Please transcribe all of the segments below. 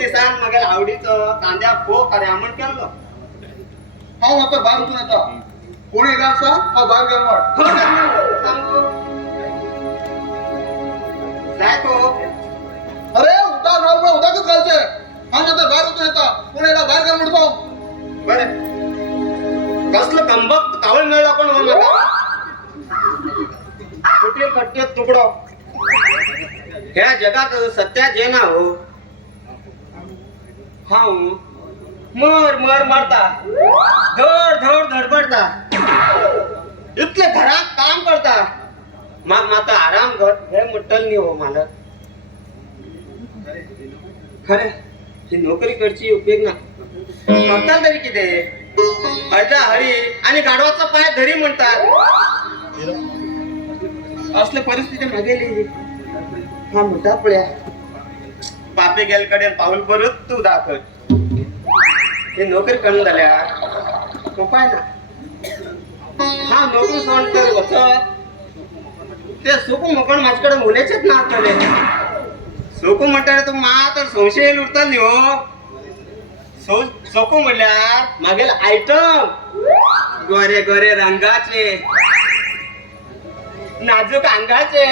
दिसान मग आवडीचं कांद्या फो कार्या म्हण केलं हा आता बाहेर उठून येता कोणी येणार असा हा बाहेर गरमट सांगू जाय तो अरे उठा राव उठा का खालचे हा आता बाहेर उठून येता कोणी येणार बाहेर गरमट तो बरे कसलं कंबक कावळ मिळला पण मला कुठे कट्टे तुकडो ह्या जगात सत्या जे ना हो हा मर मर मारता धड धड धडपडता इतले घरात काम करता मग माता आराम घर हे म्हटल नाही हो मला खरे ही नोकरी करची उपयोग ना करता तरी किती अर्धा हरी आणि गाढवाचा पाय धरी म्हणतात असल्या परिस्थिती मागेली हा मोठा पळ्या पापे गेलकडे पाऊल परत तू दाखल हे नोकरी करून झाल्या तो पाय ना हा नोकरी सोड तर होत ते सुकू मोकण माझ्याकडे मुलेचेच ना आले सुकू म्हणता तू मा तर संशय उरता नाही हो सोकू म्हणल्यार मागेल आयटम गोरे गोरे रंगाचे नाजूक अंगाचे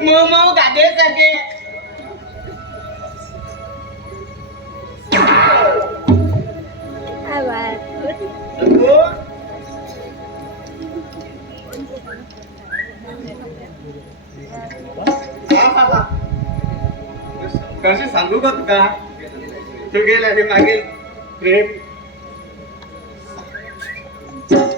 मऊ मऊ गादे सारखे कसे सांगू का तुका तू गेला हे मागेल प्रेम प्रेम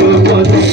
तो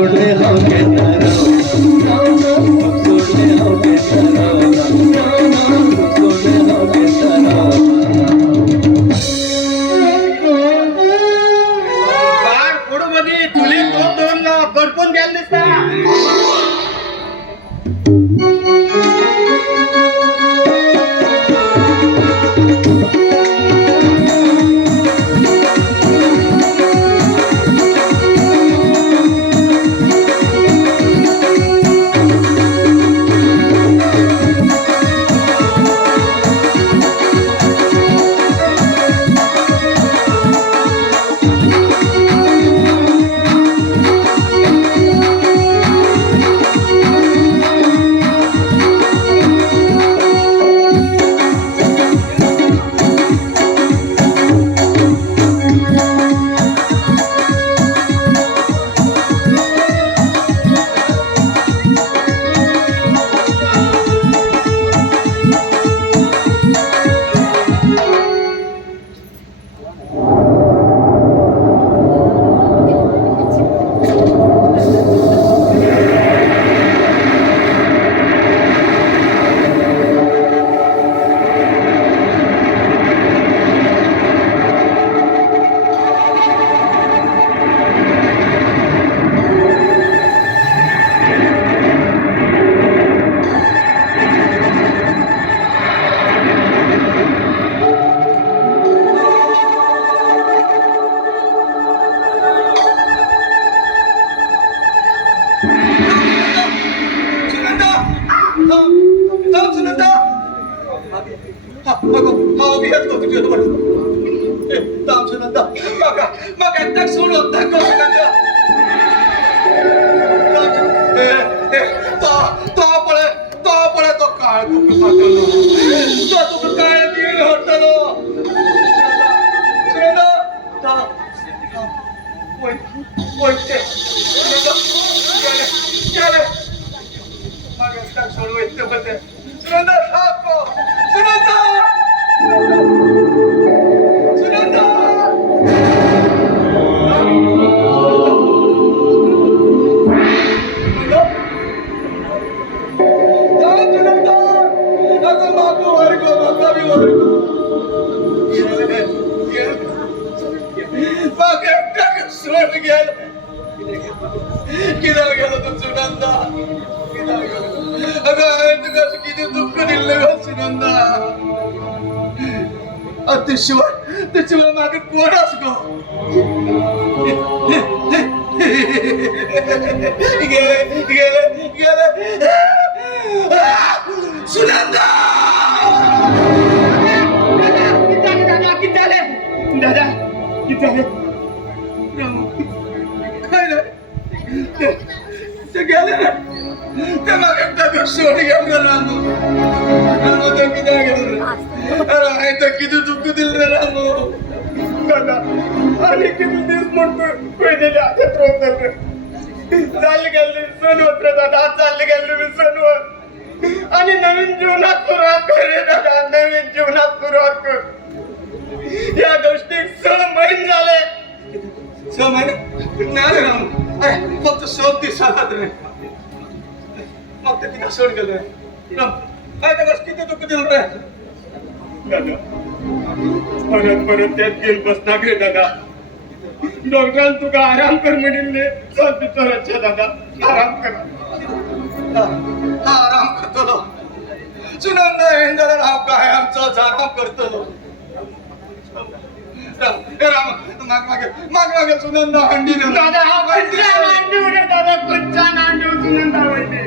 सोडले हाव केन्ना रावना खूप सोडले हाव केन्ना रावना खूप सोडले हाव केन्ना रावना बाळ पुढं मध्ये तुले दोन करपून द्यायला दिसता त्याशिवाय मागे कोणाच गो गेले गेले गेले सुनंदा किती झाले दादा किती झाले काय नाही ते गेले ना ते मागे सोड गेलं रामू किती गेलं अरे तर किती चुक दिल रे रामू दादा आणि किती दिवस म्हणतो पहिले आजच रोज चालले गेले सण होत रे दादा आज चालले गेले मी सणवर आणि नवीन जीवनात सुरुवात कर रे दादा नवीन जीवनात सुरुवात कर या गोष्टी 6 महिने झाले 6 महिने नाही रामू अरे फक्त 6 दिवसात रे मग ते तिला सोड गेलं काय त्या गोष्टी किती दुःख दिल रे दादा परत त्यात गेल बसणार रे दादा डॉक्टरांनी तुका आराम कर म्हणले चालते चोराच्या दादा आराम कर हा आराम करतलो सुनंदा हेंदर राव काय आमचा आराम करतलो राम माग सुनंदा हंडी दादा हा कुठचा नांडू रे दादा कुठचा नांडू सुनंदा वहिनी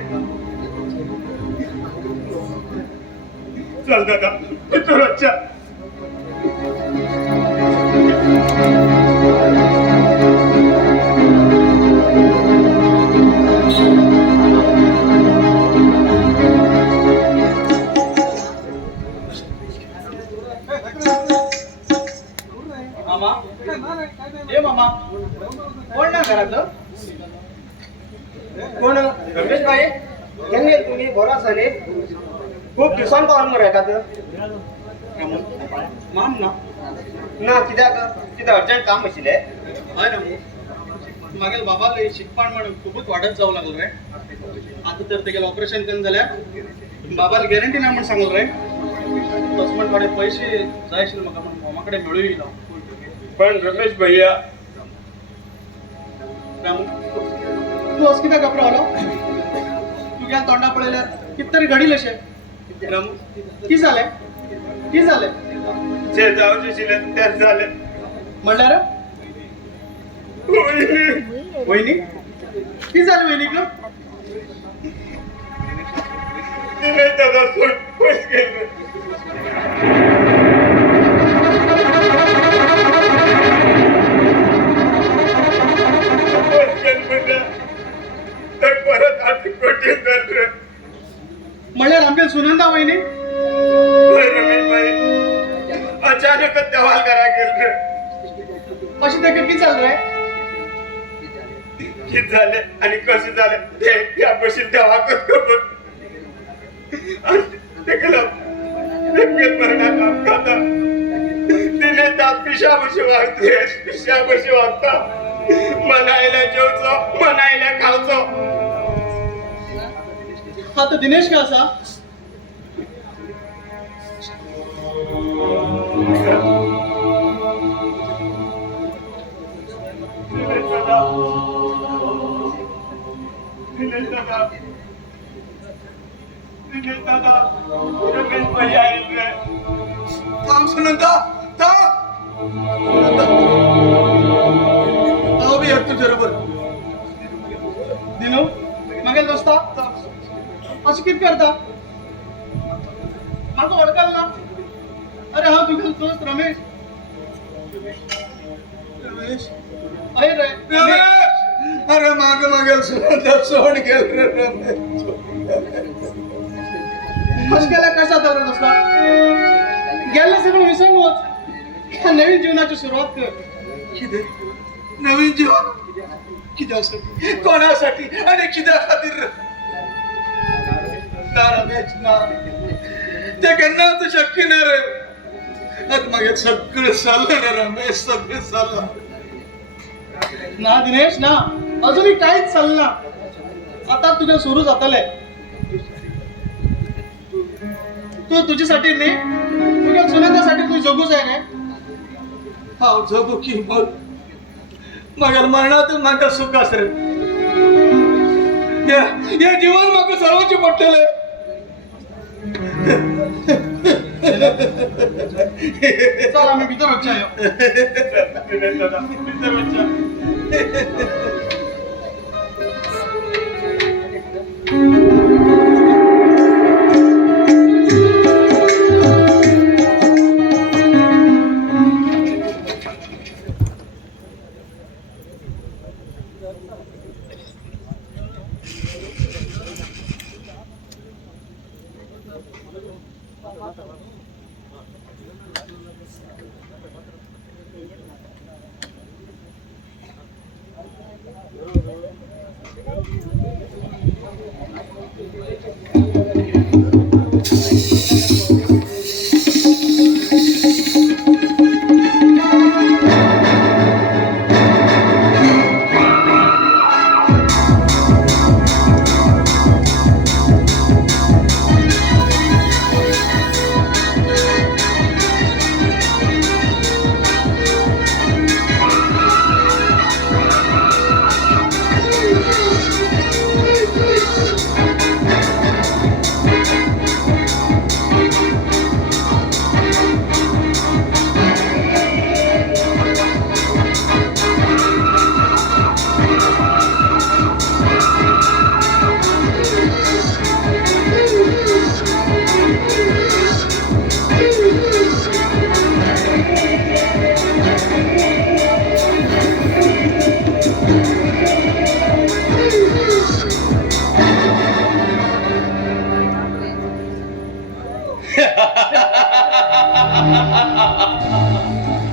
चल दादा चोराच्या मामा ए मामा कोण ना घरातलं कोण रमेश भाई केन्ने तुम्ही भरोसाने खूप दिवसांपासून मरे का माम ना ना कित्याक अर्जंट काम आशिल्लें हय ना मागेल बाबाला शिकपाण म्हणून खूपच वाढत जाऊ लागलं रे. आता तर ते ऑपरेशन करून झाल्या बाबाला गॅरंटी नाही म्हणून सांगल रे. तस पण थोडे पैसे जायचे मग मामाकडे मिळू येईल. पण रमेश भैया तू असं किती घबरावला तू घ्या तोंडा पडलेल्या कितीतरी घडील असे की झाले जे जाऊचे शिले त्याच झाले म्हणलं वहिनी की झाली वहिनी ग तिने त्याचा सोड खुश गेले तर परत आधी कोटी झालं म्हणले आमच्या सुनंदा वहिनी रमेश भाई अचानकच देवाल करा गेलं अशी ते किती चाललंय किती झाले आणि कसे झाले ते या बशीत देवा खबर ते केलं तिने त्या पिशाबशी वागता म्हणायला जेवचो म्हणायला खावचो हा तर दिनेश का असा रमेश भाई आले रे थांब सुनंदा बी येतो बरोबर दिनू मागेल दोस्ता असं किती करता मला ओळखाल ना अरे हा तुझा दोस्त रमेश आहे रे अरे मागे मागेल सुनंदा सोड गेल रे रमेश केला कसा चालत असता गेलं सगळं विसरून होत नवीन जीवनाची सुरुवात कर नवीन जीवन किती कोणासाठी आणि कित्या खातीर ना रमेश ना ते करणार तर शक्य नाही रे आता मागे सगळं चाललं ना रमेश सगळं चाललं ना दिनेश ना अजूनही काहीच चाललं ना आता तुझ्या सुरू जातलंय तू तुझ्यासाठी नाही तुझ्या सुनंदासाठी तू जगूच आहे काय हा जगू की मग मगर मरणातून माका सुख असरे या जीवन माका सर्वांची पटले चल आम्ही भीतर बच्चा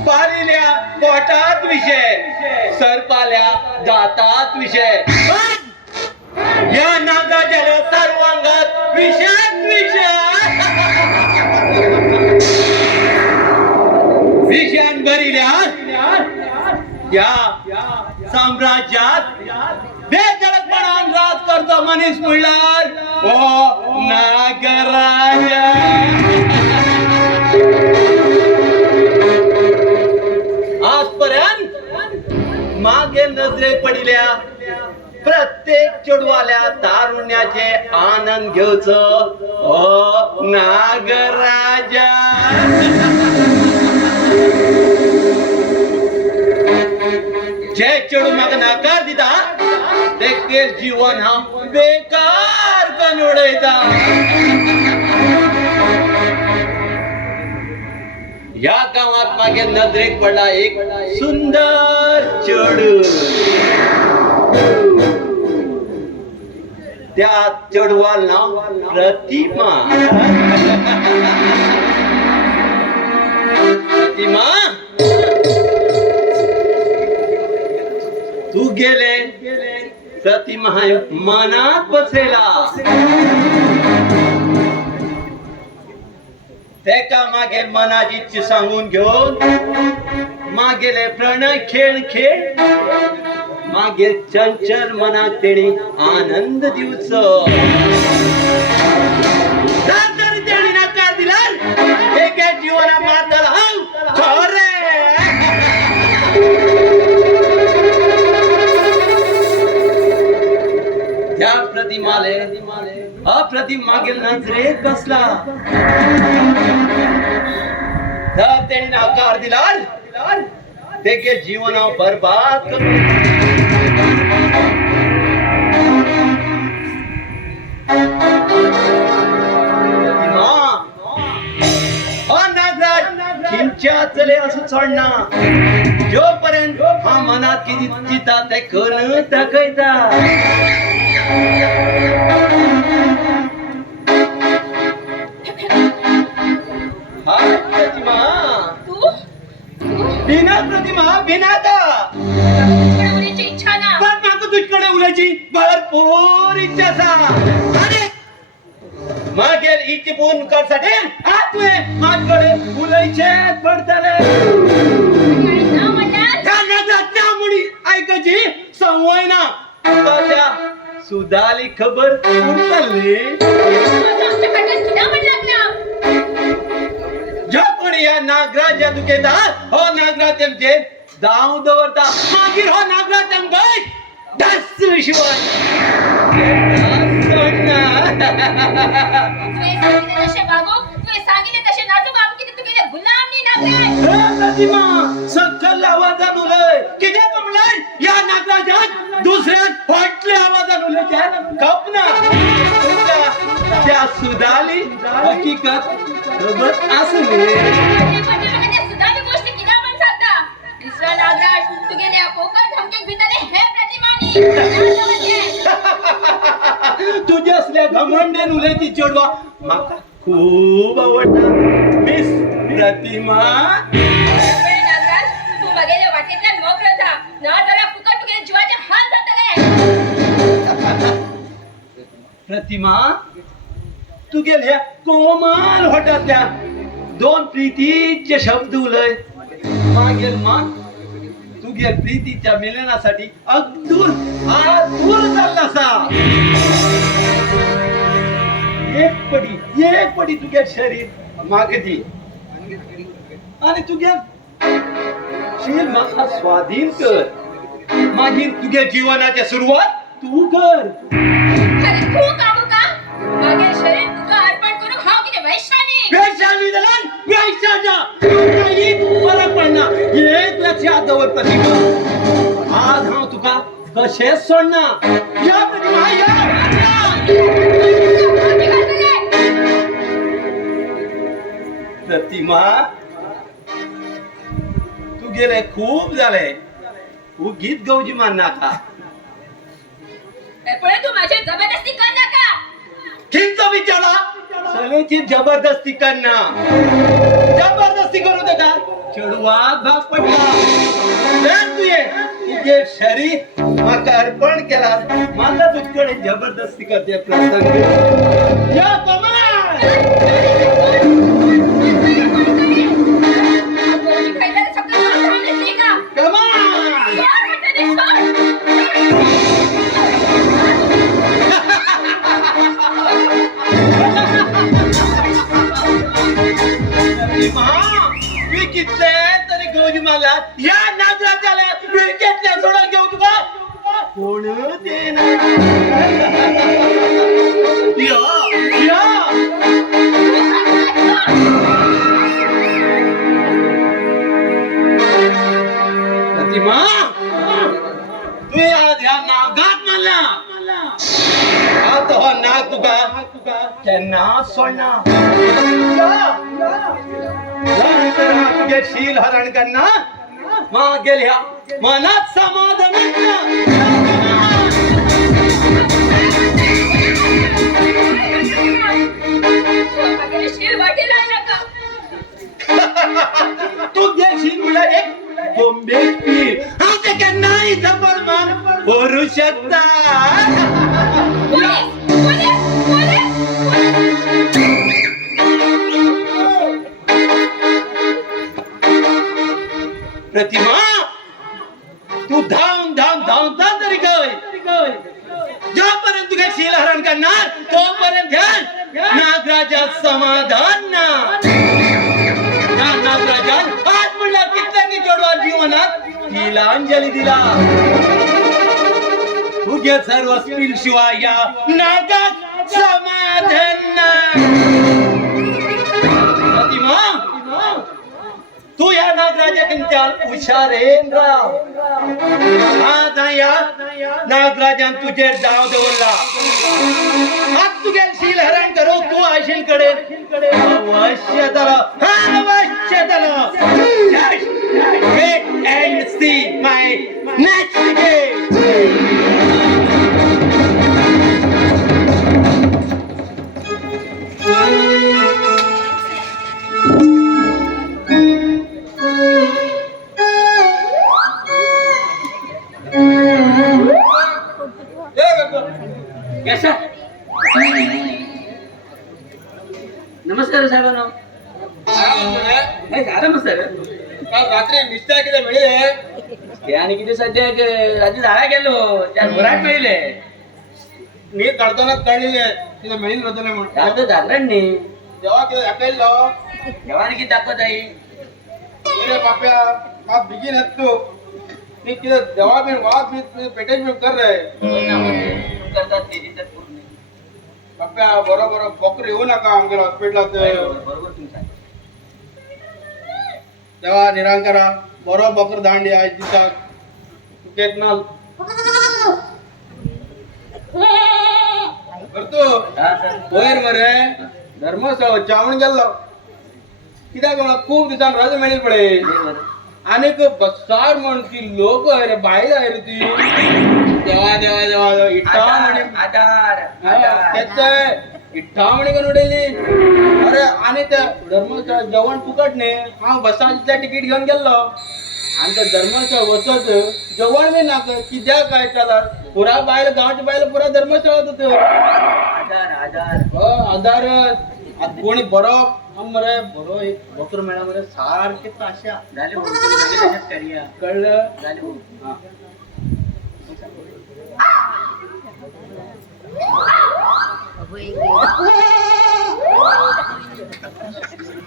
पालिल्या पोटात विषय सरपाल्या दातात विषय या नागाच्या सर्वांगात विषात विषय विषयान भरिल्या या साम्राज्यात बेधडकपणान राज करतो मनीस म्हणल्यार हो नागराजा. आजपर्यंत मागे नजरेक पडिल्या प्रत्येक चेडवाल्या तारुण्याचे आनंद घेवचो हो नागराजा. जे चेडू म्हाका नाकार दिता ते जीवन हांव बेकार करून उडयता. या गावात मागे नजरेक पडला एक सुंदर चेडू. त्या चेडवाल नाव प्रतिमा. प्रतिमा तू गेले प्रतिमा मनात बसेला. तेका मागे मनाची इच्छा सांगून घेऊन मागेले प्रणय खेळ खेळ मागे चंचल मनाक तेणी आनंद दिवचो. तरी तेणी नकार दिला एके जीवना मारतल हांव खरे. त्या प्रतिमाले अप्रतिम मागील नजरेत बसला. तर तेणी नकार दिला तेगे जीवन बर्बाद करून खिंच्या चले असं चढना जोपर्यंत हा मनात किती चिता ते करून टाकायचा. प्रतिमा बिनाता इच्छा ना पण माका तुझकडे उलायची भरपूर इच्छा असा. अरे मागेल इच्छा पूर्ण करसाठी तुये माझकडे उलायचे पडतले. त्यामुळे ऐकायची सवय ना. त्या सुधाली खबर उरतली. ज्या कोणी या नागराज तुकेता हो नागराज तेमचे दाव दवरता मागीर हो नागराज तेमकां दस शिवाय प्रतिमा सकल आवाजान उलय. कित्याक म्हणल्यार या नागराजाक दुसऱ्याक फाटल्या आवाजान उलयचे कपना. त्या सुधाली हकीकत खबर आसली. तुझ्या असल्या घमंडेन उलयती चेडवा म्हाका खूप आवडटा मिस प्रतिमा. प्रतिमा तुगेल्या कोमल होटातल्या दोन प्रीतीचे शब्द उलय. मागेल मान तुगे प्रीतीच्या मिलनासाठी अगदूर आतुर चालला असा. एक पडी तुगे शरीर मागे दी आणि तुगे शील म्हाका स्वाधीन कर. मागीर तुगे जीवनाची सुरुवात तू कर. वैशाली दलाल वैशाच्या काही फरक पडना. एक लक्षात दवर प्रतिमा आज हांव तुका कशेंच सोडना. या प्रतिमा या. प्रतिमा तू गेले खूप झाले. तू गीत गवजी मान नाका. तू माझी जबरदस्ती कर नका. खिंच विचारा सगळ्याची जबरदस्ती करना. जबरदस्ती करू दे का चेडवाक भाग पडला. तुझे शरीर म्हाका अर्पण केला. मला तुझकडे जबरदस्ती करते प्रसंग. या सगळं कमाल मला या नागराजाला विळकेतल्या सोडा घेऊ तुका कोण देणार या प्रतिमा तू आज या नागात मला आता हा नाग तुका त्यांना सोडणार तुझे शील हरण करणार मागेल ह्या मनात समाधान मागे शिर वाटेल आहे नका. तू घेशील मला एक कोंबेच पीर आता का नाही जबर मान भरू शकता पोलीस, पोलीस, पोलीस, प्रतिमा तू धावून धावून धावता तरी काय जोपर्यंत तुझ्या शील हरण करणार तोपर्यंत नागराजा समाधान ना नागराजा आज म्हणला कितल्या की जोडवा जीवनात तिलांजली दिला तुझे सर्व स्किल शिवाय या नागात समाधान ना प्रतिमा तू या नागराजा हुशारेन राव आज या नागराजान तुझे डाव दवरला आज तुझे शील हरण करू तू आशील कडे अवश्य त्याला अवश्य त्याला wait and see my next game कशा नमस्कार साहेबांनो आराम सर काल रात्री निश्चय केले मिळेल ते आणि किती सध्या रात्री झाडा गेलो त्या घरात मिळले नीट काढताना कळले तिथे मिळेल नव्हतं नाही म्हणून काय तर झाडांनी जेव्हा किती दाखवलो देवाने किती दाखवत आहे अरे बाप्या हा बिगिन हत्तो मी किती जेव्हा मी वाद मी पेटेज मी कर रे करतात ते तिथं पूर्ण बाप्या बरोबर बकरी येऊ नका आमच्या हॉस्पिटलात बरोबर तुमचा तेव्हा निरांकारा बरो बकर दांडी आज दिसाक तुकेत नाल करतो वयर मरे धर्मस्थळ जावण गेल्लो कित्याक म्हणून खूप दिसान रजा मेळी पडे आनीक बसार म्हण ती लोक रे बायल आहे रे ती देवा देवा देवा देवा इट्टा म्हणे आधार त्याच इट्टा म्हणे का नोडेली अरे आणि त्या धर्मस्थळ जेवण फुकट ने हांव बसाच्या तिकीट घेऊन गेल्लो आणि त्या धर्मस्थळ वचत जेवण बी नाक कित्याक काय चला पुरा बायल गांवच्या बायल पुरा धर्मस्थळात होतो आधार आधार आधार आता कोणी बरो मरे बरो एक बकर मेळा मरे सारखे ताशा झाले भाऊ, तुम्ही लगेच करूया. कळलं झाले भाऊ. हा.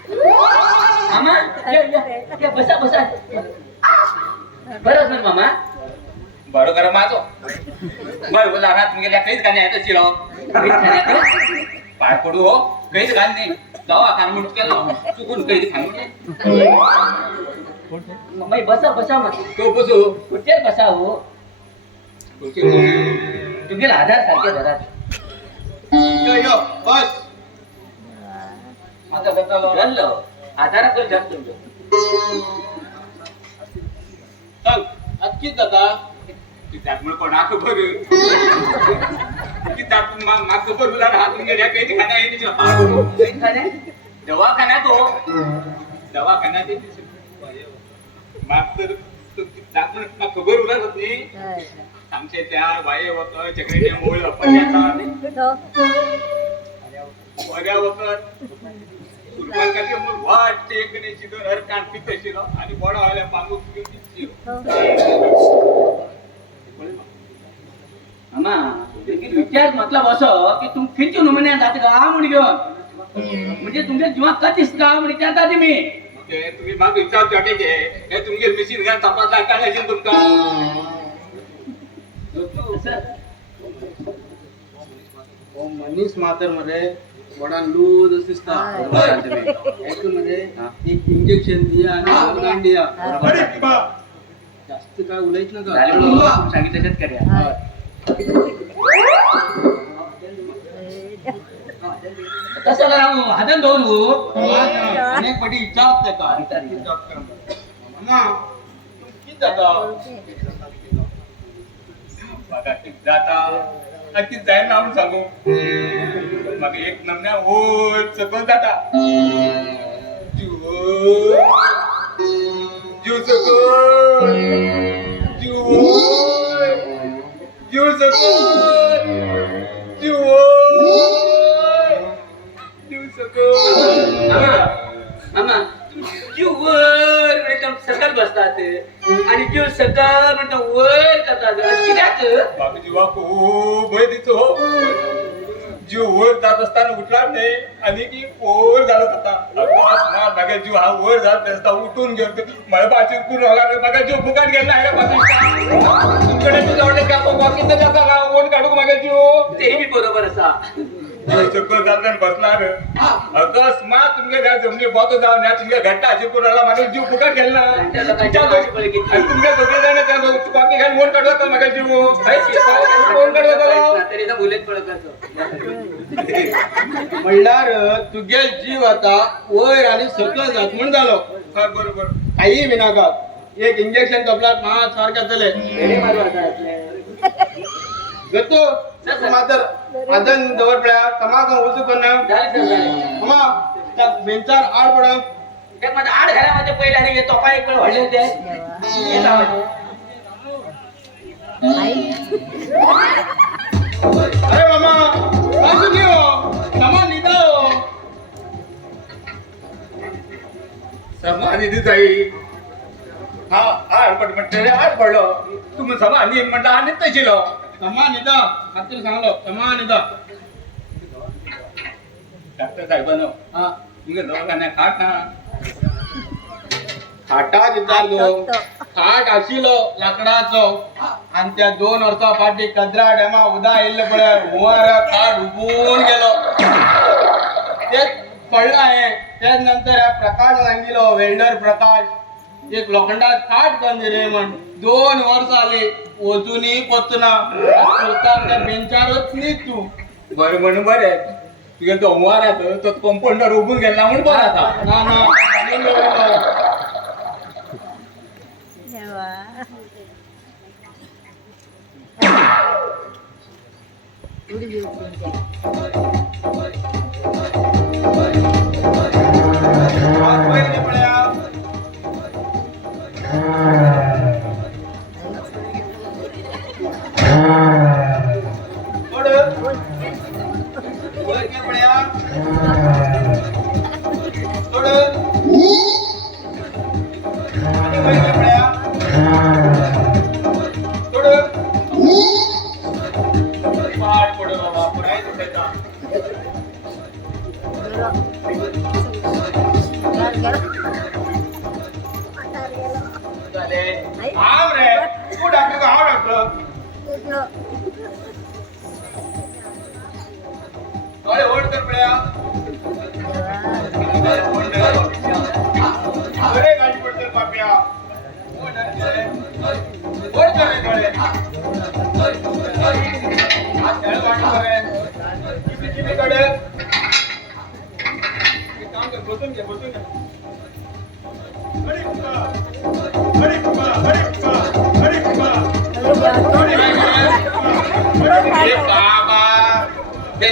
मामा या बसा बसा बरं सर मामा बरो कर माझो बर बोला रात गेल्या काहीच गाणे आहेत शिरो काहीच खाण्यात पाय पडू हो काहीच गाणे नाही दवा खान म्हणून केलं चुकून काही खान मम्मी बसा बसा मग तो बसू कुठे बसा हो तुम्ही आधार सारखे घरात यो यो बस आता गतालो घाललो आधाराकडे जास्त तुमचं चल अक्की दादा त्यात मग कोणाक बर की त्यात माग बरोबर हात गेल्या काही खाना आहे तिच्या काही खाण्या दवाखान्यात हो दवाखान्यात माग तर त्यात मग खबर उरत नाही आमच्या त्या वाये वकर चक्रेच्या मोळ पडल्याचा बऱ्या वकर सुरवाकाचे मूळ वाटते एकने शिदर हर कांटी तशीलो आणि बडा आल्या पांगू किती मामा किती विचार मतलब असं की तुम किती नमुन्या जात का म्हणून घेऊन म्हणजे तुमच्या जीवात कधीच का म्हणून विचारता मी तुम्ही म्हाका विचारता हे तुमगे मिशीन घाल तपासला काय असेल तुमका ओ मनीस मातर मरे वडान लूज दिसता मध्ये एक इंजेक्शन दिया आणि organ दिया अरे बा जास्त काय उलायच नका सांगितलं शेतकऱ्या तसं करा हातात धरू अनेक पटी विचारते का मामा किती जाता बघा ठीक जाता नक्कीच जाईन ना म्हणून सांगू मग एक नमन्या हो सकल जाता जीव जीव सकल जीव जीव सकल जीव जीव सकल मामा जीव वर म्हणता सकल बसतात आणि जीव सकल म्हणता वर करतात कित्याक बाबा जीवा खूप भय दिसतो हो जीव वर जात असताना उठला नाही आणि की वर झाला होता बघा जीव हा वर जात असता उठून घेऊन मळबाची बघा जीव फुकाट गेला आहे तुमकडे तुझ्याकडे का बाकीचं जाता का ओढ काढू बघा जीव तेही बरोबर असा चक्कर जाताना बसणार अकस्मात तुमच्या घरात जमली बॉतो जाऊन तुमच्या घट्टा चिरकून आला माझा जीव फुकट गेला तुमच्या दोघे जण त्या बाकी घाल ओढ काढला तर मग जीव ओढ काढला तरी बोलेत पडत म्हणल्यार तुगे जीव आता वयर आणि सकल जात म्हण झालो बरोबर काही विनाकात एक इंजेक्शन कपलात मा सारखा चले गतो मातर आदन दवर पड्या समाज उचू करणं मामा त्या बेंचार आड पडा माझा आड घरामध्ये पहिला आणि तोपा एक वेळ वाढले ते अरे मामा असू घेऊ समान लिहिता समाधी जाई हा आड पड म्हणते आड पडलो तुम्ही समाधी म्हणता आणि तशिलो समान लिहिता हातील सांगलो समान लिहिता डॉक्टर साहेबांनो हा तुमच्या दवाखान्यात खाट ना खाटा विचारलो खाट आशिलो लाकडाचो आणि त्या 2 वर्सां फाटी कचरा डेमा उदा येयल्ले पळय हुंवार खाट उबून गेलो ते पडला हे त्याच नंतर ह्या प्रकाश सांगिलो वेल्डर प्रकाश एक लोखंडात खाट करून रे म्हण 2 वर्सां जाली वचूनही पत्तना पुरतात त्या बेंचारच न्ही तू बरं म्हणून बरें तुझ्या तो हुंवारात तो कंपाऊंडर उभून गेला म्हणून बरं आता ना ना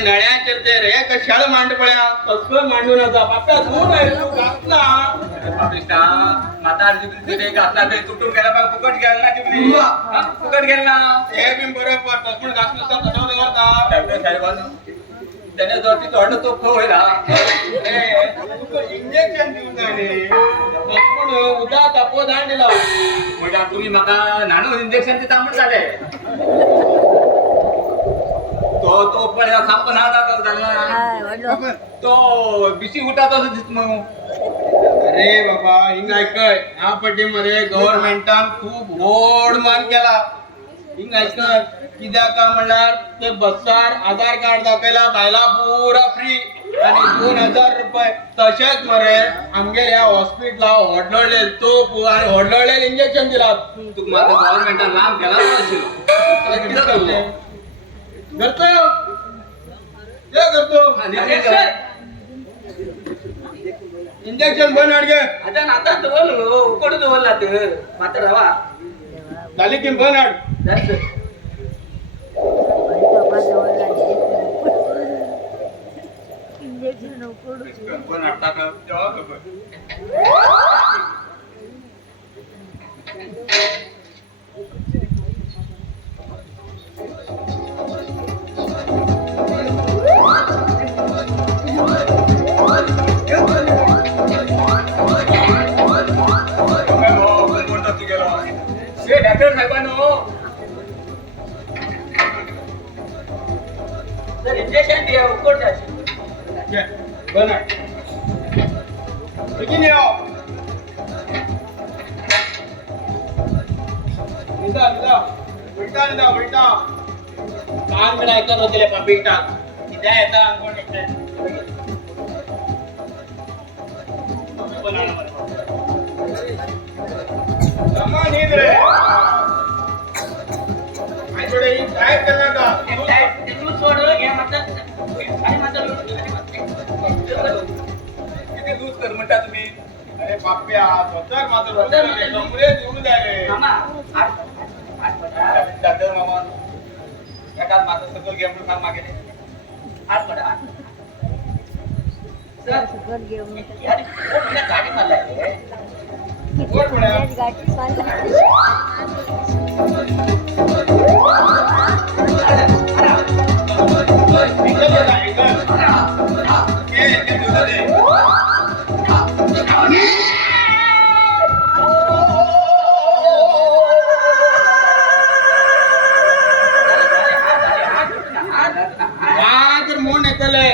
नळ्याचे ते रे कशाला मांड पड्या कसं मांडून आता बापा दूर आहे तू घातला माता घातला तरी तुटून गेला मग फुकट गेला ना तिकडे फुकट गेला ना हे बी बरोबर तसं घात नसता कशावर करता डॉक्टर साहेबांनो त्याने जर ती तोंड तो होईल इंजेक्शन देऊन जाणे पण उदा तापो धाण दिला म्हणजे तुम्ही म्हाका नाणू इंजेक्शन ते तांबून झाले तो पण साप झाला तो बिशी उठात असं दिसत मग अरे बाबा हिंग ऐकय ह्या पट्टीमध्ये गव्हर्नमेंटान खूप व्हड मान केला. हिंग ऐकय कित्याक काय म्हणल्यार ते बसकार आधार कार्ड दाखयला बायला पुरा फ्री आणि 2000 रुपये तशेंच मरे आमगे ह्या हॉस्पिटला व्हडले तोप आणि व्हडले इंजेक्शन दिला. तुका माझा गव्हर्नमेंटान लांब केला नाशिलो. कितें करतले करतो हे करतो इंजेक्शन बंद हाड गे आता दवरलो उकडून दवरला तर मात्र रावा झाली की बंद हाड. बंद हाडटा का तेव्हा खबर. डॉक्टर साहेबांनो सर इंजेक्शन द्या उकडताची बंद हाड. begin yo. Ulta. Saan mo na ito no sila pabitak? Hindi, ito ang connected. Wala naman. Tama, Nidre. Ay, थोडे diet करना का? दूध सोडो घ्या मतलब आणि माझं किती दूध कर म्हणता तुम्ही? अरे बाप्या, स्वतः माझं कमरे देऊन द्याले. मामा डॉक्टर मामा एकाच माझं सगळं गेम सांग मागे रे. हात पडा सर यार कोण गाडी मारलाय कोण म्हणा? मोन येतले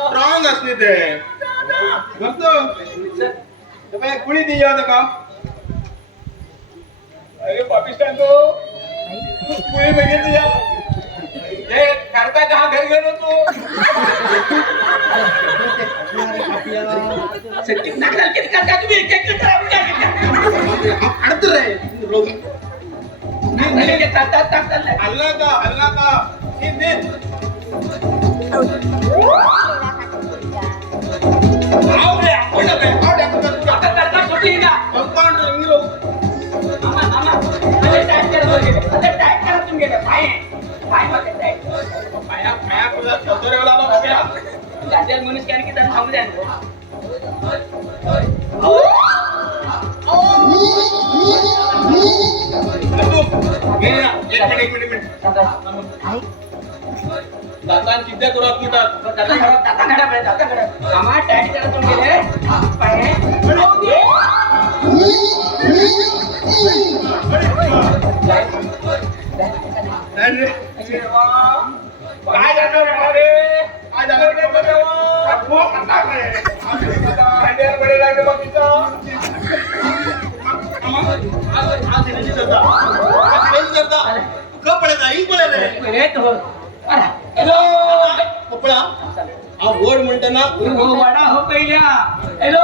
स्ट्रॉंग असले ते कुणी दिया होता का? अरे पाकिस्तान तो कुणी बघितलं दिया हे करता का घर गेलो तू कितना करता तुम्ही अडत रे हल्ला का मनुष्य की थांबू द्या एक मिनिट दातान किद्या करूत म्हणतात काय जाणार रे काय हा वर्ड म्हणताना वडा हो पहिल्या हॅलो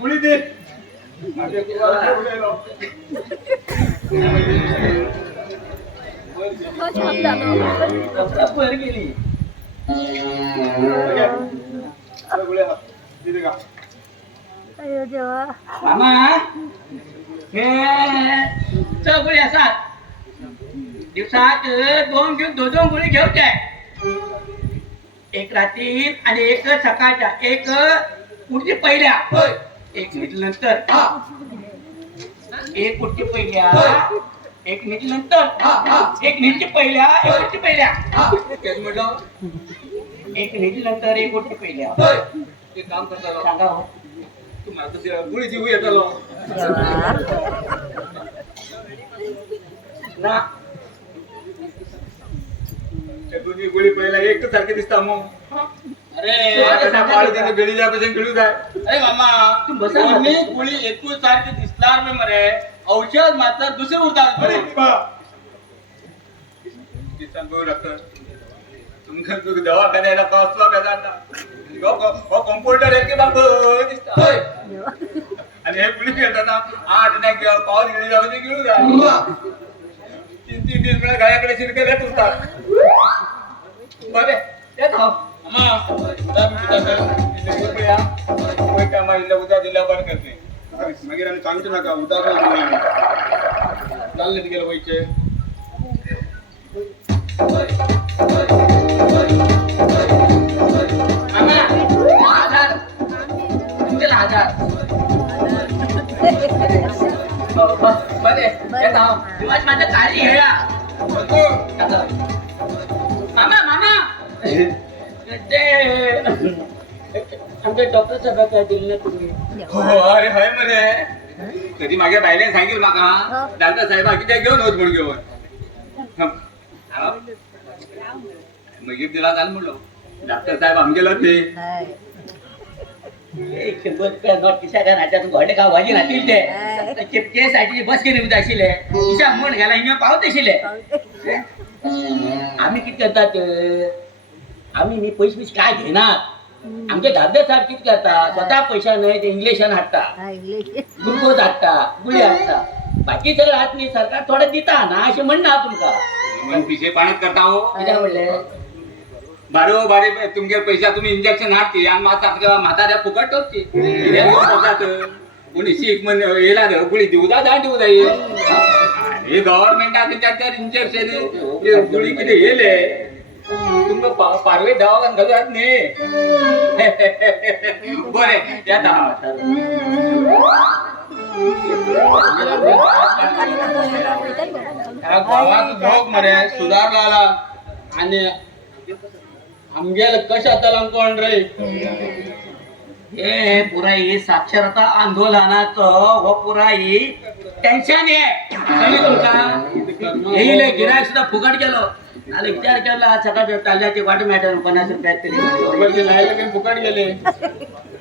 गुळी दे गेली गुळ्या तिथे का अयो देवा. मामा हे चौगुळी असतात दिवसात दोन गोळी घेऊच्या एक रात्री आणि एक सकाळच्या एक पुढची पहिल्या एक मिनिट नंतर एक पुढची पहिल्या एक मिनिट नंतर एक मिनिटची पहिल्या एक पुढची पहिल्या एक मिनिट नंतर एक पुढची पहिल्या एक काम करता सांगा हो तुम्हाला गुळी देऊ येतो ना दोन्ही गोळी पहिला एक सारखे दिसता मग अरे बेडी जायपासून खेळू जाय अरे मामा तू बसा ना. दोन्ही गोळी एकूण सारखी दिसणार नाही मरे औषध मात्र दुसरे उरतात अरे बरे. डॉक्टर तुमका तू दवाखान्याला पावसला का कॉम्प्युटर आहे की बाबा दिसता आणि हे पुलिस येताना 8 नाही किंवा पाऊस गेली जाऊन घेऊन जा 3 दिवस मला गायाकडे शिरकेला तुरतात बरे येत हो उद्या दिल्या बरं करते मग आम्ही सांगतो नका उद्या चालले गेलं व्हायचे मामा आधार तुमच्याला आधार बरे येत आहो दिवस माझं काळजी घेऊया मामा मामा ते आमच्या डॉक्टर साहेब काय दिलं ना तुम्ही हो अरे हाय मरे कधी मागे बायलेन सांगेल माका डॉक्टर साहेब किती घेऊन होत म्हणून घेऊन मग दिला चाल म्हणलो डॉक्टर साहेब आमगेलाच नाही घोडे का वाजी राहतील ते चिपकेसाठी बस केली आशिले तिच्या मन घाला हिने पावत आशिले आम्ही किती करतात आम्ही मी पैसे काय घेणार आमचे धाबे साहेब किती करतात स्वतः पैसा नाही ते इंग्लिशन हाडता ग्लुकोज हाडता गुळी हाडता बाकी सगळं हात नाही सरकार थोडं दिता ना असे म्हणणार तुमका मग पिशे पाण्यात करता हो कित्याक म्हणले बारो बारे तुमचे पैसा तुम्ही इंजेक्शन हाडते आणि म्हाताऱ्या फुकट टोचते कोणी शिक म्हण येला गुळी देऊ दा देऊ दा हे गव्हर्नमेंट त्याच्या इंजेक्शन गुळी किती येले तुमका पारवे दवाखान घालू नाही बरे यात गावात लोक मरे सुधारला आणि आमगेल कशा तलांक कोण रे हे पुराई साक्षरता आंदोलनाचं व पुराई टेन्शन आहे कळलं तुमका येईल गिरायक सुद्धा फुकट गेलो आले विचार केला सकाळच्या ताल्याची वाट मॅटर 50 रुपयात तरी लायला फुकट गेले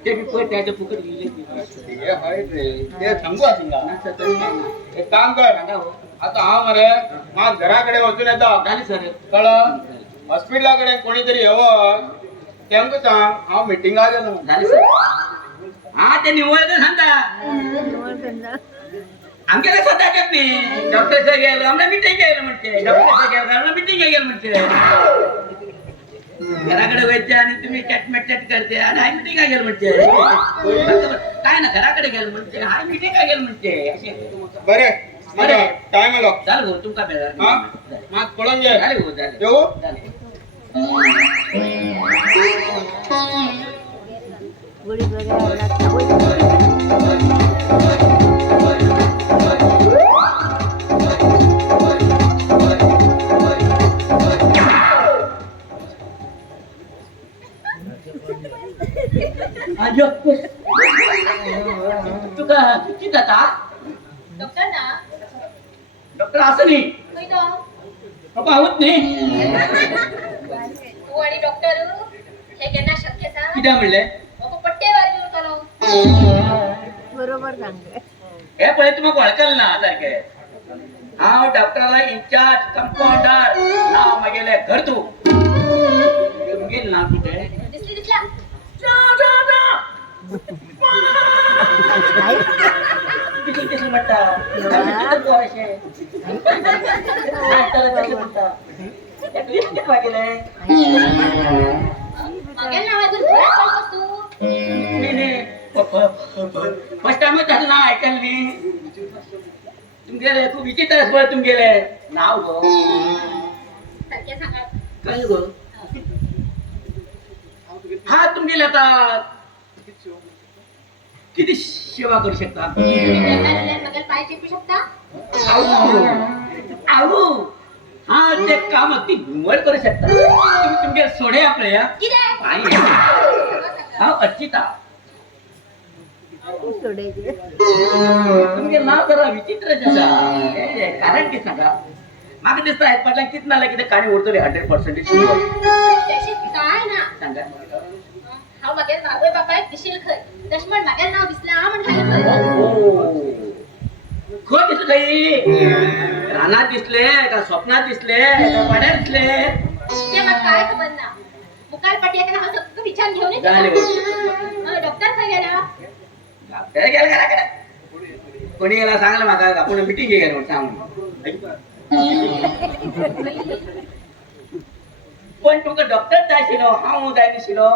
ते बी पण त्याचे फुकट गेले ते सांगू असं एक काम कर आता हा मरे माझ घराकडे वचून येतो झाली सर कळ हॉस्पिटलाकडे कोणीतरी हवं तेमक सांग हा मिटिंगा गेलो झाली सर हा ते निवडचं सांगता आमच्याकडे स्वतः येत नाही डॉक्टर साहेब गेलं आम्हाला मिटिंग घ्यायला म्हणते डॉक्टर साहेब गेलं आम्हाला मिटिंग घ्यायला म्हणते घराकडे व्हायचे आणि तुम्ही चॅट करते आणि हाय मिटिंग काय गेलं म्हणते काय ना घराकडे गेलं म्हणते हाय मिटिंग काय गेलं म्हणते असे बरे बरे. टाइम आलो चाल भाऊ तुमका बेजार हा माझ पळून घे झाले भाऊ झाले येऊ झाले तुका किती जाता डॉक्टर ना डॉक्टर असं नाही होय तो. बाबा होत नाही तू आणि डॉक्टर हे केन्ना शक्य सा किती म्हणले अगो पट्टेवार घेऊन करो बरोबर सांगते हे पहिले तुम्हाला वळखल ना सारखे हांव डॉक्टराला इंचार्ज कंपाऊंडर नाव मागेले घर तू गेल ना कुठे दिसला किती कशी म्हणता मागेले मागेल नावातून घरात काय बसतो नाही मग त्याचं नाव ऐकायला मी तुमगेले तू विचित्र आहेस बरं तुमगेले नाव गो सत्य सांगा. काय गो हा तुमगेले आता किती सेवा करू शकता मगर पाय टिपू शकता. आऊ हा ते काम अगदी घुमड करू शकता तुम्ही तुमच्या सोडे आपल्या किती हा अर्चिता तुमचे नाव जरा विचित्र कारण की सांगा मागे दिसत आहेत म्हटलं किती नाला किती काणी उडतो 100% त्याशी काय ना सांगा हा मगर बाबा बाबा दिशील खर दशमन मगर नाव दिसला म्हण खो दिसलं काही रानात दिसले का स्वप्नात दिसले का पाण्यात दिसले ते मग काय खबर ना मुकाल पटिया का हा सगळं विचार घेऊन झाले डॉक्टर काय गेला डॉक्टर गेला का कोणी याला सांगलं माका आपण मिटिंग घे म्हणून सांगून पण तुमका डॉक्टर जाय शिलो हांव जाय दिशिलो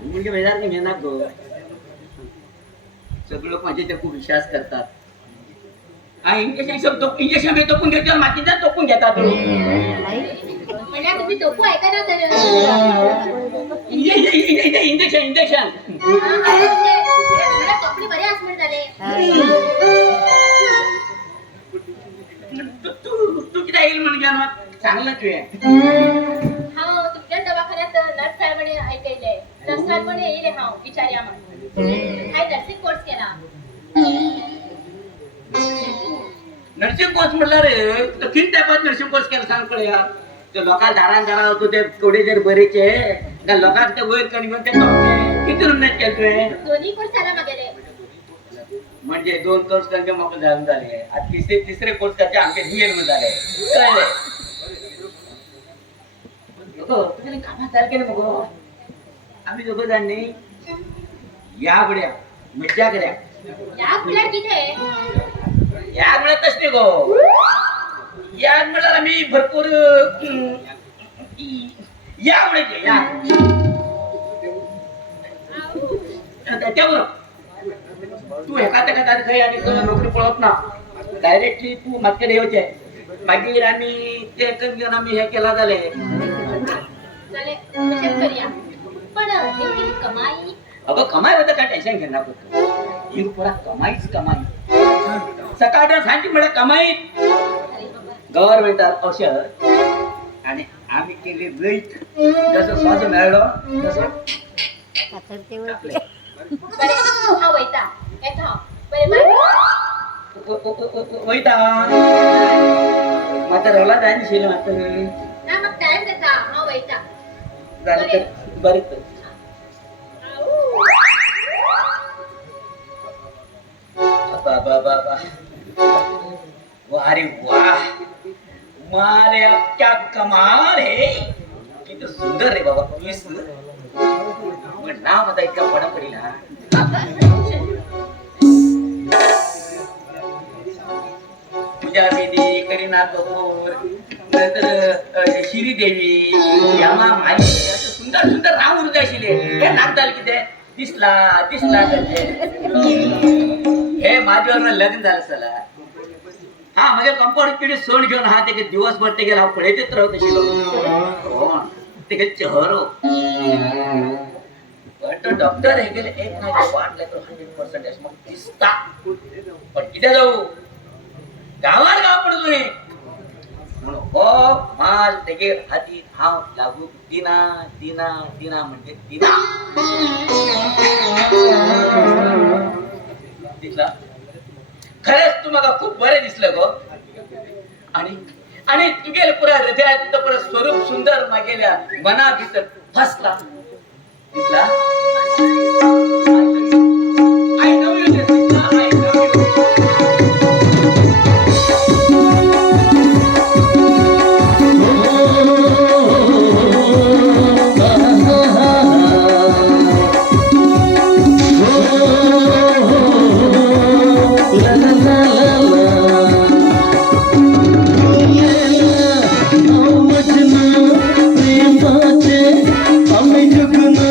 म्हणजे बेजार नाही घेणार गो सगळे लोक माझ्यावर खूप विश्वास करतात हा इंजेक्शन तोपून घेतो मातीचा तोपून घेतात म्हणजे तुम्ही टोपू ऐका ना तर इंजेक्शन कपडे बरे आसमण झाले. तू किती येईल म्हणजे चांगलं तू हा तुमच्या दवाखान्यात नर्स साहेबांनी ऐकले नर्स साहेबांनी येईल हा विचारी आम्हाला काय नर्सिंग कोर्स केला. नर्सिंग कोर्स म्हटलं रे तर तीन टायपात नर्सिंग कोर्स केला सांग पडे यार ते लोकांना दारा होतो ते थोडे जर बरेचे त्या लोकांना ते वैर कणी ते किती रुमण्यात केलतोय दोन्ही कोर्स झाला मागे म्हणजे 2 कोर्स त्यांचे मोकळे झाले झाले आता तिसरे कोर्स त्याचे आमचे रिअल मध्ये झाले कळले तुम्ही कामात सारखे ना बघो आम्ही दोघं जणांनी या बड्या मज्जा कड्या या फुलार किती या मिळतच नाही गो या मिळाला मी भरपूर या मिळते या त्याच्यावर तू एका खाई आणि नोकरी पळत ना डायरेक्टली तू मागच्या देवाचे मागीर आम्ही ते घेऊन आम्ही हे केला झाले झाले तसेच करूया पण इतकी कमाई अगं कमाई होतं काय टेन्शन घेणार होतं ही पुरा कमाईच कमाई सकाळ सांगते मला कमाई गव्हर्नमेंट औषध आणि आम्ही केले रईत जसं स्वाद मिळालं तसं बरे हा वैता येतो बरे वैता मात्र रवला जायला शिल मात्र ना मग टाइम देता हा वैता बरं अरे वाह मारे क्या कमाल है किती सुंदर रे बाबा पीस पण नाव आता इतका बडा पडेल हा पूजा बेदी करीना कपूर नंतर श्रीदेवी यामा माई असं सुंदर सुंदर नाव उरत अशिले हे नागदाल किती दिसला हे माझ्यावर लग्न झालं चला हा म्हणजे कंपाऊंड पिढी सोड घेऊन हा ते दिवसभर ते गेला पळेतच राहत अशी ते चहरो पण डॉक्टर हे गेले एक नाही वाटलं तर 100% मग दिसता पण किती जाऊ गावात गाव पडतो रे म्हणून हो माल तेगे हाती हाव लागू दिना दिना दिना म्हणजे दिना दिसला खरंच तुम्हाला खूप बरे दिसलं गो आणि आणि तुझे पुरा हृदयात पुरा स्वरूप सुंदर मागेल्या मना भीतर फसला दिसला I know you दिसला I know you प्रेमाचे आम्ही जगना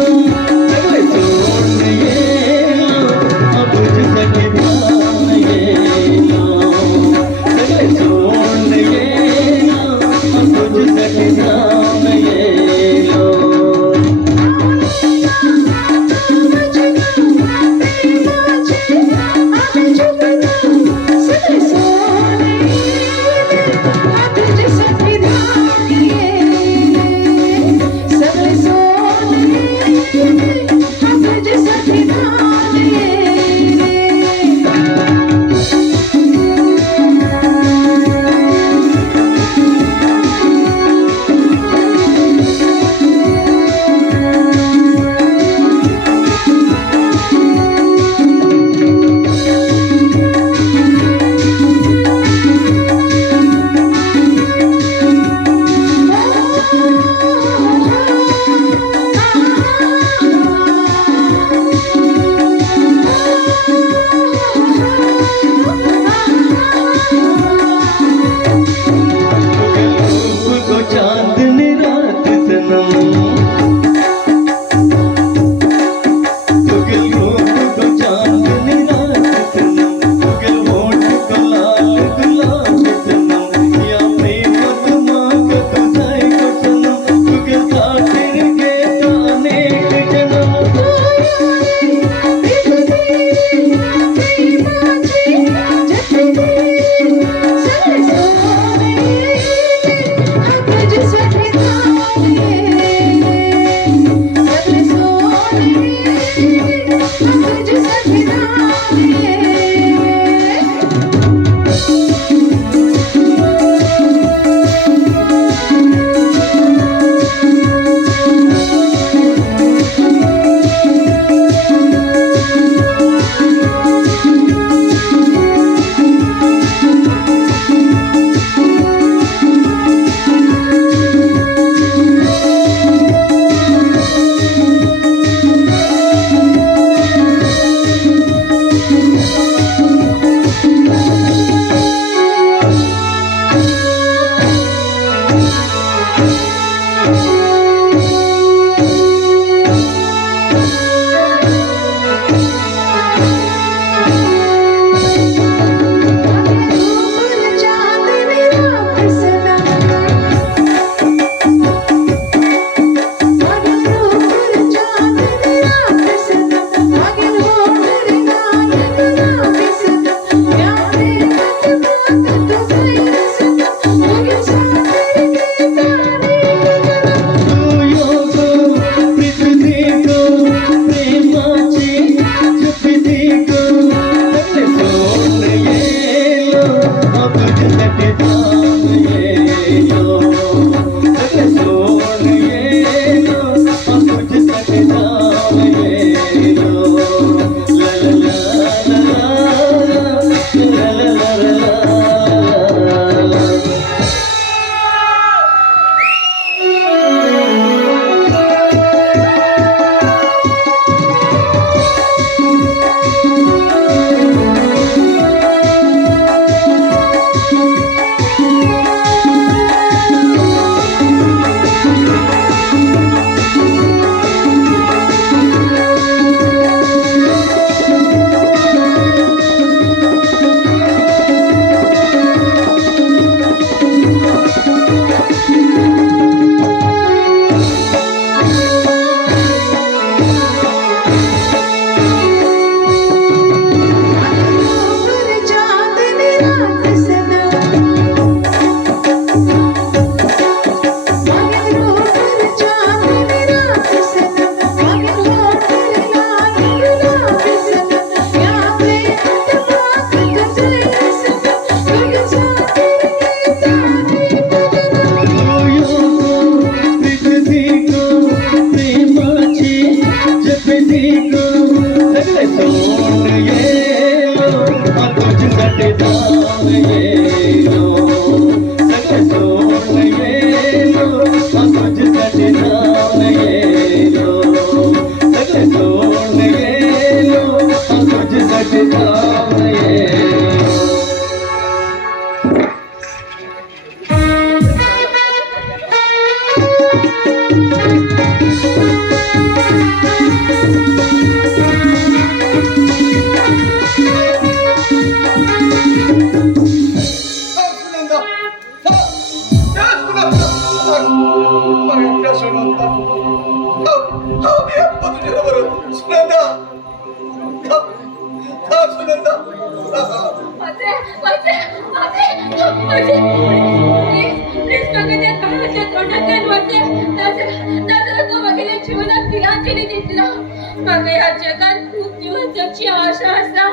म्हाका ह्या जगात खूप दिवस जगची आशा आसा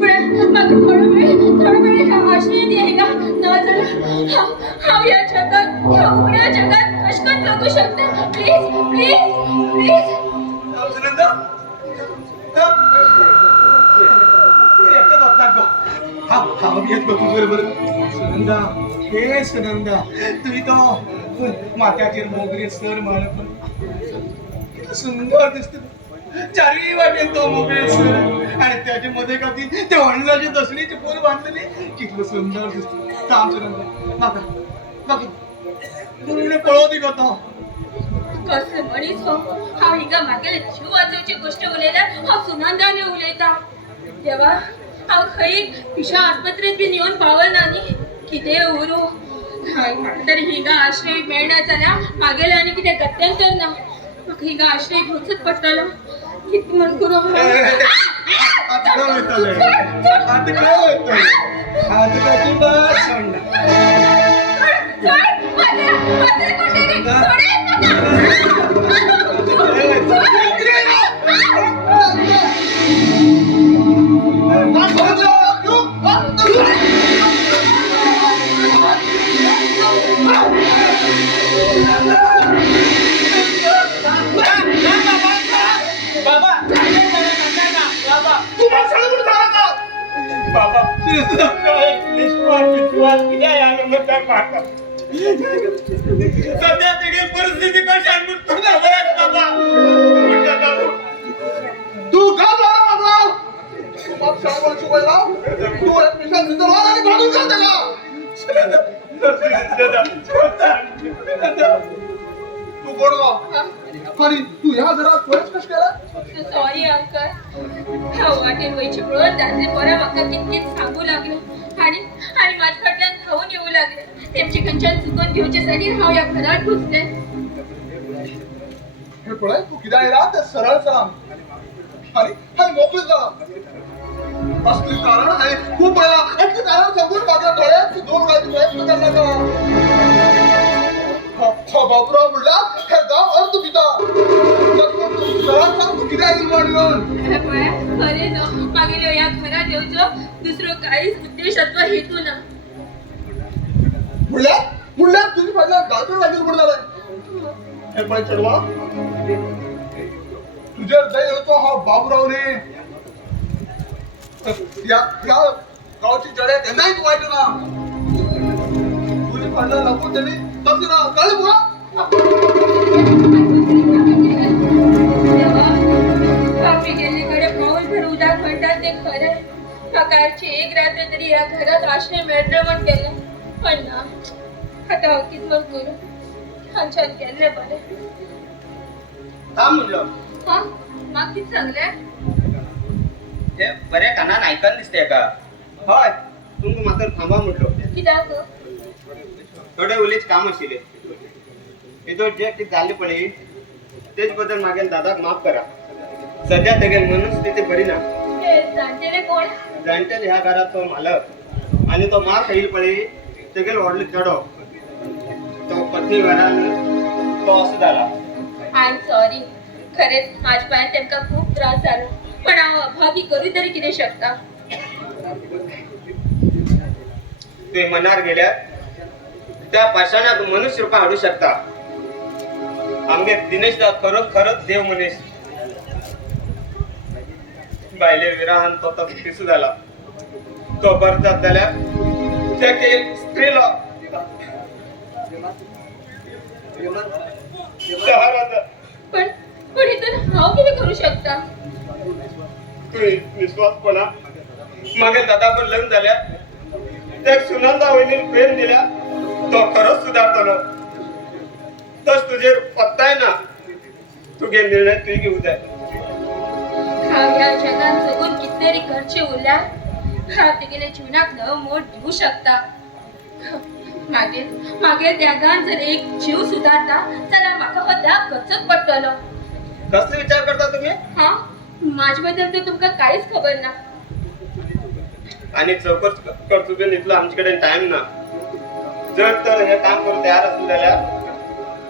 पण म्हाका थोडो वेळ ह्या आशेन येयला नाजाल्यार हांव ह्या जगात ह्या उगड्या जगात कशें जगू शकता please please please Sunanda Sunanda हे सुनंदा तुम्ही तो माथ्याचेर मोगरी सर मारप किती सुंदर दिसते चारवी वाटेन तो मोगरी सर आणि त्याच्या मध्ये का ती ते वणजाची दसणीची पोर बांधलेली कितलं सुंदर दिसते थांब सुनंदा माका माका पूर्ण पळवती का तो कसले मनीस हो हांव हिंगा म्हागेले जीव वाचोवची गोश्ट उलयल्यार हांव सुनंदाने उलयता देवा हांव खंय पिशा आस्पत्रेंत बीन येवन पावना न्ही कितें उरू म्हाका तर हिंगा आश्रय मेळना जाल्यार म्हागेलें आनी कितें गत्यंतर ना म्हाका हिंगा आश्रय घेवचोच पडटलो कितें म्हण करूं हांव आता काय होतले आता काय होतले आता काय तू बस सोडणार बाबा विश्वास किती पाहता सध्या सगळी परिस्थिती कशी आहे बाबा तू का बाबा तू बाप सांगून शिकवला तू एक मिशन निघाला आणि काढून जा त्याला तू बोलवा आणि तू ह्या घरात प्रवेश कश केला सॉरी अंकल हांव वाटेन वयची पळोवन दादले बरा म्हाका कितकीच सांगू लागले आणि माझ्या फाटल्यान धांवून येऊ लागले तेमची खंयच्यान चुकोवन घेवचे साठी हांव ह्या घरात घुसले हे पळय तू किती आहे ते सरळ सांग आणि हाय मोकळी जा असली कारण आहे खूप वेळा असली कारण सांगून माझ्या डोळ्यात दोन गायची प्रयत्न करणार का बाबूराव म्हणला हे गाव अर्थ पिता सरळ सांग तू किती आहे म्हणून खरे नो मागेलो ह्या घरात येवचो दुसरो काहीच उद्देश अथवा हेतू ना मुळ्या तुझी पहिल्या गावच्या लागेल म्हणून झालाय हे पण चढवा तुझ्या दय होतो हा बाबूरावने या गावची जड्या त्यांनाही तू वाईट ना तुझी पहिल्या लागून त्यांनी तसं ना कळलं बुवा बापी गेल्लीकडे पाऊलभर उदाक म्हणतात ते खरे सकाळची एक रात्र तरी या घरात आश्रय मेळटलो म्हण केले पण ना आता हांव कितलो करू हांच्यान केल्ले बरें का म्हणलं हा म्हाका कितें सांगले हे बरे कानान आयकन दिसते का हय तुमकां मात्र थांबा म्हटलो कित्याक थोडे उलेच काम आशिल्ले हितून जे कितें जालें पळय तेच बद्दल मागेल दादाक माफ करा सध्या तेगे मनस्थिती बरी ना हे जाणटेले कोण जाणटेल ह्या घरात तो मालक आणि तो मार खाईल पळय तेगेल व्हडलो चेडो तो पत्नी वेळान तो असो जाला आय एम सॉरी खरेंच माझ्या पांयान तेमकां खूब त्रास जालो पण हांव अभागी करूं तरी कितें शकता तुवें मनार गेल्यार त्या पाशाणाक मनुष्य रुपां हाडूं शकता आमगे दिनेश दा खरोच देव मनीस बायले विराहान तो पिसू जाला तो बरो जात जाल्यार तेका एक स्त्री पण हितून हांव कितें करूं शकता तुवें विश्वासपणा मागीर दादा पण लग्न जाल्यार त्या सुनंदा वहिनीन प्रेम दिल्या तो खरोच सुदारतलो तस तुजेर पत्ताय ना तुगे निर्णय तुवें घेवं जाय हांव ह्या जगान जगून कितेतरी करचें उरल्यार हांव तेगेल्या जिवनाक नवो मोड दिवं शकता मागीर त्यागान जर एक जीव सुदारता जाल्यार म्हाका हो त्याग करचोच पडटलो कसले विचार करता तुम्ही हा माझ्या बद्दल तर तुमकां कांयच खबर ना आणि चौकट करचो बीन इतलो आमचे कडेन टाइम ना जर तर हे काम करूं तयार आसले जाल्यार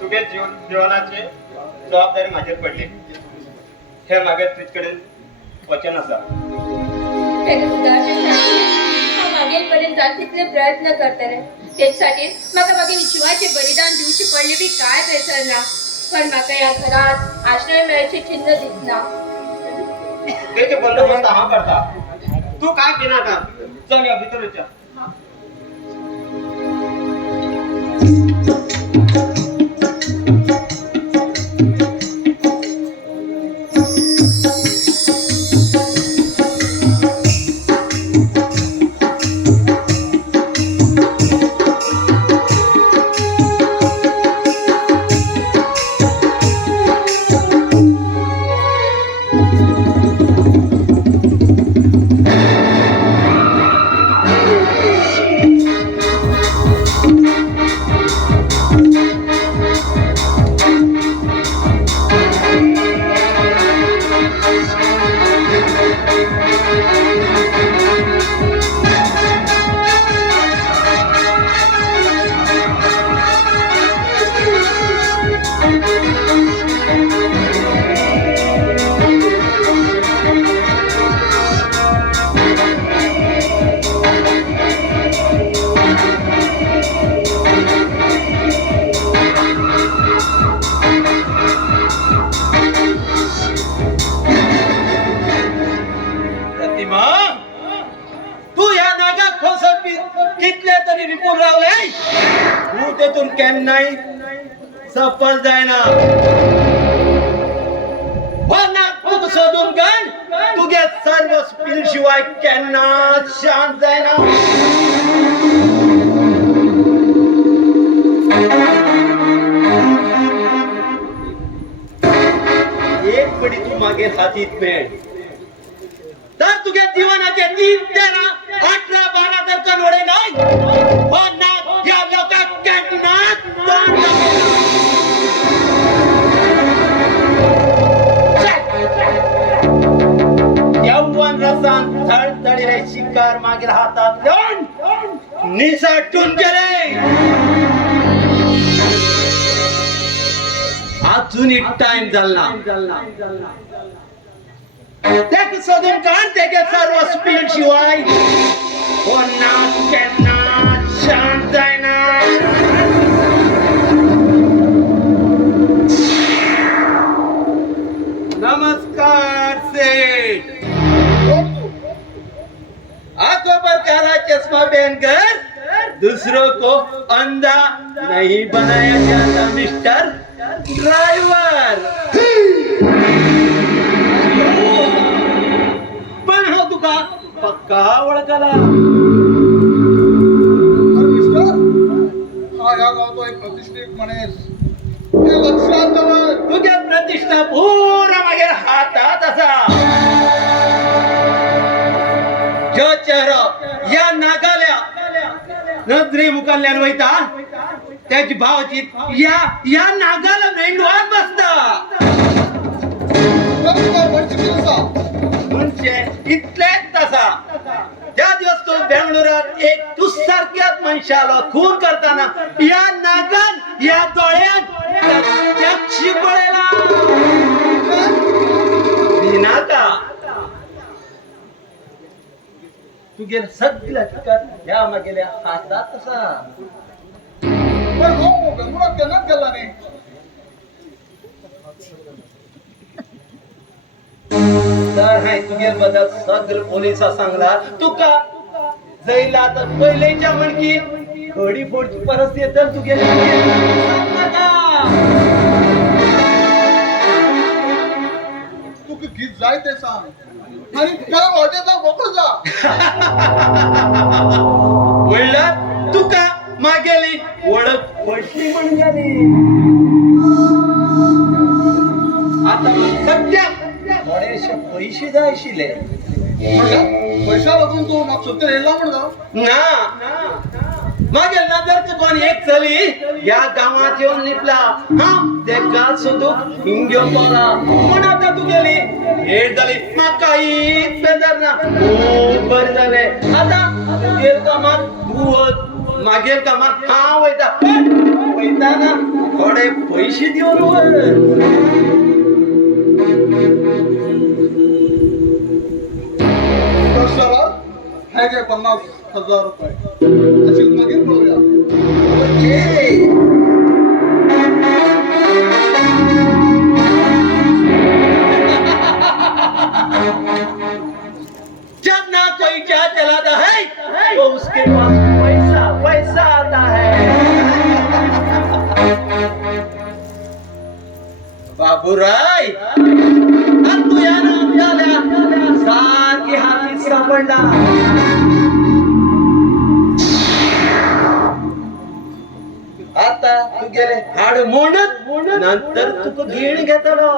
तुगे जीवनाची जबाबदारी म्हाजेर पडली हे मागीर तुजे कडेन वचन आसा तेका सुदारचें हांव मागीर पर्यंत जाता तितले प्रयत्न करतलें तेच खातीर म्हाका मागीर जिवाचें बलिदान दिवचें पडलें बी कांय बेजार ना पण म्हाका ह्या घरात आश्रय मेळचें चिन्ह दिसना तेचे बंदोबस्त हांव करता तू काय भिनाका चल या भितर वचया प्रतिमा, तू या नागा खोसत कितले तरी रिपोर्ट रावले तू तेथून केन नाही सफल जायना तू सोडून गण तुगे सर्व स्पिल शिवाय केन्ना शांत जायना एक पडी तू मागे हातीत मेळ तर तुझ्या जीवनाचे 3, 13, 18, 12 तर कनवडे नाही पण ना या लोकांना केन्नाच यौवन रसान थळथळीले शिकार मागील हातात घेऊन निसटून गेले अजूनही टाइम झाला त्याक सोडून काढ त्याचे सर्व स्पीड शिवाय पुन्हा केन्ना शांत जायना नमस्कार सेठ आपको प्रकारा चश्मा पहनकर दूसरों को अंधा नहीं बनाया जाता मिस्टर ड्राइवर पण हो तुका पक्का ओळखला मिस्टर हा या गावतो एक प्रतिष्ठित मनेस हे लक्षात ठेवा तुझ्या प्रतिष्ठा पूर्ण मागे हातात असा जो चेहरा या नागाल्या नजरे मुखाल्यान वयता त्याची भावची या नागाला मेंढवात बसता म्हणजे इतलेच तसा त्या दिवस तो बेंगळुरात एक तुसारख्याच मनशाला खून करताना या नागान या डोळ्यात प्रत्यक्ष पळेला विनाका तू गेला सगळ्या ठिकाणी या मागेल्या हातात तसा पण हो गंगुरात केनाच गेला नाही तर हाय तुगे बद्दल सगळं पोलिसा सांगला तुका जैला तर पहिलेच्या म्हणकी घडी फोडची परिस्थिती तर तुगे तू गीत जाय ते सांग आणि त्या वाटेचा बघू जा म्हणलं तुका मागेली ओळख पडली म्हणून झाली आता सध्या थोडेसे पैसे जायशिले पैसा लागून तू मग सुद्धा येला म्हणलं ना मागे नजरच कोण एक चली या गावात येऊन लिपला हा ते गात सोडून हिंग्यो पाला पण आता तू गेली हेड झाली मग काही बेजार ना खूप बरे झाले आता गेल कामात तू मागेल कामात हा वैता वैता ना थोडे पैसे देऊन वर वर्षाला हे काय 50,000 रुपये अशी मागील पळूया जब ना कोई क्या चलाता है तो उसके पास पैसा पैसा आता है बाबूराय तू या नाम झाल्या सारखी हाती सापडला आता तू गेले हाड मोडत नंतर तू घेण घेतलो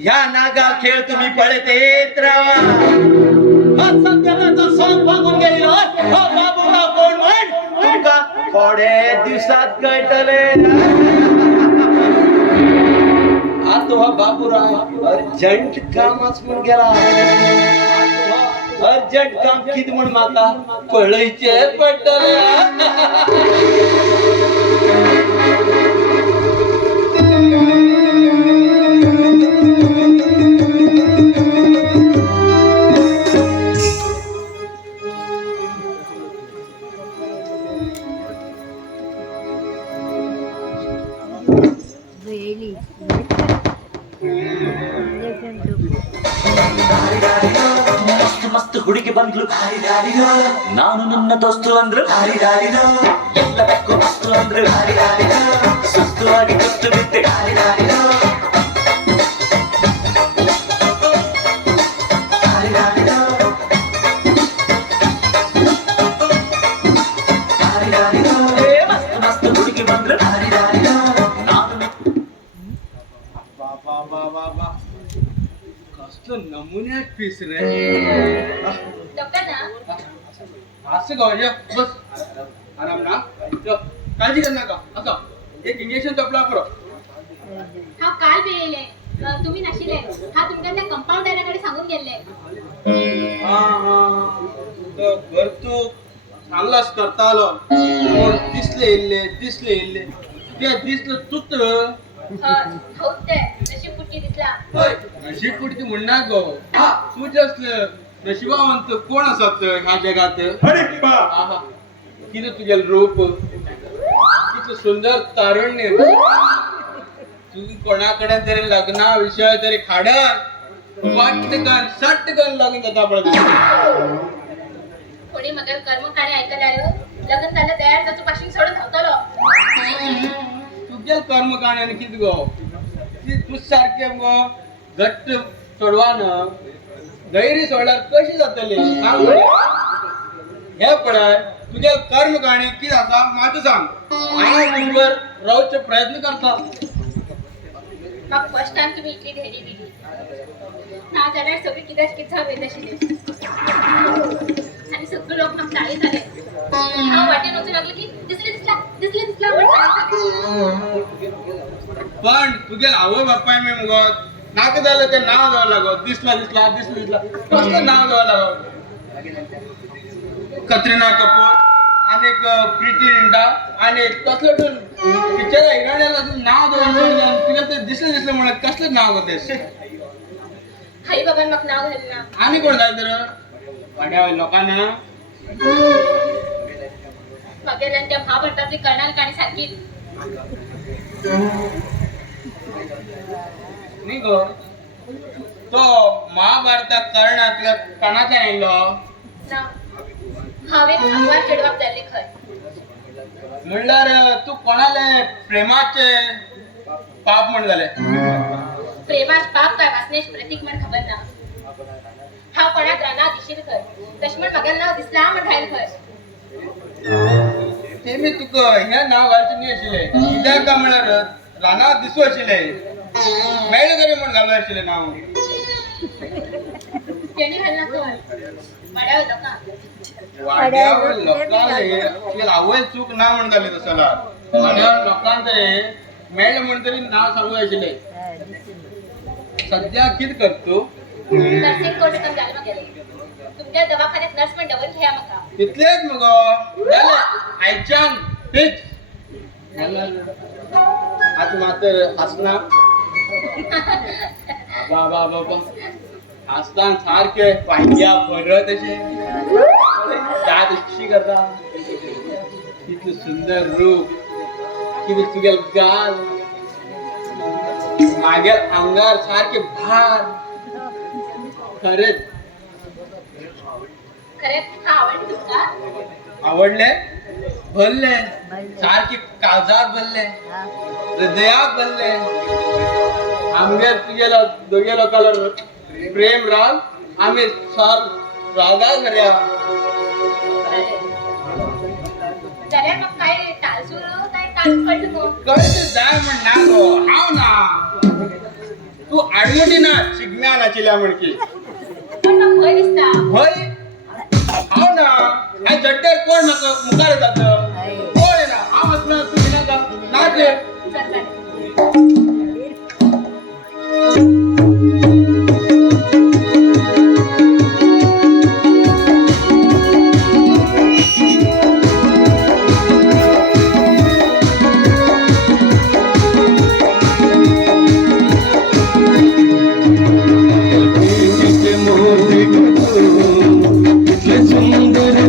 या नागा खेळ तुम्ही पळत येत राहा सध्याचा सॉंग भागून गेलो हो बाबूराव कोण म्हण तुमका थोडे दिवसात कळतले आता हा बाबूराव अर्जंट कामच म्हणून गेला अर्जंट काम किती म्हण माका कळयचे पडतले येईल ಮಸ್ತ್ ಮಸ್ತ್ ಹುಡುಗಿ ಬಂದ್ಲು ನಾನು ನನ್ನ ದೋಸ್ತು ಅಂದ್ರು ಎಲ್ಲದಕ್ಕೂ ಮಸ್ತು ಅಂದ್ರು ಸುಸ್ತು ಆಗಿ ಗೊತ್ತು ಬಿದ್ದೆ ಮಸ್ತ್ ಮಸ್ತ್ ಹುಡುಗಿ ಬಂದ್ರು ನಾನು बाबा कसलं नमुन्यात पीस रे डॉक्टर ना असं का म्हणजे बस आराम ना यो, काळजी कर नका असं एक इंजेक्शन तपला करो हा काल वेळेले तुम्ही नाशिले हा तुमच्या त्या कंपाऊंडराकडे सांगून गेले हा तो घर तू चांगलाच करता आलो पण दिसले इल्ले ते दिसलं तूच होत ते नशीब फुटकी दिसला नशीब पुढची म्हणणार गो तुझ्याच नशिबावंत कोण असत ह्या जगात आहा. किती तुझे रूप किती सुंदर तारुण्य तुझी कोणाकडे तरी लग्ना विषय तरी खाडत वाटकन सटकन लग्न जाता पडत कोणी मगर कर्म काणे ऐकायला आलो लग्न झालं तयार त्याचं पाशिंग सोडून धावतलो तुझ्या कर्म काढण्याने किती गो तू सारखे गो घट्ट सोडवान गैरी सोडल्यार कशी जातली सांग हे पळय तुझ्या कर्म काणे किती आसा माझं सांग हांव बरोबर रावचे प्रयत्न करता मग फर्स्ट टाइम तुम्ही इतली धेरी दिली ना जाल्यार सगळी कित्याच कित झाले तशी आणि सगळे लोक म्हाका ताळीत आले हांव वाटेन वचूं लागले की दिसले पण तुझ्या आवय बापाय मी मगो नाका जाल्यार ते नाव जावं लागत दिसला कसलं नाव जावं लागत कत्रिना कपूर आणि प्रीती जिंटा आणि कसलं पिक्चर हिराण्याला नाव जावं तुला ते दिसलं म्हणत कसलं नाव होतेस आई बाबान म्हाका नाव घालें ना आम्ही कोण जाय तर वाड्या लोकांना म्हागेल्यान त्या महाभारतातली कर्णाल काणी सारकी नी गो तो महाभारतात कर्णातल्या कणाच्या आयलो ना हांव एक अखबार चेडवाक जाल्ले खंय म्हणल्यार तू कोणाले प्रेमाचे पाप म्हण जाले प्रेमाच पाप काय वासनेश प्रतीक म्हण खबर ना हांव कोणाक राना दिशील खंय तशें म्हण म्हागेलें नांव दिसला म्हण घायल खंय ते मी तुका हे नाव घालचे न्ही आशिल्ले कित्याक काय म्हळ्यार रानां दिसू आशिल्ले मेळ्ळें तरी म्हण घालूं आशिल्लें नाव तेणी घालना खंय वाड्यावर लोकांले तुगे आवय चूक ना म्हण जालें तसं वाड्यावर लोकांक मेळ्ळें म्हण तरी नाव सांगू आशिल्लें सध्या कितें करता नर्सिंग कोर्स करून जालें म्हागेलें तुमच्या दवाखान्यात नर्स म्हण दवरली ह्या म्हाका तितलेच मगो जालें आयच्यान फिक्स आतां मातर हसना बाबा हसतान सारखे पाहिल्या भरत अशे दाद अशी करता कितलें सुंदर रूप कितें तुगेल गाल मागेल आंगार सारखे भार खरेंच हा आवडली तुमका आवडले भरले सारखे काळजात भरले हृदयात भरले आमगे तुगेलो दोगे लोकांना प्रेम राग आम्ही सार रागा करया जाल्यार म्हाका काय तालसूर काय कान पडलं गो कळते जाय म्हण ना गो हांव ना तू आडमुठी ना शिगम्या नाचिल्या म्हणकी पण म्हाका भंय दिसता होय हांव ना ह्या जड्डेर कोण म्हाका मुखार येतात कोण येना हांव असना तू नाका नाचे चल जालें सुंदर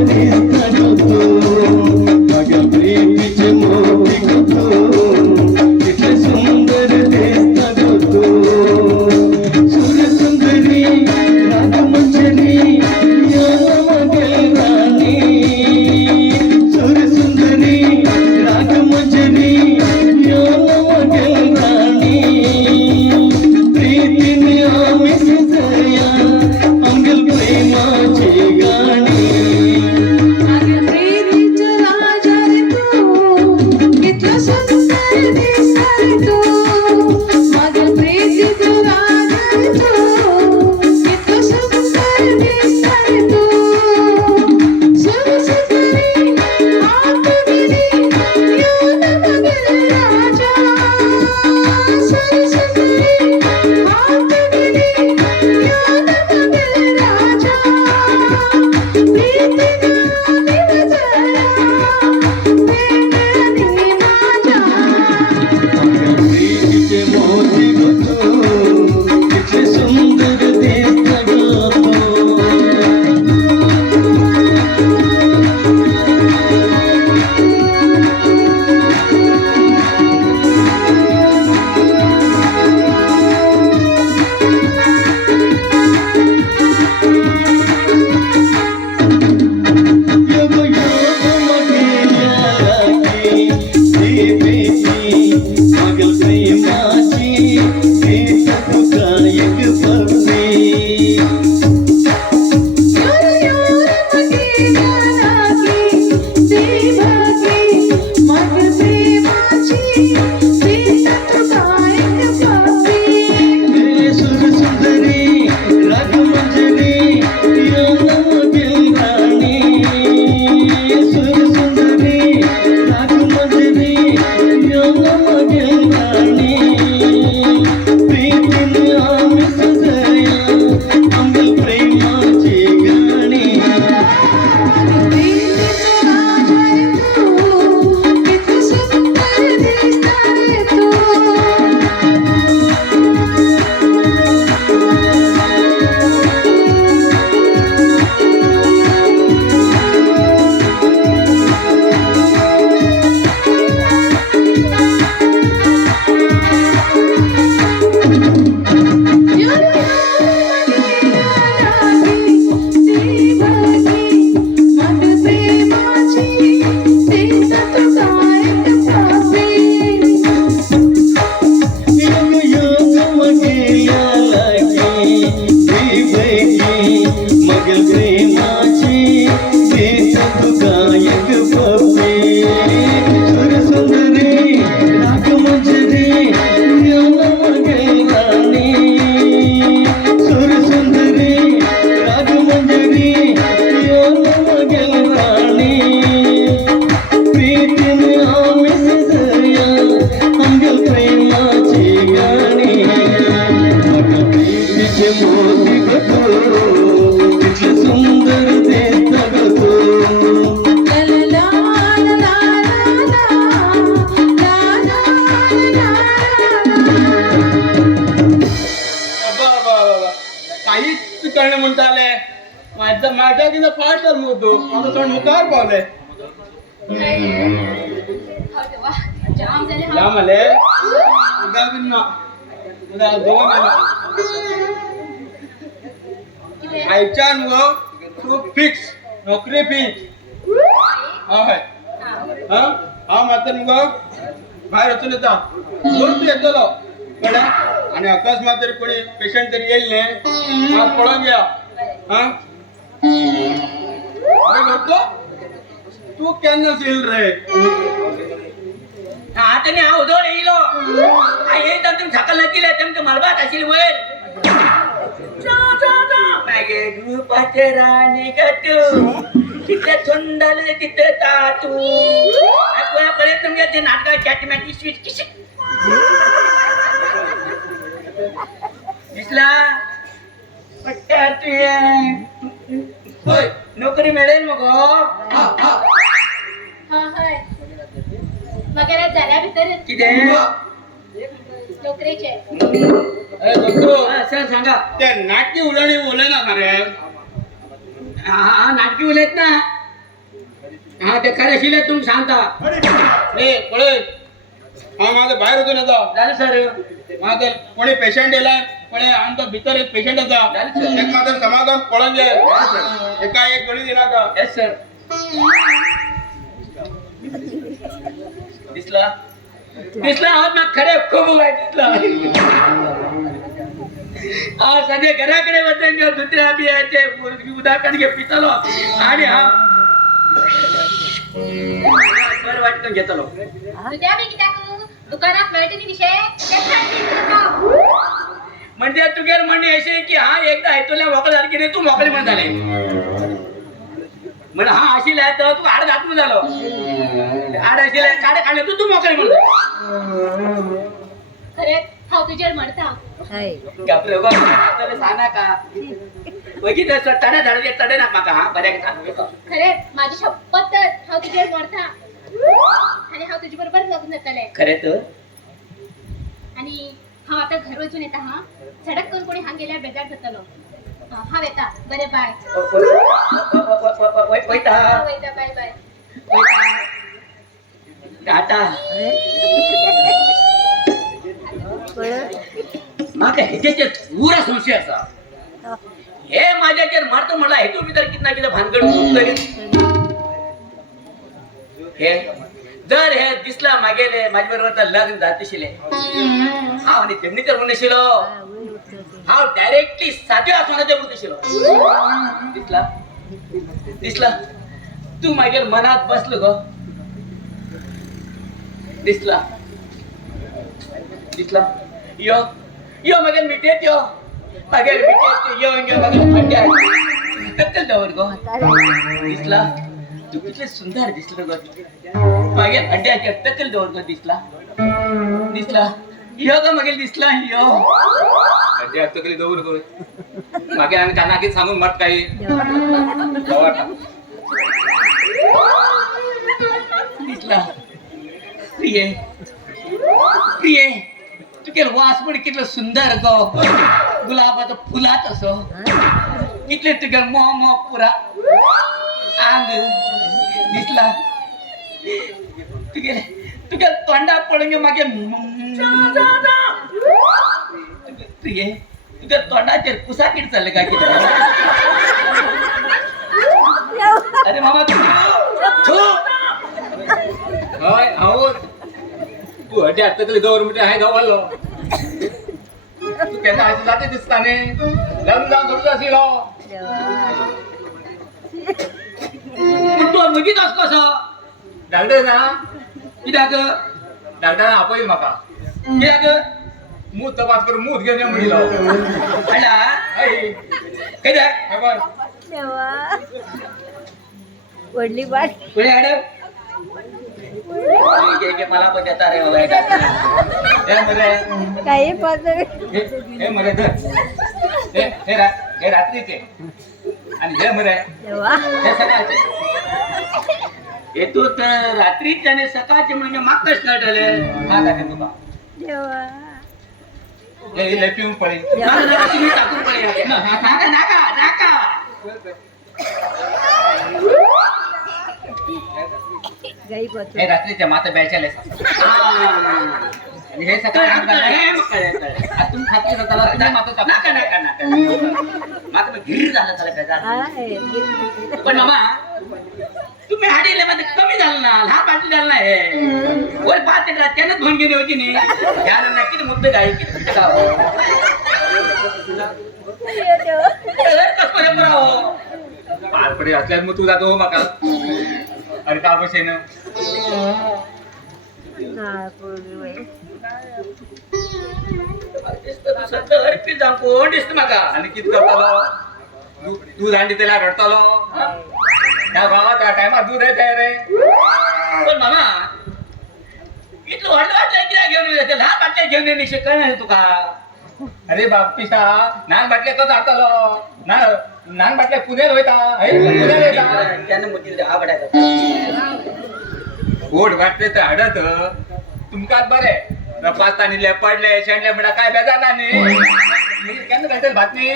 माझ्या तिथं फार टर्म होतो माझं तोंड मुखावर पावलंय जाम झाले या मले उद्या बिन उद्या दोन आयच्या तू फिक्स नोकरी फिक्स हा मात्र बाहेर असून येता दोन तू येतलो कडे आणि अकस्मात तरी कोणी पेशंट तरी येईल नाही आज पळून घ्या हा तू केन्ना येईल रे आता मी हा उदोड येईलो येईल तर तुम्ही झाकल नक्कील तुमचं मलबात असेल वयर रूपाचे राणी ग तू तिथे थंडाले तिथे तातू पर्यंत तुमच्या ते नाटका चॅटमॅटी स्वीट किशी दिसला पट्ट्या तू होय नोकरी मिळेल मग मगर झाल्या भितर किती नोकरीचे सर सांगा त्या नाटकी उलणी बोले ना खरे हा नाटकी उलयत ना हा ते खरं शिले तुम्ही सांगता ए पळे हा माझं बाहेर होतो ना झालं सर माझं कोणी पेशंट येला पळे आमचा भितर एक पेशंट होता एक माझं समाधान पळून जाय एका एक गणी दिला का येस सर दिसला दिसला आज मग खरे खूप दिसला हा सगळे घराकडे वचन घेऊन दुसऱ्या बियाचे उदाहरण घे पितलो आणि हा बरं वाटतं घेतलो तुझ्या पैकी टाकू मैत्रिणीविषयी एखादी म्हणजे तुगेर म्हणणे असे की हा एकदा तुला मोकळं झालं की नाही तू मोकळे म्हण झाले म्हणजे हा अशी लाय तर तू आड दाखवून झालो आड अशी लाय काढे काढले तू मोकळे म्हण खरे हा तुझ्यावर म्हणता सांगा का बघितलं तडे झाडे तडे ना माका हा बऱ्या सांगतो खरे माझी शपथ तर हा तुझ्यावर म्हणता आणि हा तुझ्या बरोबर लग्न जातले खरे तर आणि हा आता घर वाजून येता हा झडक करून कोणी हा गेल्या बेजार जातलो हा येता बरे बाय वैता वैता बाय बाय टाटा म्हाका हेजेचेर पुरा संशय असा हे माझ्याचेर मारतो म्हणला हेतू भितर कितना कितें भानगड उरतली हे जर हे दिसला मागेले माझ्या बरोबर लग्न जात दिशिले हांव आनी तेमनी तर म्हणशिलो हांव डायरेक्टली 7 आसमानाचेर उरतशिलो दिसला दिसला तू मागेर मनात बसलो गो दिसला दिसला यो यो मागेर मिटेत यो मागेर मिटेत यो यो मागेर फड्या टक्कल दवर गो दिसला तू कितले सुंदर दिसलो गो मागेर अड्ड्याचेर टक्कल दवर गो दिसला दिसला यो गो मागेर दिसला यो अड्ड्याक तकली दवर गो मागेर आनी कानाकीत सांगून मत काही दिसला प्रिये प्रिये तुगेर वास पण कितलो सुंदर गो गुलाबाचो फुलात असो कितले तुगेर मोह मोह पुरा आंग दिसला तुगेर तुगेर तोंडा पळोवन मागे प्रिये तुगेर तोंडाचेर कुसाकीट चालले काय कितें अरे मामा तू हय हांव तू हड्ड्यार तकली दवर म्हणजे हांवें दवरलो तू केन्ना हांवें जाता दिसता न्ही लग्न जावन सोडून आशिल्लो पूण तूं मदींच असो कसो धाकटो ना कित्याक धाकटान आपयलो म्हाका कित्याक मूत तपास करून मूत घेवन यो म्हणिलो हाडला हय कित्याक वडली बाट पुढे हाड मला पण देता रे मरे काही पाहतो हे मरे धर हे रात्रीचे आणि हे मरे देवा हे सकाळचे हे तू तर रात्रीचे आणि सकाळचे म्हणजे मागच कळटले मागा तुका देवा हे पिऊन पळे टाकून पळे नाका नाका नाका गाई पाहतो हे रात्रीच्या माता बेळचेले आणि हे सकाळी तुम्ही खात्री जाताला तुझ्या माता नाका नाका नाका माता मग गिर झालं त्याला बेजार पण मामा तुम्ही हाडीले मध्ये कमी झालं ना लहान बाटली झालं ना हे वर 5 लिटर त्यानं धुवून गेली होती नी ध्यान ना किती मुद्दे गाई किती गाव कसं बरं पारपडे असल्यावर मग तू जातो माका अरे का बसेन कोण दिसत म्हाका आणि किती करतालो दूध हांडी त्याला रडतालो ह्या गावात टायमार दूध येते रे पण मामा इतलं वाटलं कित्याक घेऊन येते लहान बाटल्या घेऊन येणे शिकय नाही तुका अरे बाप पिशा नान बाटल्या कसं हाडतालो नान बाटल्या पुण्यार वयता त्यानं मग आवडायचा ओढ वाटते तर हाडत तुमकाच बरे पास्ता निले पडले शेंडले म्हणा काय बेजार ना न्ही केन्ना घंटेल बातमी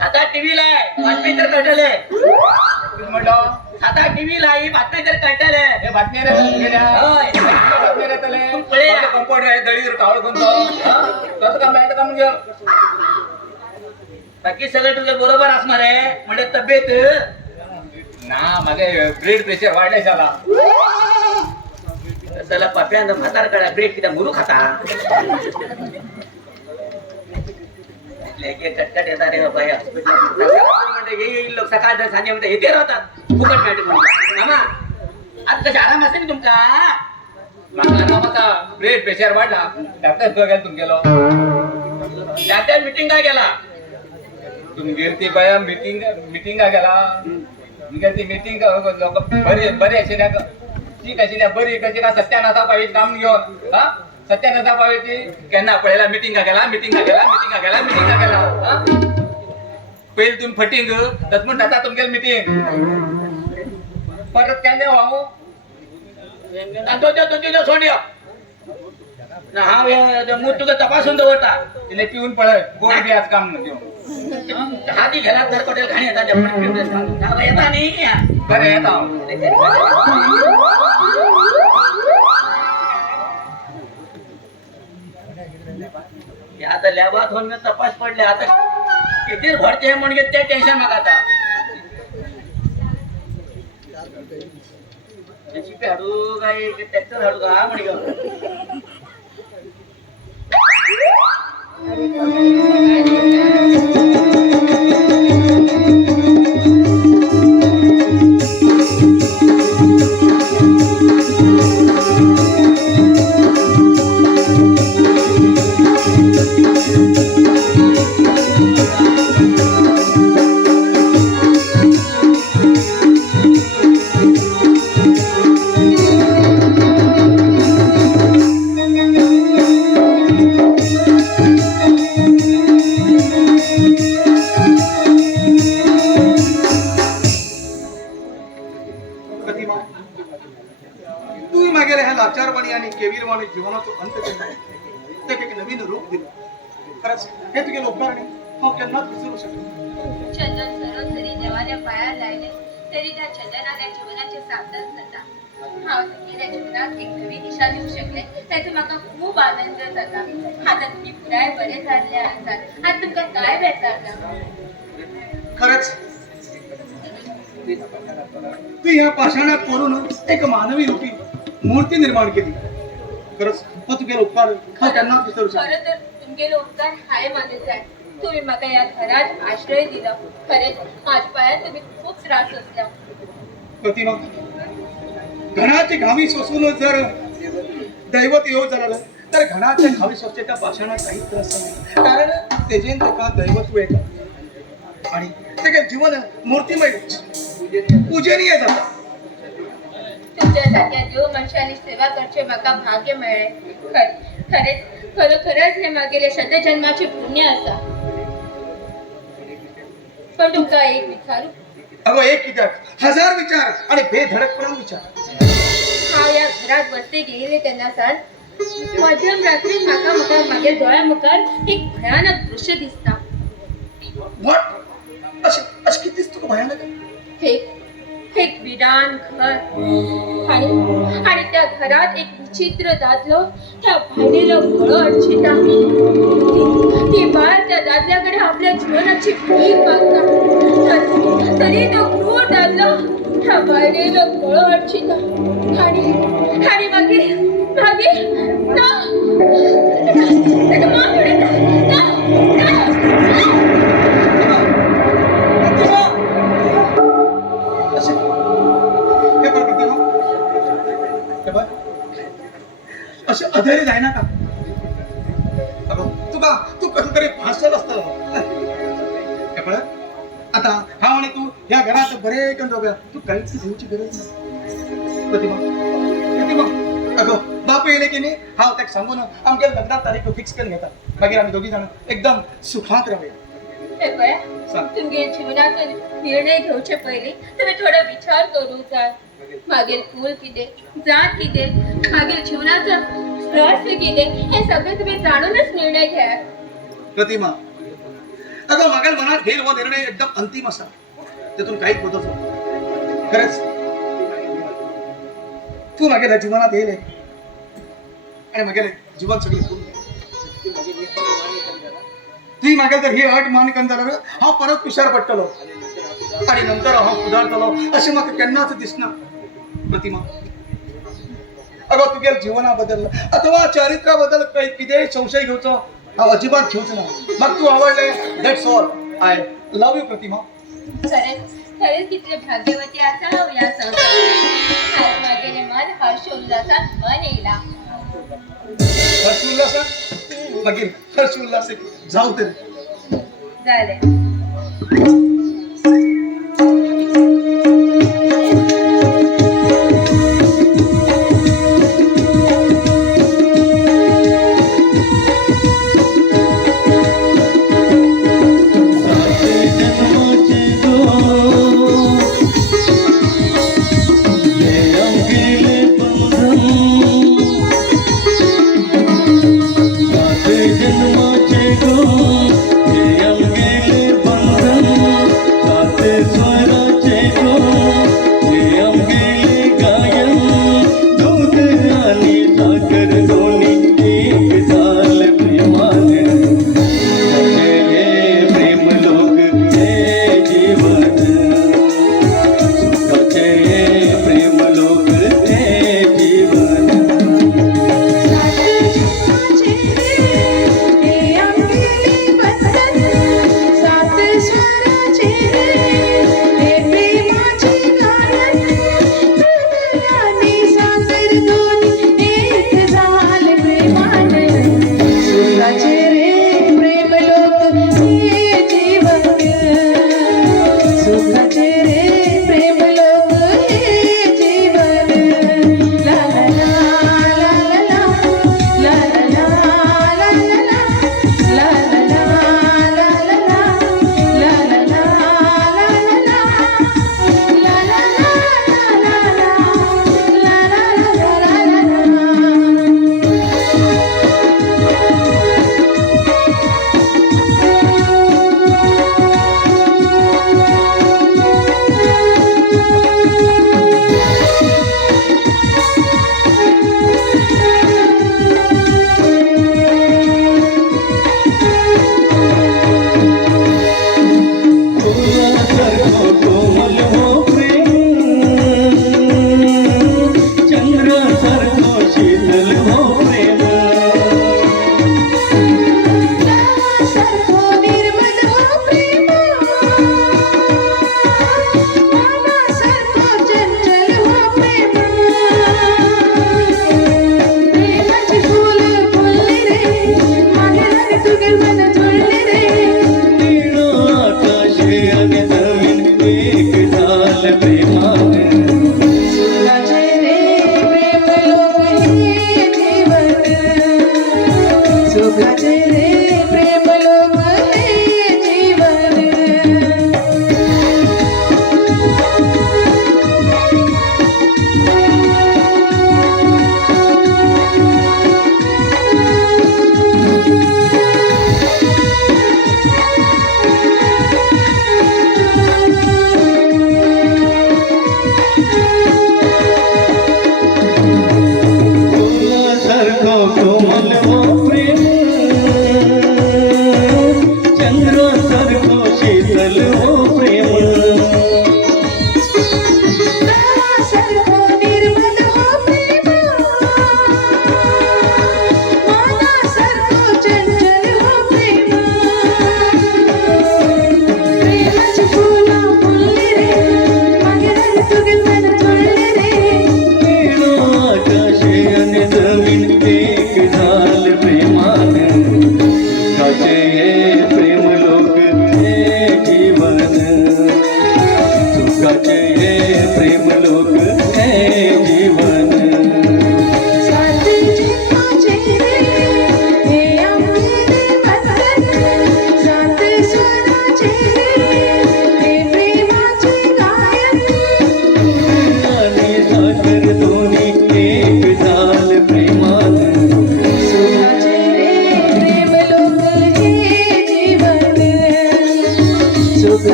आता टीव्ही लाय बातमी तर कळटले म्हणलो आता टीव्ही लाई बातमी तर कळटले हे बातमी रे बातमी रे तले कंपाऊंड आहे दळीर कावळ कोणतो कसं काम आहे का म्हणजे बाकी सगळं तुझं बरोबर असणार आहे म्हणजे तब्येत ना माझे ब्लड प्रेशर वाढले झाला त्याला पप्यानं म्हातार काढा ब्रेड किती मुरू खाता लेके कटकट येतात रे बाई हॉस्पिटल लोक सकाळ सांजे म्हणते येते राहतात फुकट मॅट म्हणून मामा आज कशा आराम असेल तुमका म्हाका आरामाचा ब्लड प्रेशर वाढला डॉक्टर गेलो तुमगेलो त्या मिटिंगा गेला तुमगेर ती बाया मिटिंगा गेला तुमगे ती मिटिंग लोक बरी आशिल्ल्या ठीक आशिल्ल्या बरी कशी का सत्यानाथा पाहिजे काम घेऊन हा सत्यानाथा पाहिजे केन्ना पळयला मिटिंगा गेला हा पहिले तुम्ही फटिंग तसमून आता तुमगे मिटिंग परत केन्ना हांव तुझ्या सोडिया हांव मूड तुका तपासून दवरता तिने पिऊन पळय गोड बी आज काम घेऊन हाती घाला तर कटेल घाणी येता येता न्ही बरें येता आता लॅबात होऊन तपास पडले आता किती भरते म्हणजे ते टेन्शन म्हाका आता जेसीबी हाडू काय ट्रॅक्टर हाडू का म्हणजे प्रतिमा तू मागेले ह्या लाचारवाणी आणि केविलवाणी जीवनाचो अंत केला त्याक एक नवीन रूप दिलं खरंच हे तुझे उपकार हा केन्नाच विसरू शकतो चंदन सरोसरी देवाच्या पायार लायले तरी त्या चंदनाच्या जीवनाचे सार्थक जाता हांव तुमच्या जीवनात एक नवी दिशा दिवू शकले त्याचा म्हाका खूप आनंद जाता आता तुम्ही पुराय बरे जाल्ले आसात आता तुमका काय बेजारता खरंच तू या पाषाणात करून एक मानवी रूपी मूर्ती निर्माण केली खरंच हा तुझे उपकार हा केन्नाच विसरू शकतो खरं तर तुमचे उपकार हाय मानत आहे तुम्ही म्हाका या घरात आश्रय दिला खरेच माझ्या पायात तुम्ही खूप त्रास असला प्रतिमा घणाचे घावी सोसून जर दैवत येऊ झालं तर घणाच्या घावी सोसते त्या पाषाणात काहीच त्रास नाही कारण तेजेन तेका दैवत वेळ आणि ते जीवन मूर्तिमय पूजनीय जाता तुमच्यासारख्या देव मनशांनी सेवा करचे म्हाका भाग्य मिळेल खरोखरच हे मागेले शतजन्माचे पुण्य असा पण तुमका एक विचारू अगो एक कित्याक हजार विचार आणि बेधडकपणा विचार हांव या घरात बसते गेले त्यांना सांग मध्यम रात्रीत म्हाका मागे डोळ्या मुखार एक भयानक दृश्य दिसता व्हॉट अशी कितीच तुका भयानक एक विरान घर आणि त्या घरात एक विचित्र दादलो त्या भांडेलो घोडो अडचिता ती बाळ त्या दादल्याकडे आपल्या जीवनाची भीक मागता तरी तो क्रूर दादलो त्या भांडेलो घोडो अडचिता आणि मागे ना माग उडयता असे अधैर्य जायना का तू कसं तरी भाषण असतं आता हा आणि तू या घरात बरे कंदोगा तू काहीच घेऊची गरज नाही प्रतिमा अगं बाप येले की नाही हा त्याक सांगून आमच्या लग्नात तारीख फिक्स करून घेतात मागीर आम्ही दोघी जण एकदम सुखात राहूया तुमगे जीवनात निर्णय घेवचे पहिले तुम्ही थोडा विचार करूचा मागील कुल किते जात किते मागील जीवनाचा रहस्य किते हे सगळे तुम्ही जाणूनच निर्णय घ्या प्रतिमा अगं मागील मनात घेईल व निर्णय एकदम अंतिम असा त्यातून काहीच बदल होत खरंच तू मागेल जीवनात येईल आणि मागेल जीवन सगळी ती मागेल तर ही अट मान कंदार हा परत विचार पडटलो आणि नंतर हा सुधारतलो असे म्हाका केन्नाच दिसना प्रतिमा अगं तुगे जीवनाबद्दल अथवा चारित्र्याबद्दल काही कितेंय संशय घेवचो हांव अजिबात घेवचो ना म्हाका तू आवडले that's all I love you Pratima खरेच खरेच किती भाग्यवती असावं या संसारात. आज माझे मन हर्षोल्लासात मन येईला. हर्षोल्लास बघीन हर्षोल्लास जाऊ तरी झाले.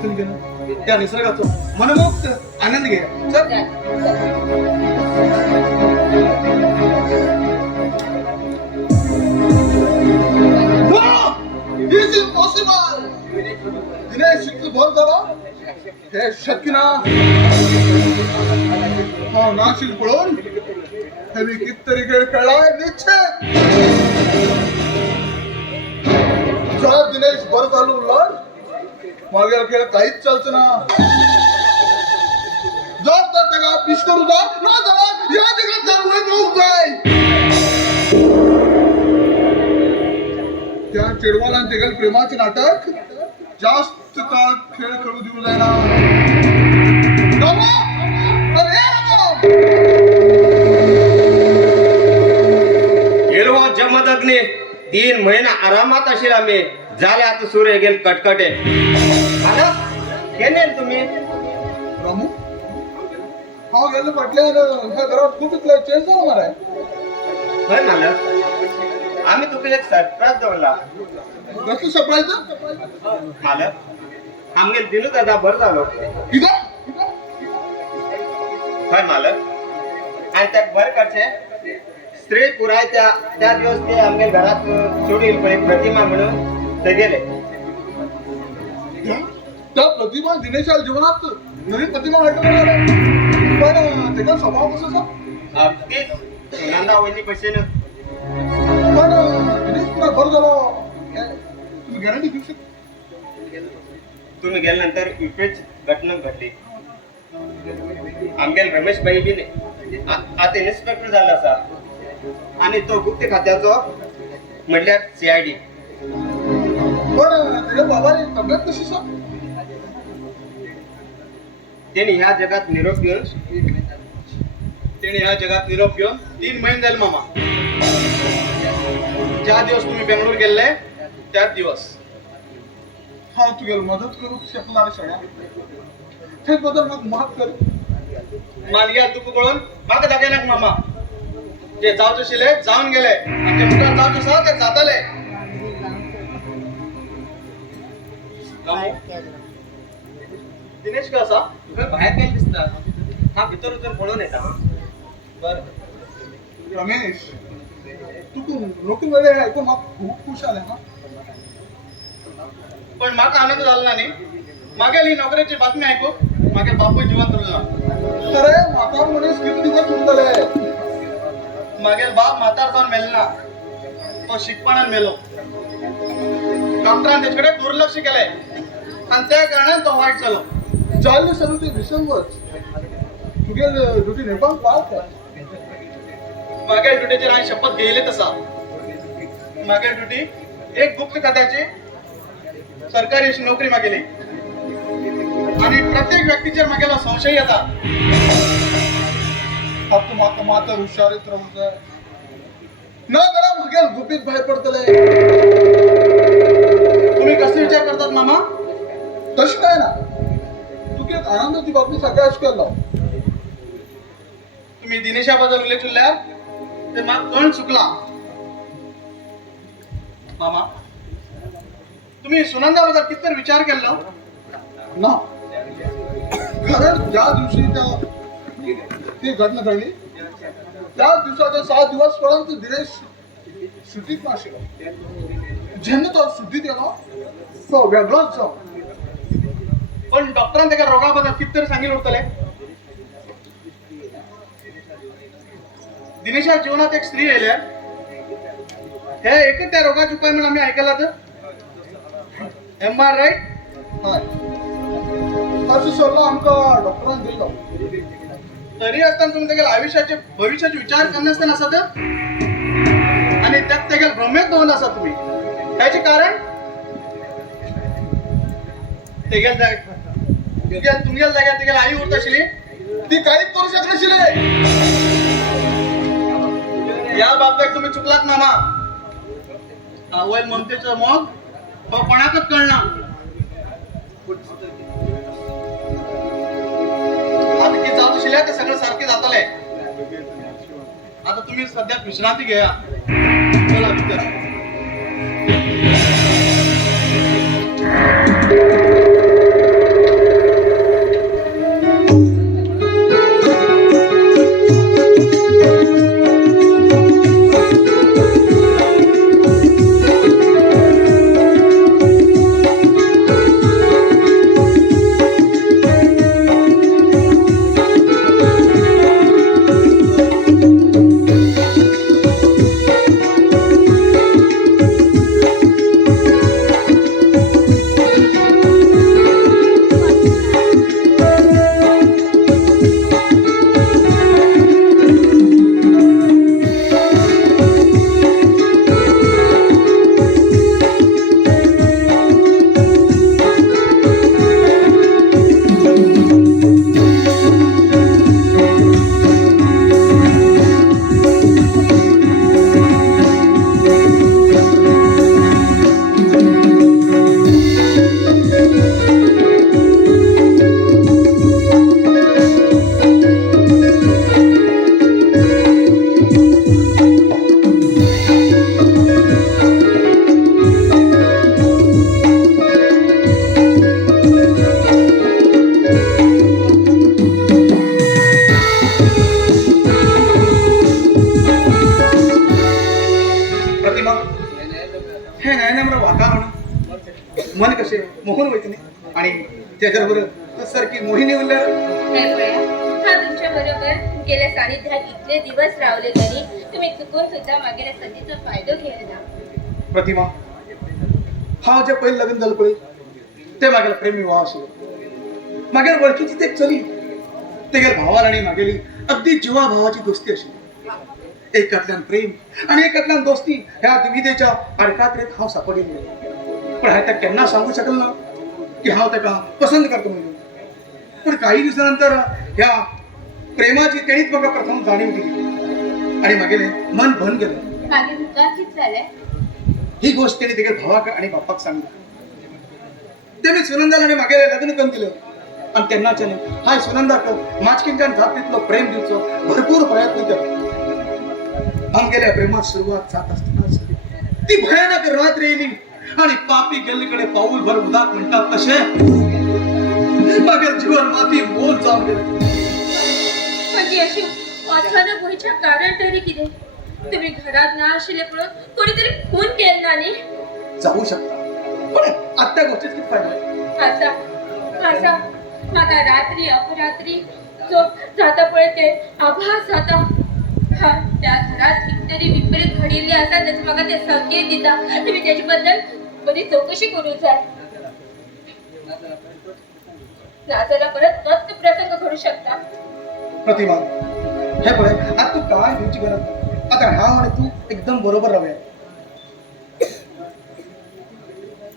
वाचून घेणं त्या निसर्गाचं मनमोक्त आनंद घे चल This is impossible. दिनेश इतकं बोल बाबा हे शक्य ना हा नाशिक पळून हे मी कितीतरी खेळ खेळलाय निश्चित जर दिनेश बरं चालू उलट मागे खेळ काहीच चालचं ना जर तर त्याला पिश करू जा ना जा या जगात जाऊ जाय त्या चिडवाला तिघल प्रेमाचे नाटक जास्त काळ खेळ खेळू देऊ जायला गेलो जमदग्नी 3 महिना आरामात असेल आम्ही झाले आता सूर्य गेल कटकटे मला केले तुम्ही रामू हा गेलं म्हटल्यावर ह्या घरात खूप इथलं चेंज झालं मला होय मालक आम्ही तुका एक सरप्राईज दवरला कसं सरप्राईज मालक आमगे दिनू दादा बरं झालो इथं होय मालक आणि त्या बरं करचे स्त्री पुराय त्या दिवस ते आमगे घरात सोडील पण एक प्रतिमा म्हणून ते गेले त्या प्रतिमा दिनेशच्या जीवनात नवीन प्रतिमा वाटत पण त्याचा स्वभाव कसा अगदी नंदा वहिनी पैसे पण दिनेश पुन्हा बरं झालं तुम्ही गॅरंटी घेऊ शकता तुम्ही गेल्यानंतर विपेच घटना घडली आमगेल रमेश भाई बी आता इन्स्पेक्टर झाला असा आणि तो गुप्त खात्याचो म्हटल्यार CID पण त्याच्या बाबाने तब्येत कशी सर त्यांनी ह्या जगात निरोप घेऊन 3 महिने झाले मामा ज्या दिवस तुम्ही बेंगळूर गेले त्याच दिवस हा तू गेलो मदत करू शकणार सगळ्या ते बदल मग माफ कर मानग्या तू कळून माग दाखयनाक मामा जे जावचे शिले जाऊन गेले आणि जे मुखार जावचे सह ते जातले दिनेश का असा बाहेर गेले दिसतात हा भितर उतर पळून येता बर रमेश तू नोकरी वगैरे ऐकून मग खूप खुश आले ना पण माका आनंद झाला नाही मागेल ही नोकरीची बातमी ऐकू मागेल बापू जिवंत उरला अरे माता म्हणे किती दिवस उरतले मागेल बाप म्हातार जाऊन मेलना तो शिकपणान मेलो डॉक्टरान त्याच्याकडे दुर्लक्ष केलंय आणि त्या कारणाने तो वाईट झालो चालले सर्व ते विसंगच तुझे ड्युटी निर्माण पाहत मागील ड्युटीची राणी शपथ घेतली तसा मागील ड्युटी एक गुप्त खात्याची सरकारी अशी नोकरी मागेली आणि प्रत्येक व्यक्तीच्या मागेला संशय येतात फक्त माता माता हुशारीत राहू न जरा मागेल गुपित बाहेर पडतले तुम्ही कसे विचार करतात मामा तशी काय ना तू की आनंदाची बातमी सगळ्याच केला तुम्ही दिनेशाबद्दल उल्लेख केल्यावर ते माग कण चुकला मामा तुम्ही सुनंदाबद्दल किती विचार केला ना कारण ज्या दिवशी ती घटना घडली त्या दिवसाच्या 7 दिवस पर्यंत दिनेश सुट्टीत नाशिला ज्यांना तो सुट्टीत येलो तो वेगळाच जाऊ पण डॉक्टरांनी त्याच्या रोगाबद्दल किती सांगितलं होतले दिनेशच्या जीवनात एक स्त्री येल्या हे एकच त्या रोगाचे उपाय म्हणून आम्ही ऐकायला तर MR राईट हाय असं सल्ला आमका डॉक्टरांनी दिला तरी असताना तुम्ही त्याच्या आयुष्याचे भविष्याचे विचार करणे असताना असत आणि त्यात त्याच्या भ्रमेत दोन असा तुम्ही त्याचे कारण तुमच्या जाग्यात त्याला आई होत असली ती काहीच करू शकत नशिले या बाबतीत तुम्ही चुकलात मामा आवल म्हणतेच मग पणाकच कळणार आता की जाऊ शिल्या ते सगळं सारखे जातले आता तुम्ही सध्या विश्रांती घ्या चला भीतर हे नयनम्र वातावरण मन कसे मोहन वैतने आणि त्याच्याबरोबर सारखी मोहिनी उरल्या. नाही बया, हा तुमच्या बरोबर गेल्या सानिध्यात इतके दिवस रावले तरी तुम्ही चुकून सुद्धा मागेल्या संधीचा फायदा घ्यायला. प्रतिमा हा जे पहिलं लग्न झालं पळी ते मागेला प्रेम विवाह असो मागेल वळखीची ते चली ते गेल भावाला आणि मागेली अगदी जीवा भावाची दोस्ती अशी एकातल्यान प्रेम आणि एकातल्यान दोस्ती ह्या द्विधेच्या अडकात्रेत हाव सापडली. पण हा त्या केन्ना सांगू शकल ना की हाव त्याका पसंत करतो म्हणून. पण काही दिवसानंतर ह्या प्रेमाची तेणीच म्हाका प्रथम जाणीव दिली आणि मागेले मन भन गेलं. मागे मुखाचीच झालंय. ही गोष्ट त्याने देखील भावाक आणि बाप्पाक सांगितली. ते मी सुनंदाला आणि मागे लग्न करून दिलं आणि त्यांनाच्या हाय सुनंदाक माचकींच्या जातीतलं प्रेम दिवचो भरपूर प्रयत्न केला. आमगेल्या प्रेमात सुरुवात जात असताना ती भयानक रात्र येली आणि पापी गल्लीकडे पाऊल भर उदात म्हणतात तसे मागे जीवन माती मोल जाऊन गेलं. म्हणजे अशी अचानक व्हायच्या कारण तरी किती तुम्ही घरात ना आशिले पळून कोणीतरी खून केलं नानी जाऊ शकता पण आत्या गोष्टीत किती फायदा. असा आता रात्री अपरात्री जो जाता पळते आभास जाता हा त्या घरात कितीतरी विपरीत घडलेली असतात त्याचे मग ते संकेत देता. तुम्ही त्याच्याबद्दल कधी चौकशी करू जाय. नाचायला परत तोच प्रसंग घडू शकता. प्रतिभा हे बघ आता तू काय घ्यायची गरज नाही. आता हा आणि तू एकदम बरोबर राहूया.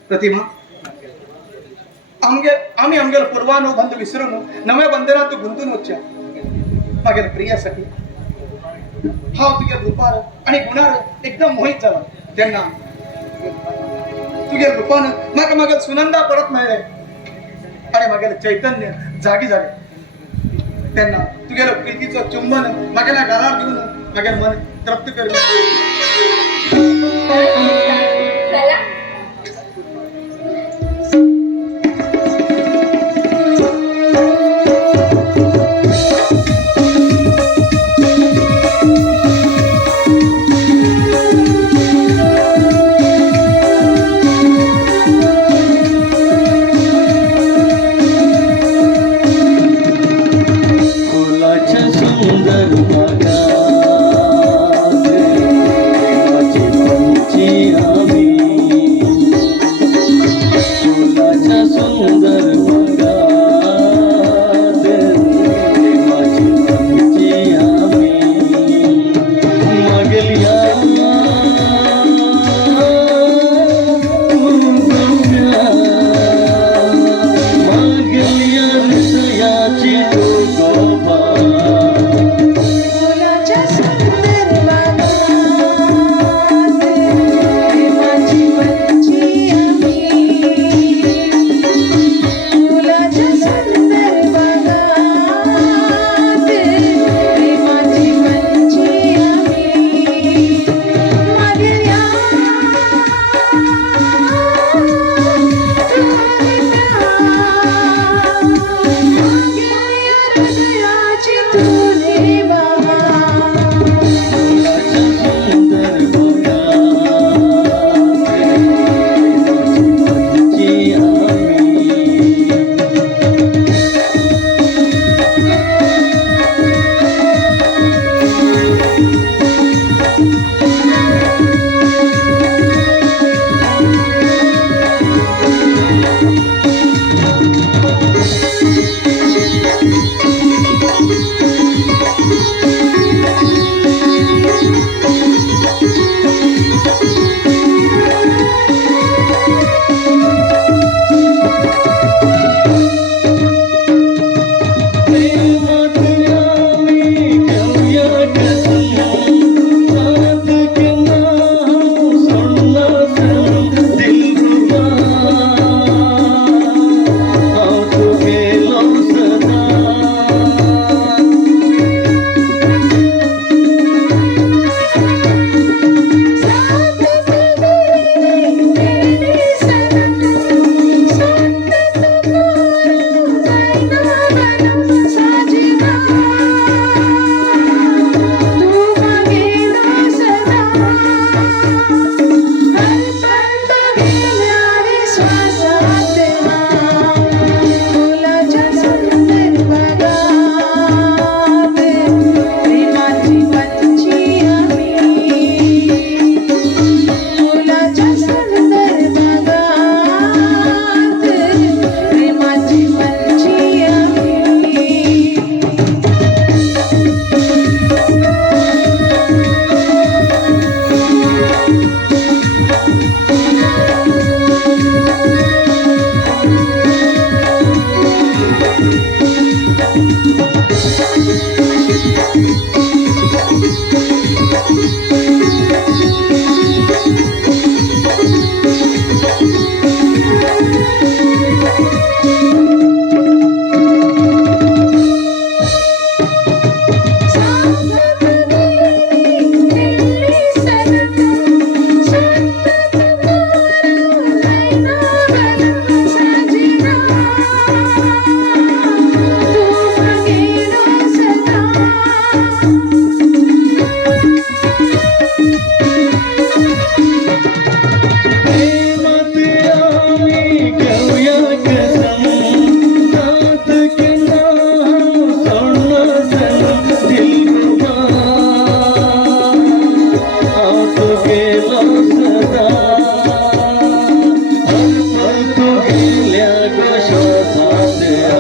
प्रतिमा आम्ही आमगेला पूर्वानो बंध विसरून नव्या बंधनात गुंतून वच्च्या मागेल प्रियासाठी हा तुझ्या रूपार आणि गुणार एकदम मोहित झाला. त्यांना तुझ्या रूपानं माका मागेल सुनंदा परत मिळले आणि मागेल चैतन्य जागी झाले. त्यांना तुझ्या प्रीतीचं चुंबन मागेला गालार घेऊन मागेल मन तृप्त करले. चला फुलाच्या सुंदर बागा असं केलं सदा अर्पतो गेल्या ग श्वासाच्या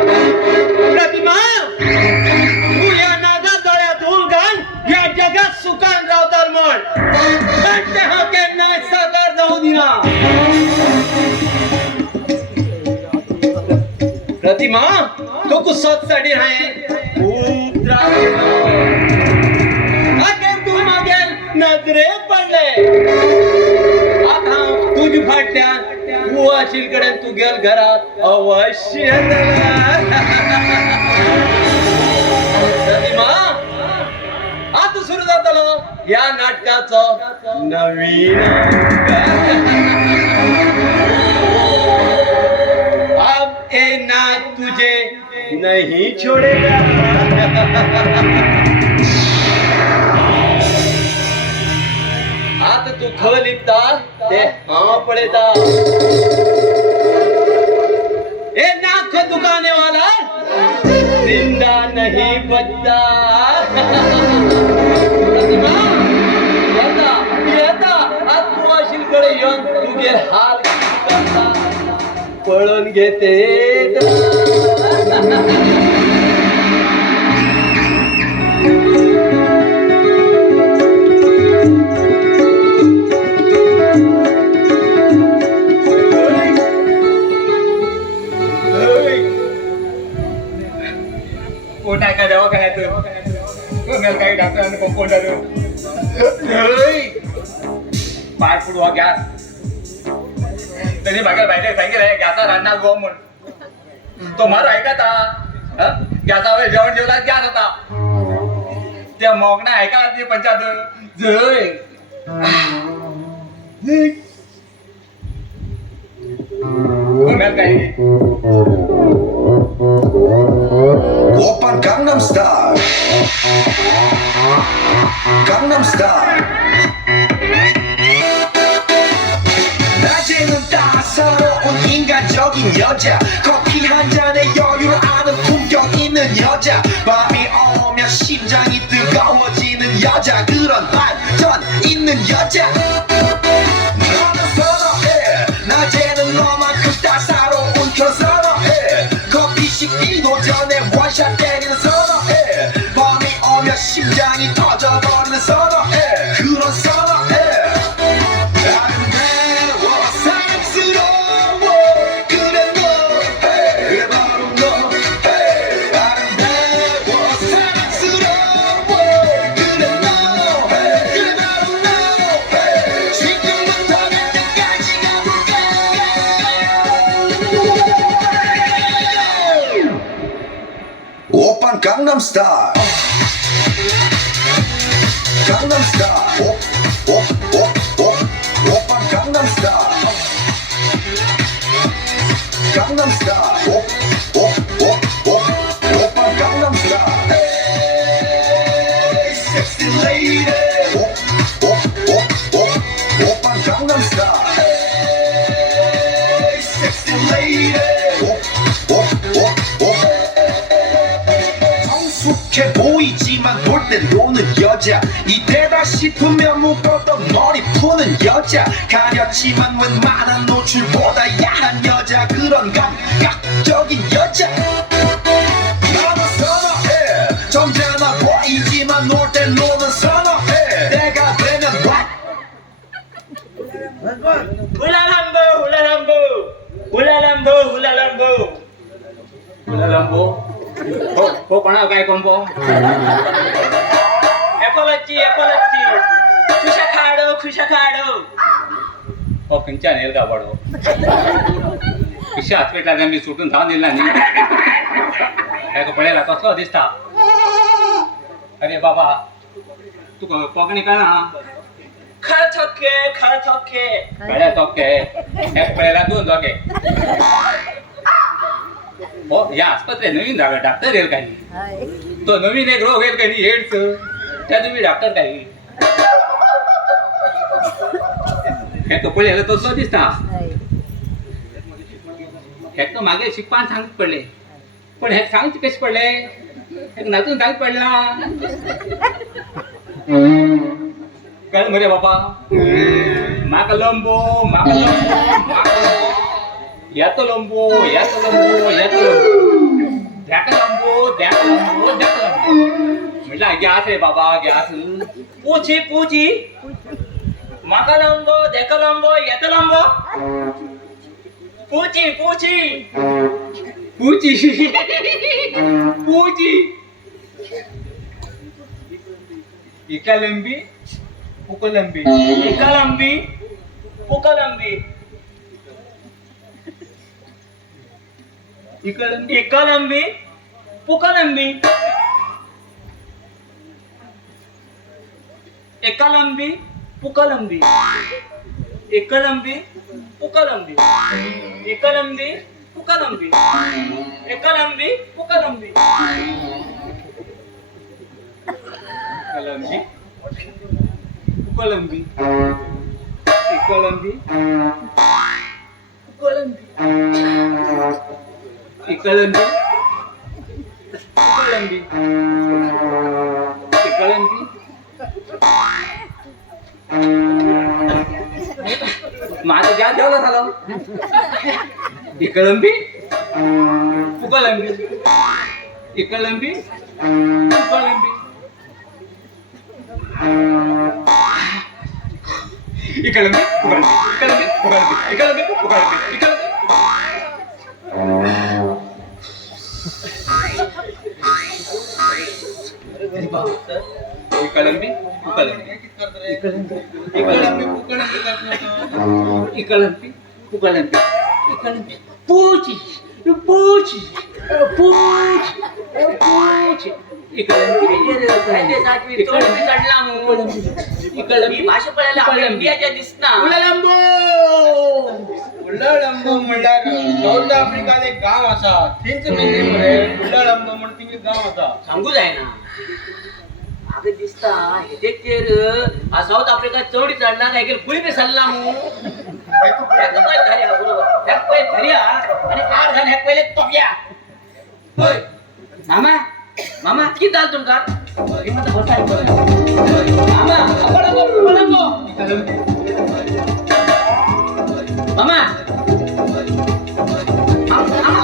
प्रतिमा तू या नागा गळ्यात धूल घाल या जगात सुखान रावताल म्हण पण ते हा केन्ना साकार जाऊ दिना प्रतिमा तो कुसत साठी आहे खूप त्रास दिलो अखेर तू मागेल नजरेत पडले आता तुझ फाटल्यान तू अशील तू गेल घरात अवश्य प्रतिमा आता सुरू जातलो या नाटकाचं नवीन अब ए नाच तुझे नहीं छोड़ेगा आता तू ख लिखता ते हाँ पड़ेगा ए नाक को दुकाने वाला जिंदा नहीं बचता प्रतिमा येता आज तू अशीलकडे येऊन तू गे हाल करता पळून घेते पोटाय का दवाखान्यात काही डॉक्टरांनी कंपाऊंडर पाठ पुढवा गॅस त्यांनी बघायला पाहिजे सांगितलं गॅसा रान्ना गो म्हणून तो मार ऐका गॅसावर जेवण जेवला गॅस होता त्या मोगना ऐका ते पंचायत जय काही Oppan Gangnam Style Gangnam Style 낮에는 따사로운 인간적인 여자 커피 한 잔에 여유를 아는 품격 있는 여자 밤이 오면 심장이 뜨거워지는 여자 그런 반전 있는 여자 너는 선호해 낮에는 너만큼 따사로운 편 선호해 커피 식기도 전에 원샷 때리는 선호해 밤이 오면 심장이 터져버리는 선호해 그런 선호해 아름다워 사랑스러워 그래 너 hey, 바로 너 hey. 아름다워 사랑스러워 그래 너 hey. 그래 바로 너 hey. 지금부터 갈 때까지 가볼까 오빤 강남 스타일 강남 스타일 오빤 강남 스타일 강남 스타일 오빤 강남 스타일 Hey sexy lady 오빤 강남 스타일 Hey sexy lady 성숙해 보이지만 놀 땐 노는 여자 이때다 싶으면 묶었던 머리 푸는 여자 가렸지만 웬만한 노출보다 야한 여자 그런 감각적인 여자 너는 선호해 점잖아 보이지만 놀 땐 노는 선호해 내가 되면 Hula-lambo, hula-lambo, hula-lambo, hula-lambo. lambo हो पण काय कंपो Apology. खुशा खाडो. हो खंयच्यान येल का बडो पिशा हॉस्पिटलांत मी सुटून धांवन दिला न्ही ताका पळयला कसलो दिसता अरे बाबा तू कोंकणी कळना खळथोके खळथोके कळ्या तोके एक पळयला दोन दोगे हो या आस्पत्रेत नवीन डॉक्टर येईल काही हय तो नवीन एक रोग येईल काही एड्स त्या तुम्ही डॉक्टर काही हे तो पळयला तसलो दिसता हय हे तो मागे शिकपान सांगत पडले पण हे सांगचे कशे पडले हे नाचून सांगत पडला कळ मरे बाबा म्हाका लंबो म्हाका येतो लंबो येतो लंबो येतो लंबो ध्याका लंबो ध्याका लंबो ध्याका लंबो म्हटलं गॅस रे बाबा गॅस पूची पूची म्हाका लंबो देका लंबो येतो लंबो पूची पूची पूची पूची इका लंबी पुका लंबी एका लंबी पुका लंबी इका लंबी एका लंबी पुका लंबी एका लंबी पुका लंबी एका लंबी पुका लंबी एका लंबी पुका लंबी एका लंबी पुका लंबी लंबी पुका लंबी इका लंबी पुका लंबी इका लंबी पुका लंबी माझं गॅस जेवलं झालं इका लंबी पुका लंबी इका लंबी पुका लंबी इकलंबी पुकलंबी इकलंबी पुकलंबी इकलंबी इकलंबी पुकलंबी इकलंबी पुकलंबी इकलंबी पूची पूची पूची पूची भाषा पळायला आपल्या इंडियाच्या दिसना उल्लंबो म्हणल्यार साऊथ आफ्रिकान एक गाव आसा थंयच मेल्ली मरे उल्लंबो म्हणून तिंगे गाव आसा सांगू जायना अगं दिसता हे तेर साऊथ आफ्रिका चढ चढणार आहे गुळी बी सल्ला मू धर्या आणि आठ जण पहिले तोप्या होय मामा मामा किती जाल तुमका मामा मामा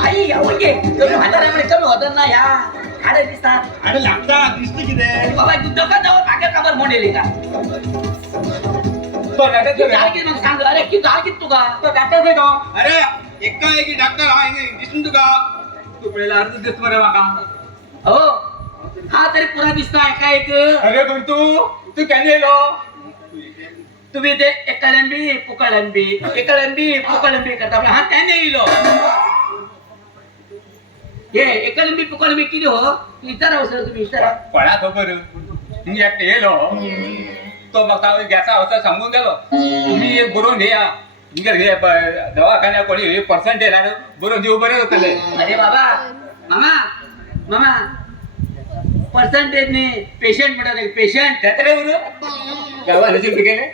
आई ओके तुम्ही म्हाताऱ्यामुळे कमी होतात ना या आडे दिसतात अरे लागता दिसते किती बाबा तू दुकानावर भाकर काबर मोडेली का मग सांग अरे किती झाल किती तुका तो डॉक्टर भेटो अरे एका एक डॉक्टर हा दिसून तुका तू पहिला अर्ज देत मरे माका हो हा तरी पुरा दिसता एका एक अरे पण तू केन्ना येलो तुम्ही ते एकलंबी पुकळंबी एकलंबी पुकळंबी करता हा त्याने येलो हे एकलंबी पुकळंबी किती हो विचारा सर तुम्ही विचारा पळा खबर मी एकटो येलो तो म्हाका गॅसा वचत सांगून गेलो तुम्ही एक बरोवन घेया तुमगे दवाखान्या कोणी पर्संटेज बरोवन दिव बरें जातले अरे बाबा मामा मामा पर्संटेज नाही पेशंट म्हणतात पेशंट त्यातले बरोबर गावाला गेले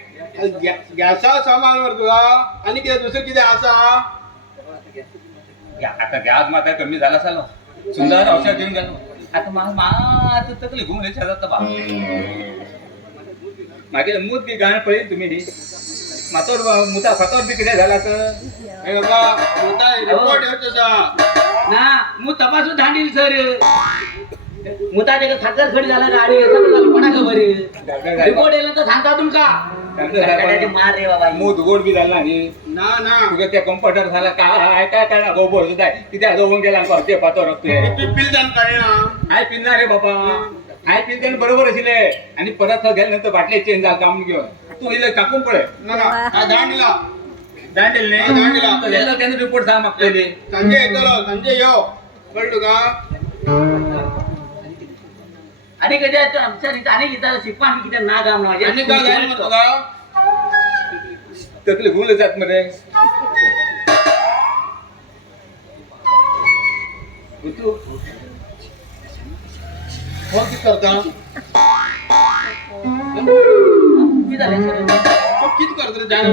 गॅसा सामान वर तुला आणि किती दुसरं किती आसा आता गॅस मात्र कमी झाला सालो सुंदर औषध घेऊन गेलो आता आता तकली घुमले जाता बा मागे मूत बी गाणं पळेल तुम्ही मातोर मुता फातोर बी कितें झाला तर हे बाबा होता रिपोर्ट येत तसा ना मू तपासून धांडील सर मुता त्याचा साखर खडी झाला गाडी कोणा खबर रिपोर्ट येला तर सांगता तुमका मार रे बाबा मूत गोड बी झाला न्ही ना ना तुका त्या कम्प्युटर झाला काय काय करणार गोबर सुद्धा कित्याक दोन गेला ते फातोर रक्ते पिल जाण कळना हाय पिलना रे बाबा हाय पिल त्यानं बरोबर आशिल्ले आणि परत गेल्यानंतर बाटले चेंज झाला काम घेऊन तू इले टाकून पळय ना ना हा दांडला दांडेल न्ही दांडेला त्यानं रिपोर्ट सांग मागलेली संजय येतलो संजय यो कळलो का आणि कधी तू आमच्या रीत आणि गीताला शिकवा आम्ही किती ना गाम आणि का गायन म्हणतो का तकले भूल जात मरे तू हो किती करता तो किती करतो रे जाणं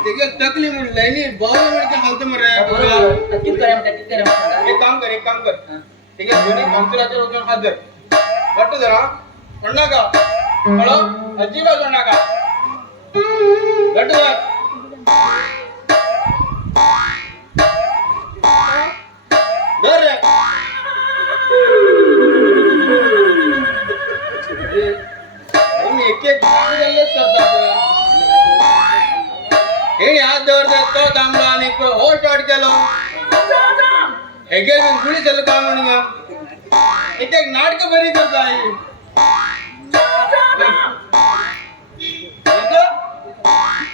ते तकली म्हणून लाईनी बावला म्हणजे हालत मरे एक काम कर ठीक आहे दोन्ही पंचराच्या लोकांना हात धर वाटत जरा म्हणणार का कळो अजिबात म्हणणार का घट्ट धर धर रे मी एक एक करतात हे हात धरतात तो थांबला आणि हो स्टार्ट केलं हे गुळी चालू काम म्हणून एक एक नाटक बरी करताय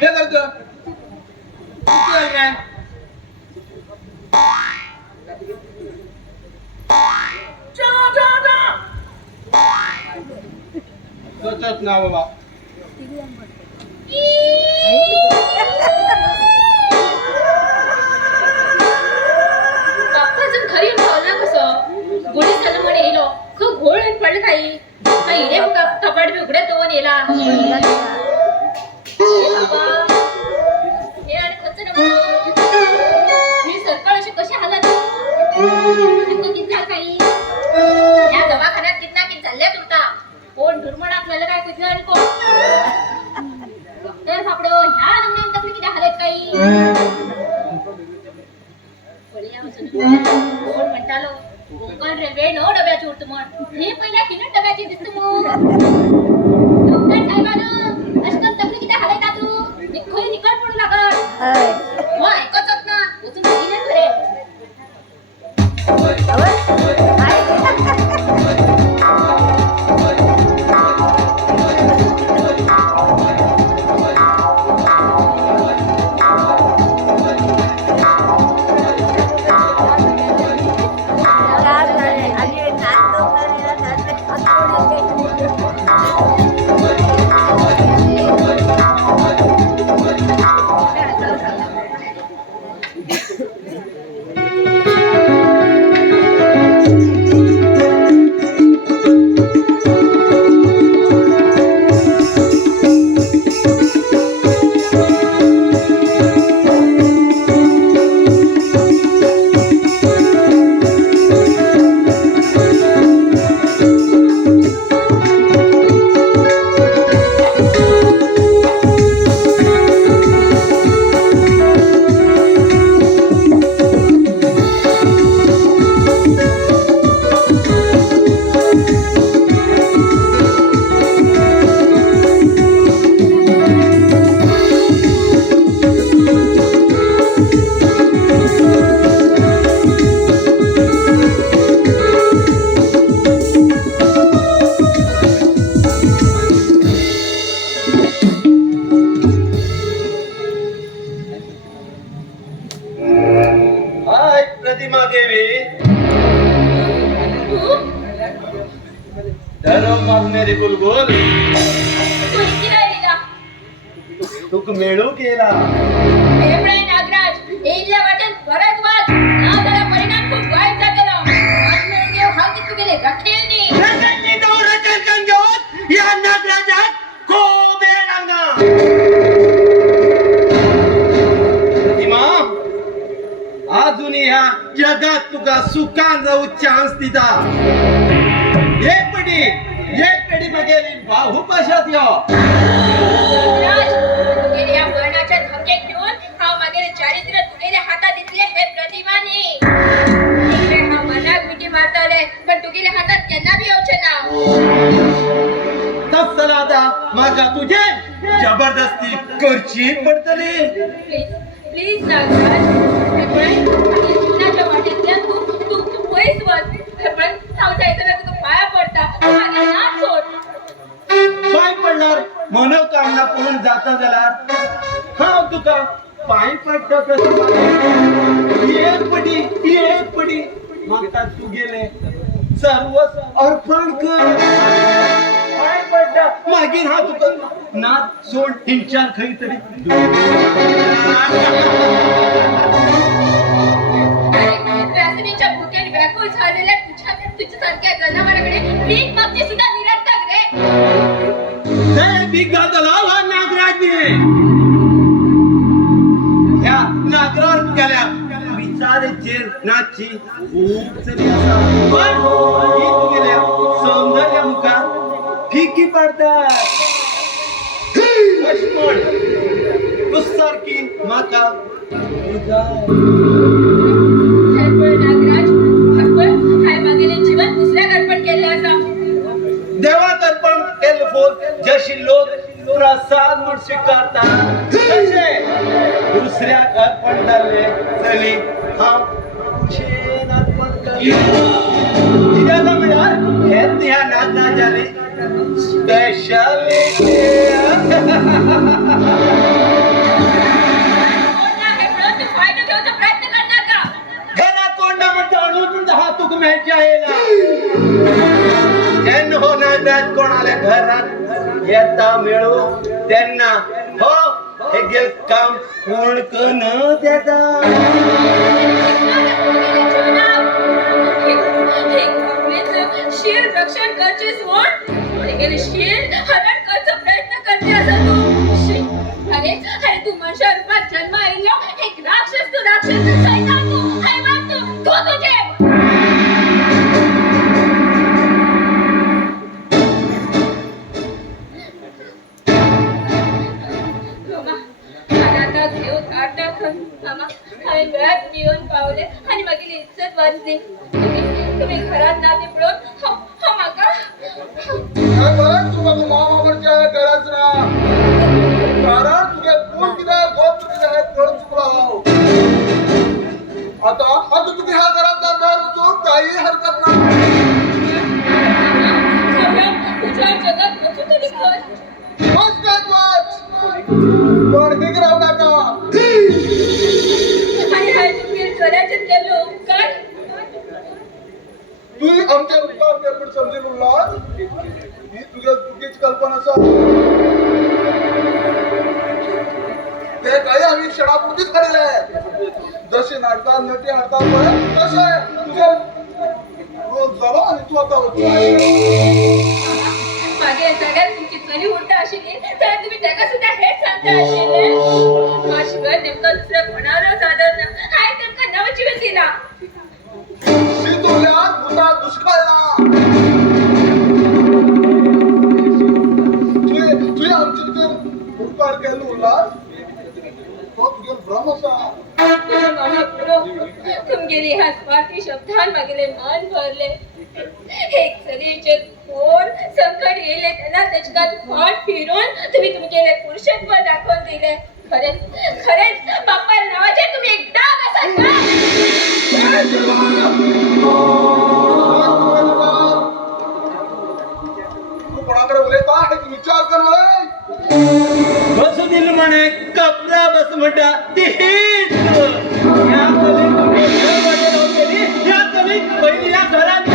हे करतो ना बाबा बाप्पाचं खरी भावना कसं गुढी झालं म्हणे येलो खूप घोळ पडलं काही हिरे कपाट बिघडे तो नेला हे आणि खच मी सरकार अशी कशी हालत काही या दवाखान्यात कितना किती चालल्या तुमचा कोण दुर्मळ आपल्याला काय कुठलं आणि कोण डॉक्टर सापडो ह्या नमून तकली किती हालत काही कोण म्हणतालो कोकण रेल्वे नो डब्याची उरत मग हे पहिल्या किती डब्याची दिसत मग डॉक्टर साहेबानं अशकन तकली किती हालत तू निखोली निकट पडू लागत मग ऐकतच ना उचून गेले खरे मेरे बुलबुल तू इतकी राहिलेला तुक मेळू केला एवढे नागराज येईल्या वाटेत परत वाच ना त्याला परिणाम खूप वाईट झालेला आत्मनिर्भर हा किती गेले रखेलनी रजनी तो रजन कंजोत या नागराजात कोबे नांगा प्रतिमा अजून ह्या जगात तुका सुखान राहू चान्स दिता एक पडी बघेली बाहू कशात यो नागराज तुझे या मरणाच्या धमक्यात घेऊन हा मागे चारित्र्य तुझे हातात दिसले हे प्रतिमाने इकडे हा मनात मिठी मारताले पण तुझे हातात त्यांना बी येऊचे ना तसला आता मागा तुझे जबरदस्ती करची पडतली प्लीज नागराज जीवनाच्या वाटेतल्या तू पैस बस पण जायचं ना तुझं पाया पडता मागे नाच सोड पाय पडणार म्हणून कामना पळून जाता जाल्यार हा तुका पाय पडता कसं एक पडी मागतात तू गेले सर्व अर्पण कर काय पडता मागीन हा तुका नाच सोड हिंचार खरी तरी व्यासनीच्या भुकेने व्याकुळ झालेल्या तुझ्यासारख्या जनावराकडे भीक मागणे सुद्धा निरर्थक रे. भीक घालतला हा नागराजने ह्या नागरावर गेल्या विचारेचे नाची खूप जरी असा पण गीत गेल्या सौंदर्य मुखात फिकी पडतात लक्ष्मण तुसारखी माका धनपळ नागराज भगवत हाय मागेले जीवन दुसऱ्या अर्पण केले असा. देवात अर्पण केलं बोल जशी लोक प्रसाद म्हणून स्वीकारतात तसे दुसऱ्या अर्पण झाले चली हा कुशेन अर्पण करतो मिळाल हे ह्या नाचा झाले स्पेशालिटी कोणा हे म्हणून तू फायदा घेऊचा प्रयत्न कर नका. घरा कोंडा म्हणतो अणून हा तुक मॅच आहे ना ज्यांना होणार कोणाला घरात येता मिळू त्यांना हो हे गेल काम पूर्ण कन देता शीर रक्षण करचे सोड गेले शीर हरण करचा प्रयत्न करते असा तू अरे तू मनुष्य रूपात जन्म येलो एक राक्षस तू राक्षस सैतान तू हैवान तू तुझे वेळात मिळून पावले आणि मागील इज्जत वाचली. तुम्ही घरात नाते पडून हो माका काय बरं तू बाबा मामावरच्या गरज ना कारण तुझे कोण किती गोप किती आहे कळून चुकला आता तुम्ही ह्या घरात जाणार तू काही हरकत नाही. तुझ्या जगात बसू तरी कर. बस काय बस पण हे राहू नका आणि हाय तुम्ही चोऱ्याचे केलो उपकार तू आमच्या रूपात निर्मित समजे बोलला ही तुझ्या चुकीची कल्पना असा ते काही आम्ही क्षणापुरतीच करेल आहे जसे नाटकात नटी हातात तसे तुझे रोज झाला आणि तू आता मागे सगळ्यात तुमची चली उलटा असेल तर तुम्ही त्याला सुद्धा हेच सांगता असेल माझ्याशिवाय नेमकं दुसरं कोणाला साधन हाय नेमका नवजीवन दिला तुला तुझा दुष्काळला तुझे आमचे तुझे उपकार केला उल्हास तो तुझे भ्रम असा तुम गेली ह्या स्वार्थी शब्दान मागेले मन भरले एक सगळीचे कोण संकट येले त्यांना त्याच्यात फाट फिरून तुम्ही केले पुरुषत्व दाखवून दिले खरेच बाप्पा नावाचे तुम्ही एकदा असाल का तू कोणाकडे बोलता हे विचार कर बसू दिल म्हणे कपडा बस म्हणता तीच या कली पहिली या घरात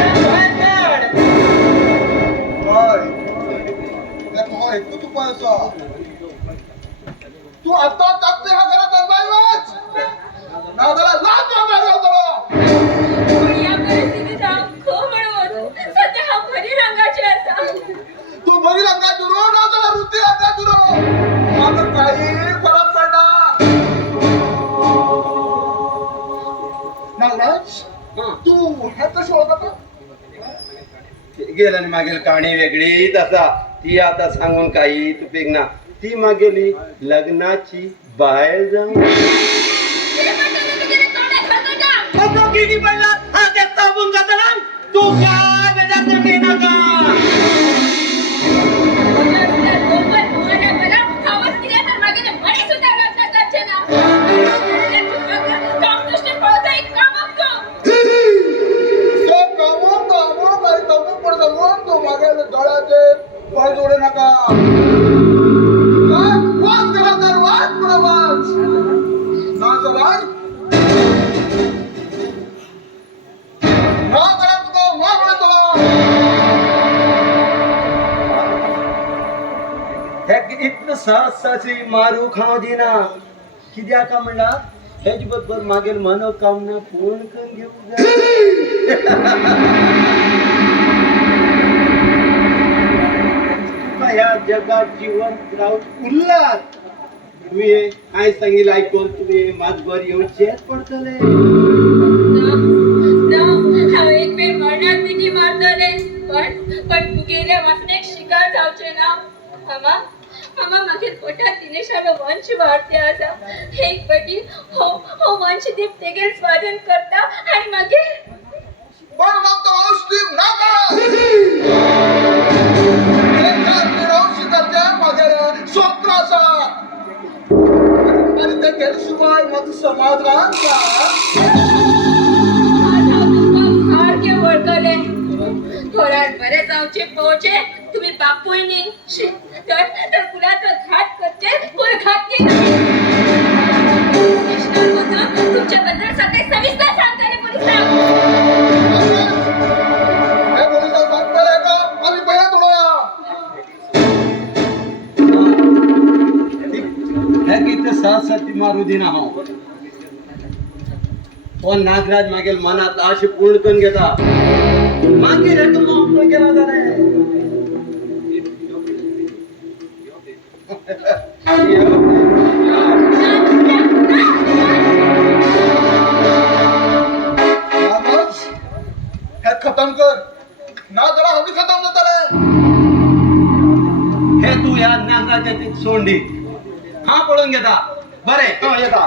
तू पैसा तू आता टाकते ह्या घरात अनबाईवाच नादाला लाज मारला या परिस्थितीत खो म्हणून सध्या हा खरी रंगाची असा तू बरी रंगा दुरो नादाला वृत्ती रंगा दुरो आता काही फरक पडला नागराज तू हे कशी ओळखता गेला आणि मागील कहाणी वेगळी तसा ती आता सांगून काही तू पेगना ती मागेली लग्नाची बाहेर जाऊन तू काय वेळा नका पाय जोडे नका वाद करा तर वाद पुढे वाद ना जवान ना करा तुका वाद पुढे तुला इतकं सहसाची मारू खाव दिना कित्याक का म्हणला हेच बरोबर मागील मनोकामना पूर्ण करून घेऊ तुका ह्या जगात जिवंत राहून उरलात तुये काय सांगितलं ऐकून तुम्ही माझभर येऊचेच पडतले हांव एक वेळ मरणाक मिठी मारतले पण तुगेले वाचनेक शिकार जावचे ना हामा हामा मागीर पोटात दिनेशालो वंश वाढते आसा एक पटी हो वंश दीप तेगेल स्वाधीन करता आणि मागीर पण मग तो औषधी नाका औषधाच्या माझ्या स्वप्न आसा आणि ते केल्याशिवाय मग समाधान का सारखे वळखले थोड्यात बरे जावचे पोवचे तुम्ही बापूय न्ही तर कुणाचा घात करते कोण घात नाही तुमच्या बद्दल सगळे सविस्तर सांगताले पोलिसांक हे पोलिसांक सांगतले का आम्ही पळत उडोया हे किती सहसाची मारू दिना हांव पण नागराज मागील मनात आशे पूर्ण करून घेता मागीर हे तुमका उपयोग केला जाणे माणूस हे खतम कर ना जरा आम्ही खतम जातले हे तू या नागराच्या ती सोंडी हा पळून घेता बरे येता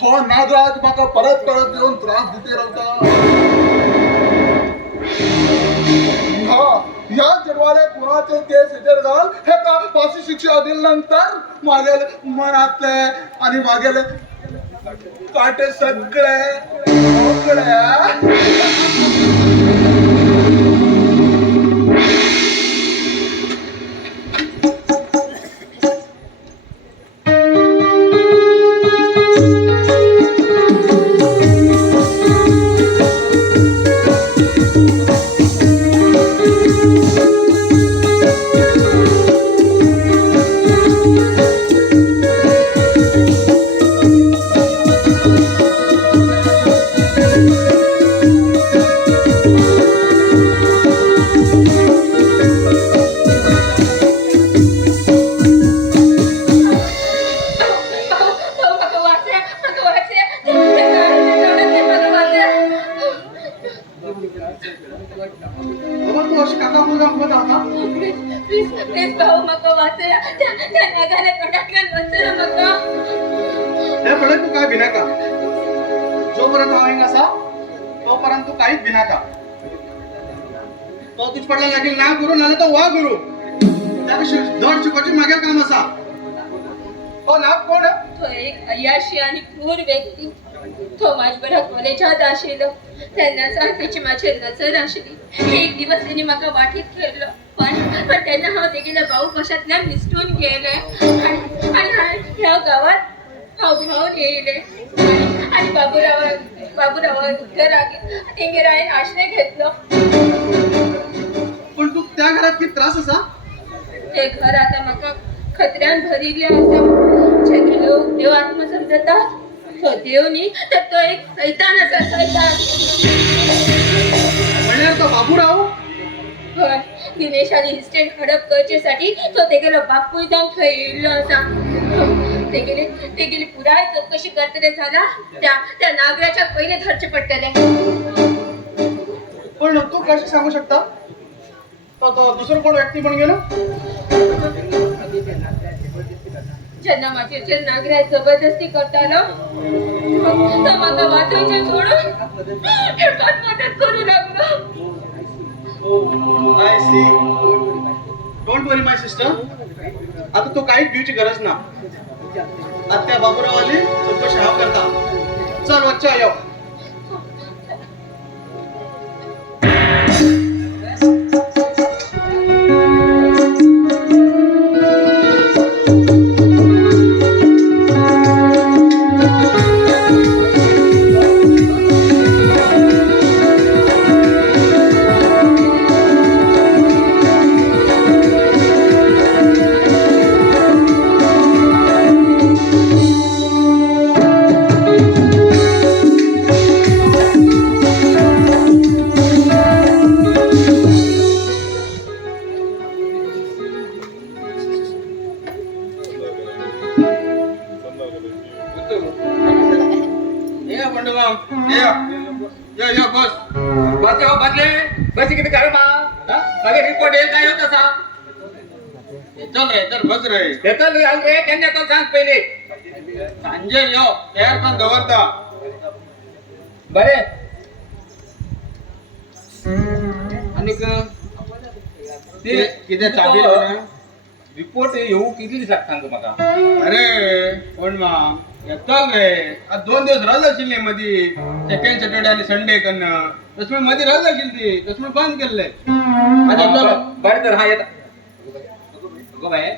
हो नागराज म्हाका परत परत येऊन त्रास दिते रावता ह्या जन्माले कुणाचे केस हेजेर घाल हे का फाशी शिक्षा दिल्यानंतर मागेल मनातले आणि मागेल काटे सगळे मोकळे प्लीज भाऊ म्हाका वाचय त्या नागाने तोंडातल्यान वचना म्हाका हे फळे तू काय भिनाका जोपर्यंत हांव हिंग आसा तोपर्यंत तू काहीच भिनाका तो तुझ पडला लागेल ना करू नाल्या तो वा करू त्यापेक्षा धड शिकवायची मागे काम असा हो ना कोण तो एक अय्याशी आणि क्रूर व्यक्ती तो माझ्या कॉलेजात आशिल्लो तेन्ना सारखीची माझी नजर आशिल्ली एक दिवस तेणी म्हाका वाटीत खेळलो पण तेन्ना हांव तेगेल्या भाऊ कशातल्यान निसटून गेले आणि ह्या गावात हांव धांवन येयले आणि बाबूरावा घरागे तेंगेर हांवें आश्रय घेतलो पण तू त्या घरात किती त्रास असा ते घर आता म्हाका खतऱ्यान भरिल्लें आसा जेके लोक देव आत्म समजता तो देव न्ही तर तो एक सैतान आसा सैतान म्हणल्यार तो बाबूराव हय दिनेश आनी इस्टेट हडप करचेसाठी तो तेगेलो बापूय जावन थंय येयल्लो आसा तेगेली पुराय चौकशी करतले जाल्यार त्या नागराच्या पयले धरचे पडटले पण तू कशी सांगू शकता तो दुसरं कोण व्यक्ती पण गेलो जेन्ना म्हाजेर नागराज जबरदस्ती करतालो तो म्हाका वाचोवचें सोडून हेकाच मदत करू लागलो I see don't worry my sister आता तो काहीच भिवची गरज ना आत्या बाबूरावाली चौकशी हांव करता चल वच्चा यो बदले बस किती काय मागे रिपोर्ट येईल काय होत असा चल रे चल बस रे चल रे आल रे त्यांनी तो सांग पहिले सांजे यो तयार पण दवरता बरे आणि ते किती चाबी रिपोर्ट येऊ किती लागतात म्हाका अरे पण मग चल रे आज 2 दिवस रजा आशिल्ली मधी सेकंड सॅटर्डे आणि संडे कन्न तसं मध्ये रजा आशिल्ली ती तसं बंद केलंय बरं तर हा येता गो बाय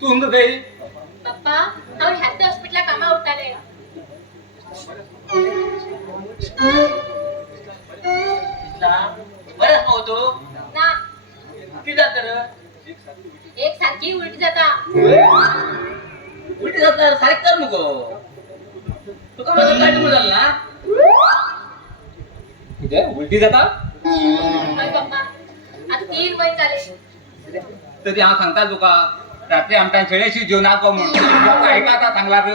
तू उंद गई पप्पा हांव ह्याच हॉस्पिटला कामा उरताले बरं होतो ना किती जात रे एक सारखी उलटी जाता उलटी जात सारख कर नको तुका माझं काय तुम्ही झालं ना किती उलटी जाता होय पप्पा आता 3 महिने झाले तरी हा सांगता तुका रात्री आमच्या शेळेशी जेवणात गो म्हणून लोक ऐका आता चांगला ग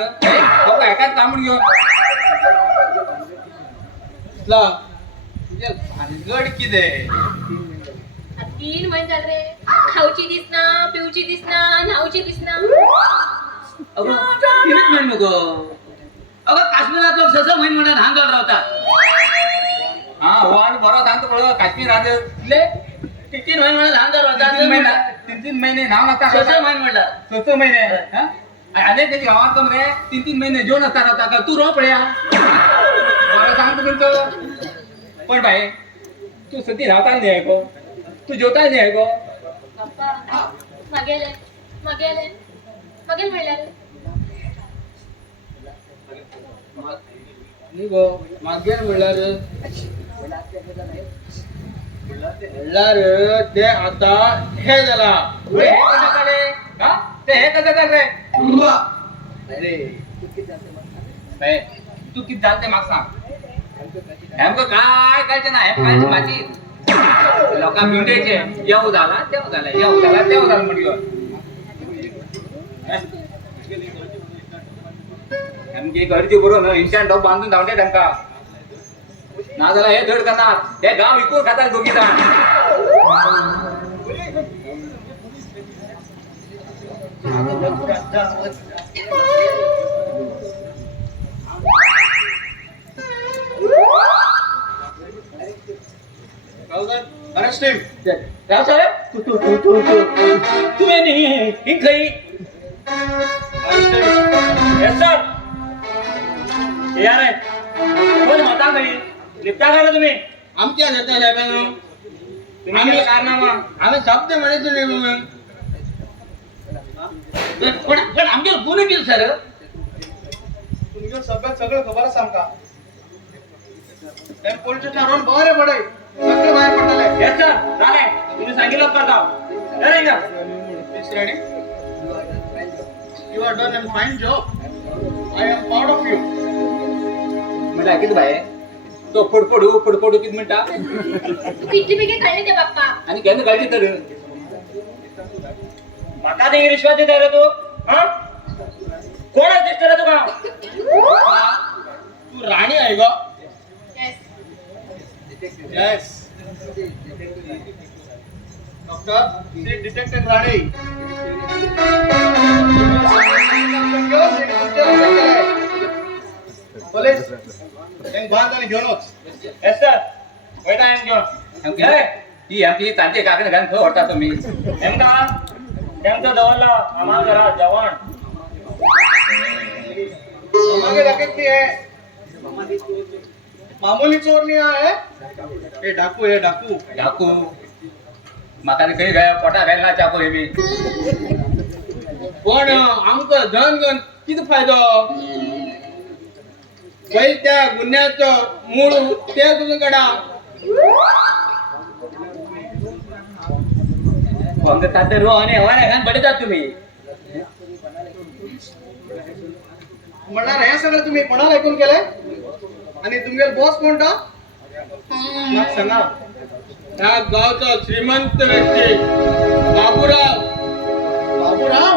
लोक ऐकात कामून घेऊन भानगड किती आता 3 महिने झाले रे खाऊची दिसना पिऊची दिसना न्हाऊची दिसना अगं तिनेच म्हण नको अगं काश्मीरात लोक ससं म्हण म्हणून हांगल राहतात हा हो आणि बरं सांगतो बरं काश्मीर राजे 3 महिने म्हणून हांगल राहतात 3 महिने नाव नसता ससं म्हण म्हणलं 6 महिने हा? आणि त्याची गावात कम रे 3 महिने जेवण असतात होता का तू रो पड्या बरं सांगतो तुमचं पण बाई तू सती राहता नाही ऐको तू जेवता नाही ऐको पप्पा मागेले मागेले मागेल म्हणल्यार मागेल म्हणल्यार ते आता हे झाला हे कसं झाले हा ते हे कसं झालं रे अरे बाई, तू किती जाते माग सांग हेमकं काय करायचं नाही खायची माझी लोकां पिंडेचे येऊ झाला तेव्हा झाला येऊ झाला तेव्हा झालं म्हटलं आमची घरची बरोबर इंस्टंट डॉग बांधून धावते त्यांका ना झाला हे धड करणार हे गाव विकून खातात दोघी जण राव साहेब तुम्ही नाही खरी सर या रे कोण होता नाही लिफ्टा करा तुम्ही आमच्या नेत्या साहेबांनो तुम्ही कारनामा आम्ही शब्द म्हणायचो नाही म्हणून पण आमच्या गुन्हे केलं सर तुमच्या सगळं खबर सांगता पोलीस स्टेशन रोड बरे पडे सगळे बाहेर पडले येस सर झाले तुम्ही सांगितलं करता अरे ना Miss Reddy, you have done a fine job. I am proud of you. मला किती बाय तो फडफडू किती म्हणता तू किती बेगे खाल्ले ते पप्पा आणि केव्हा काढली तर माका ते विश्वास देत रे तू हा कोण दिसत रे तुका तू राणी आहे ग yes Yes. Doctor, she detected Rani. Police, एक बांध आणि घेऊनच. Yes sir wait I am John ही आमची तांते काकडे घालून खो होता तुम्ही नेमका त्यांचं दवरला आम्हाला जरा जेवण मागे डकैती है. मामूली चोर नहीं है. ये डाकू है डाकू. डाकू माका काही काय पोटा घालला चाकू हे बी पण आमचं धन गण किती फायदो पहिले त्या गुन्ह्याचं मूळ ते तुझं कडा ताते रो आणि हवाने घाण पडतात तुम्ही म्हणणार हे सगळं तुम्ही कोणाला ऐकून केलंय आणि तुमचे बॉस कोणता मग सांगा. त्या गावचा श्रीमंत व्यक्ती बाबूराव बाबूराव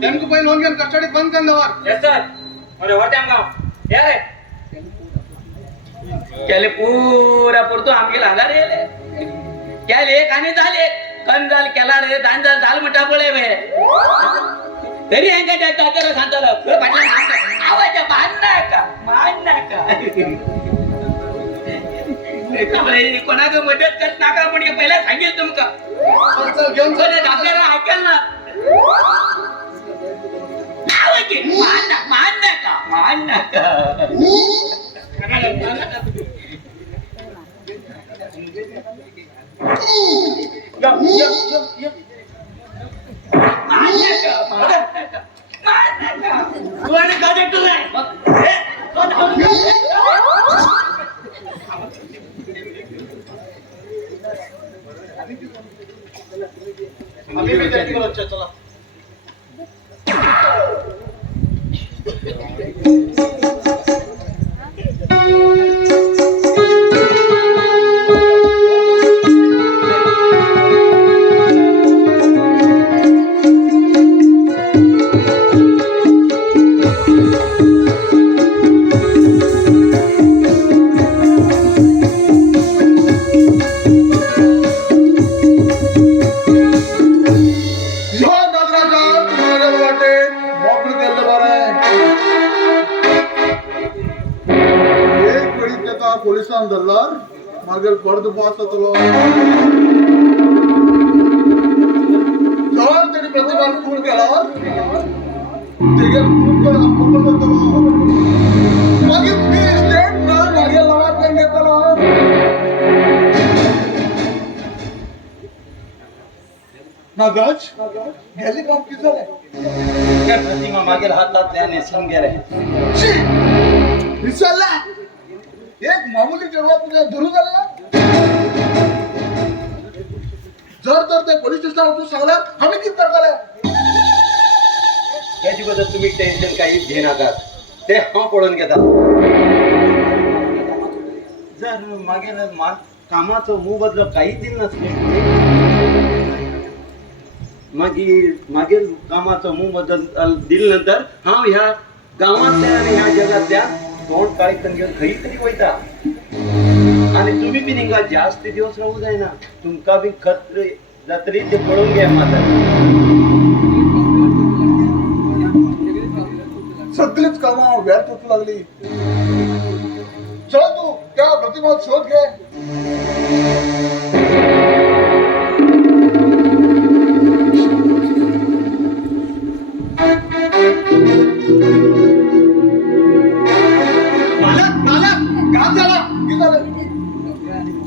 नेमकं पहिले लोन घेऊन कस्टडीत बंद कर दवार. येस सर अरे हो टाइम या रे केले पुरा पुरतो आमगे लागला रे केले काने झाले कण झाल केला रे दान झाल म्हणता बोले बे तरी हेंगा दादा सांगताला आवाज मान नका कोणाक मदत करत नाका म्हणजे पहिला सांगेल तुमका घेऊन दाखल्याला ऐकेल ना मान नका चला पोलिसांनी धरलार मागीर परत बॉस जातलो जर तरी प्रतिभान खून केला तेगे खून केला पकडलो जातलो मागीर मी स्टेट ना मागीर लवात करून घेतलो नागराज गेली काम किती झाले प्रतिमा मागीर हातात त्याने समगे विसरला एक मामुली जडवा तुझ्या धरू झाला जर तर ते पोलीस स्टेशनला तू सांगला आम्ही किती करताले त्याच्याबद्दल तुम्ही टेन्शन काहीच घे नका ते हा पळून घेतात जर मागेल कामाचं मोबदलं काही दिलं नसले मागील कामाचं मोबदल दिल्यानंतर हा ह्या गावातल्या आणि ह्या जगातल्या तोंड काळी घेऊन खरी तरी वयता आणि तुम्ही बी निघा जास्त दिवस राहू जाय ना तुमका बी खत जातरी ते पळून घ्या माता सगळीच कामा व्यर्थ होऊ लागली चल तू त्या प्रतिमा शोध घे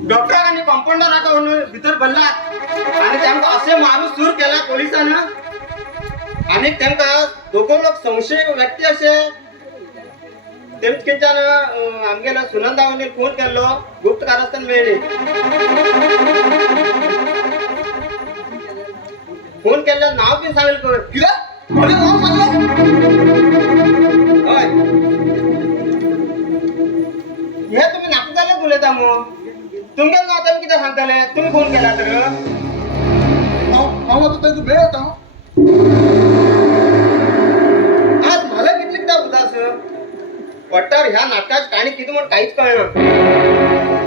डॉक्टरांनी कंपाऊंडर भितर भरला आणि त्यांना असे माणूस सूर केला पोलिसांना आणि त्यांना दोघं लोक संशय व्यक्ती असे तेमच्यान आमगेला सुनंदावनी फोन केलो गुप्त कारस्थान वेळी फोन केल्यावर नाव पण सांगेल किला माझे नाव सांगलं होय हे तुम्ही नागपूरला बोलता मग तुमच्या नाव तर किती सांगताले तुम्ही फोन केला तर नाव तर तू बेळ होता आज मला किती किती उदास वाटतं ह्या नाटकाची कहाणी किती म्हणून काहीच कळणार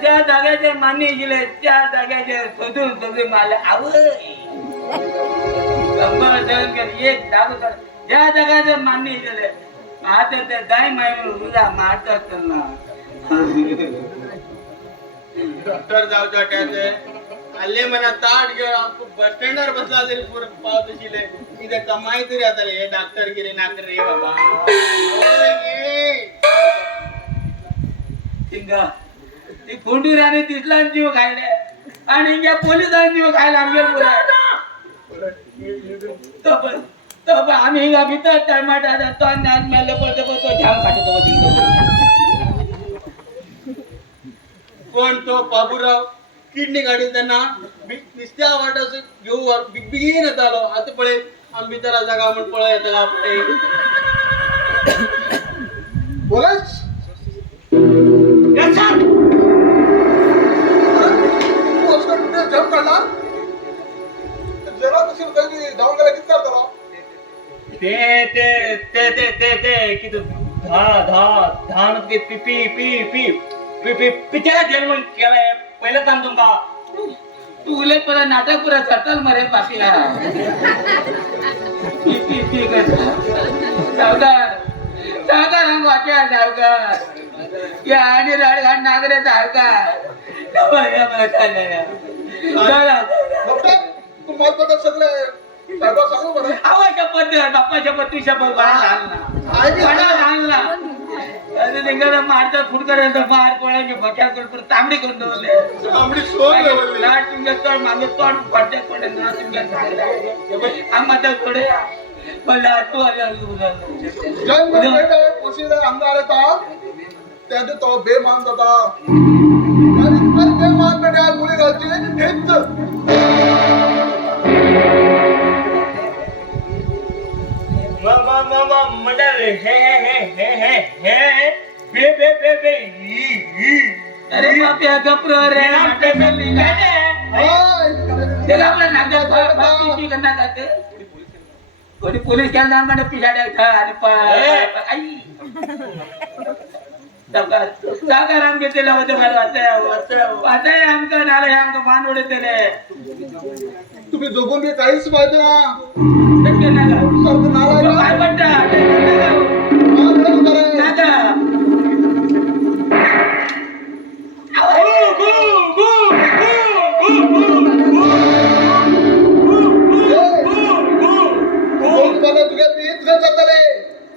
ज्या जाग्याचे मान्य गेले त्या जाग्याचे शोधून शोधून मला एक जागा ज्या जागाचे मान्य गेले आता ते गाय माय उद्या मारतात ना डॉक्टर जावच्या त्याचे आले म्हणा ताट घेऊन बस स्टँडवर बसला तरी पुरं पाव तशीले इथे कमाई तरी आता हे डॉक्टर गेले नाकर रे बाबा ती फोंडूराने दिसला जीव खायला आणि या पोलिसांनी जीव खायला आमच्या पुरा तो आम्ही हिंगा भितर टमाटा तो नाच मेल पडतो जाम खातो पण तो बाबूराव किडनी गाडी त्यांना नुसत्या वाटत घेऊ बिगबिगीन येतालो आता पळे आम्ही तर जागा म्हणून पळा येताला आपले बोलाच जम काढला जेव्हा तशी काही धावून गेला किती करतो ते किती धान P P P P P P P picture जन्म केलाय पहिलं काम तुमका तू उलट पुरा नाटक पुरा चटल मरे पापीला पी पी पी सावकार रंग वाट्या सावकार या आणि राडघाट नागरे सावकार तू मत बघत सगळे सांगू बरं आवाच्या पद्धत बाप्पाच्या पत्ती शपथ आणला अरे निघाला मारता फुडकऱ्यांचा बाहेर पडायचे भक्या करून तांबडी करून ठेवले आमडी सोड लाट तुमच्या तोंड मागे तोंड पडते पडे ना तुमच्या सांगला आम्हाला थोडे मला तू आमदार येता त्याचे तो बेमान जाता आणि बेमान पेट्या मुली घालची हेच अरे बाप्या गप्र रे कोणी पोलीस केला जाणार पिछाड्या आणि सावकार आमगे दिला होते वाचाय आमका नाला आमका मान उडे दिले तुम्ही दोघून बी काहीच पाहिजे काय म्हणता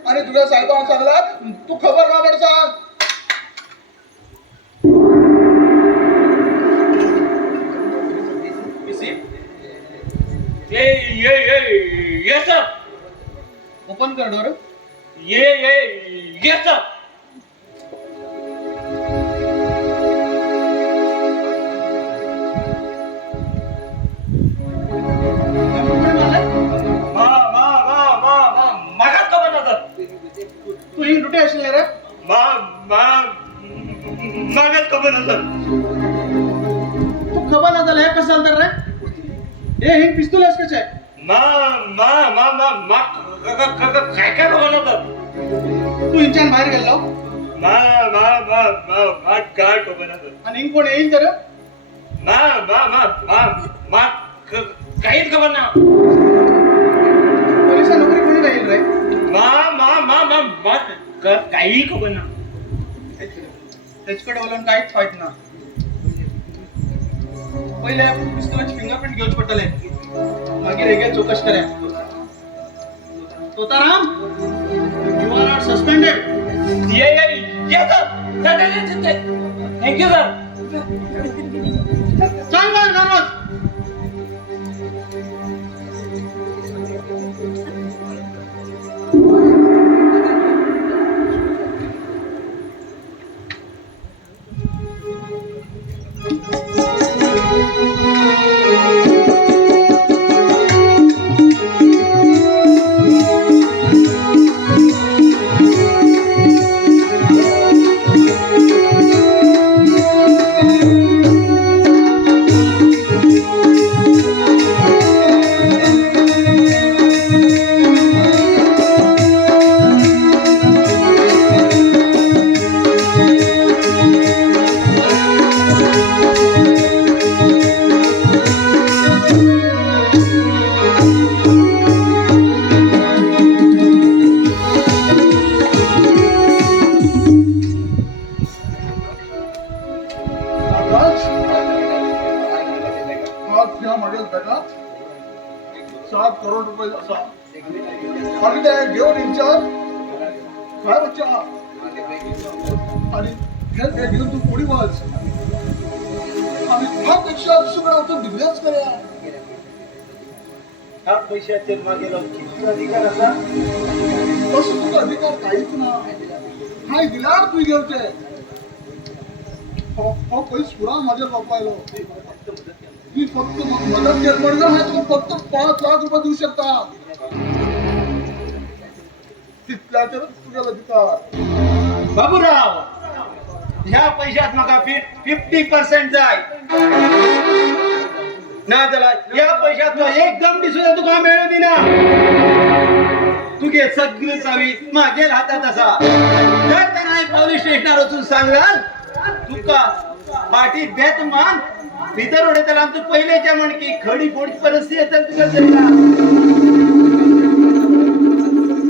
आणि तुझ्या साहेबांना सांगला तू खबर ना पडसा ओपन कर डोर ये सर तू ही लुटे असेल रे मागत खबर नसत तू खबर ना झाला हे कसं तर रे हे ही पिस्तूल आहेस कसे काय काय खबर नसत तू इंच्यान बाहेर गेलो काय खबर नसत आणि इंक कोण येईल तर काहीच खबर ना पोलिसा नोकरी कोणी राहील रे काही खबर ना त्याच्याकडे बोलून काहीच फायदा ना पहिले आपण पिस्तुलाची फिंगरप्रिंट घेऊच पडतले मागीर हेगे चौकश करूया Totaram you are not suspended thank you sir चल बाहेर गावात आणि ते घेऊन इंचार्ज काय बच्चा आणि घेऊन तू पुढे वाच आणि हा पेक्षा दुसरीकडे आपण दिव्याच करूया ह्या पैशाचे मागे लावून किती अधिकार असा तसं तुझा अधिकार काहीच ना हाय दिला तू घेवते हो पैसे पुरा माझ्या बापायला मी फक्त मदत केली म्हणजे हा तुम्ही फक्त 5 लाख रुपये देऊ शकता तिथल्या तर तुझ्या अधिकार बाबूराव ह्या पैशात नका 50% जाय ना त्याला या पैशात एक गमटी सुद्धा तुका मिळवली ना तुगे सगळी चावी मागेल हातात असा जर त्यांना पोलीस स्टेशनार वचून सांगाल तुका पाठी बेत मान भितर उडे त्याला तू पहिलेच्या म्हण की खडी फोडी परिस्थिती येतात तुझ्या शरीरात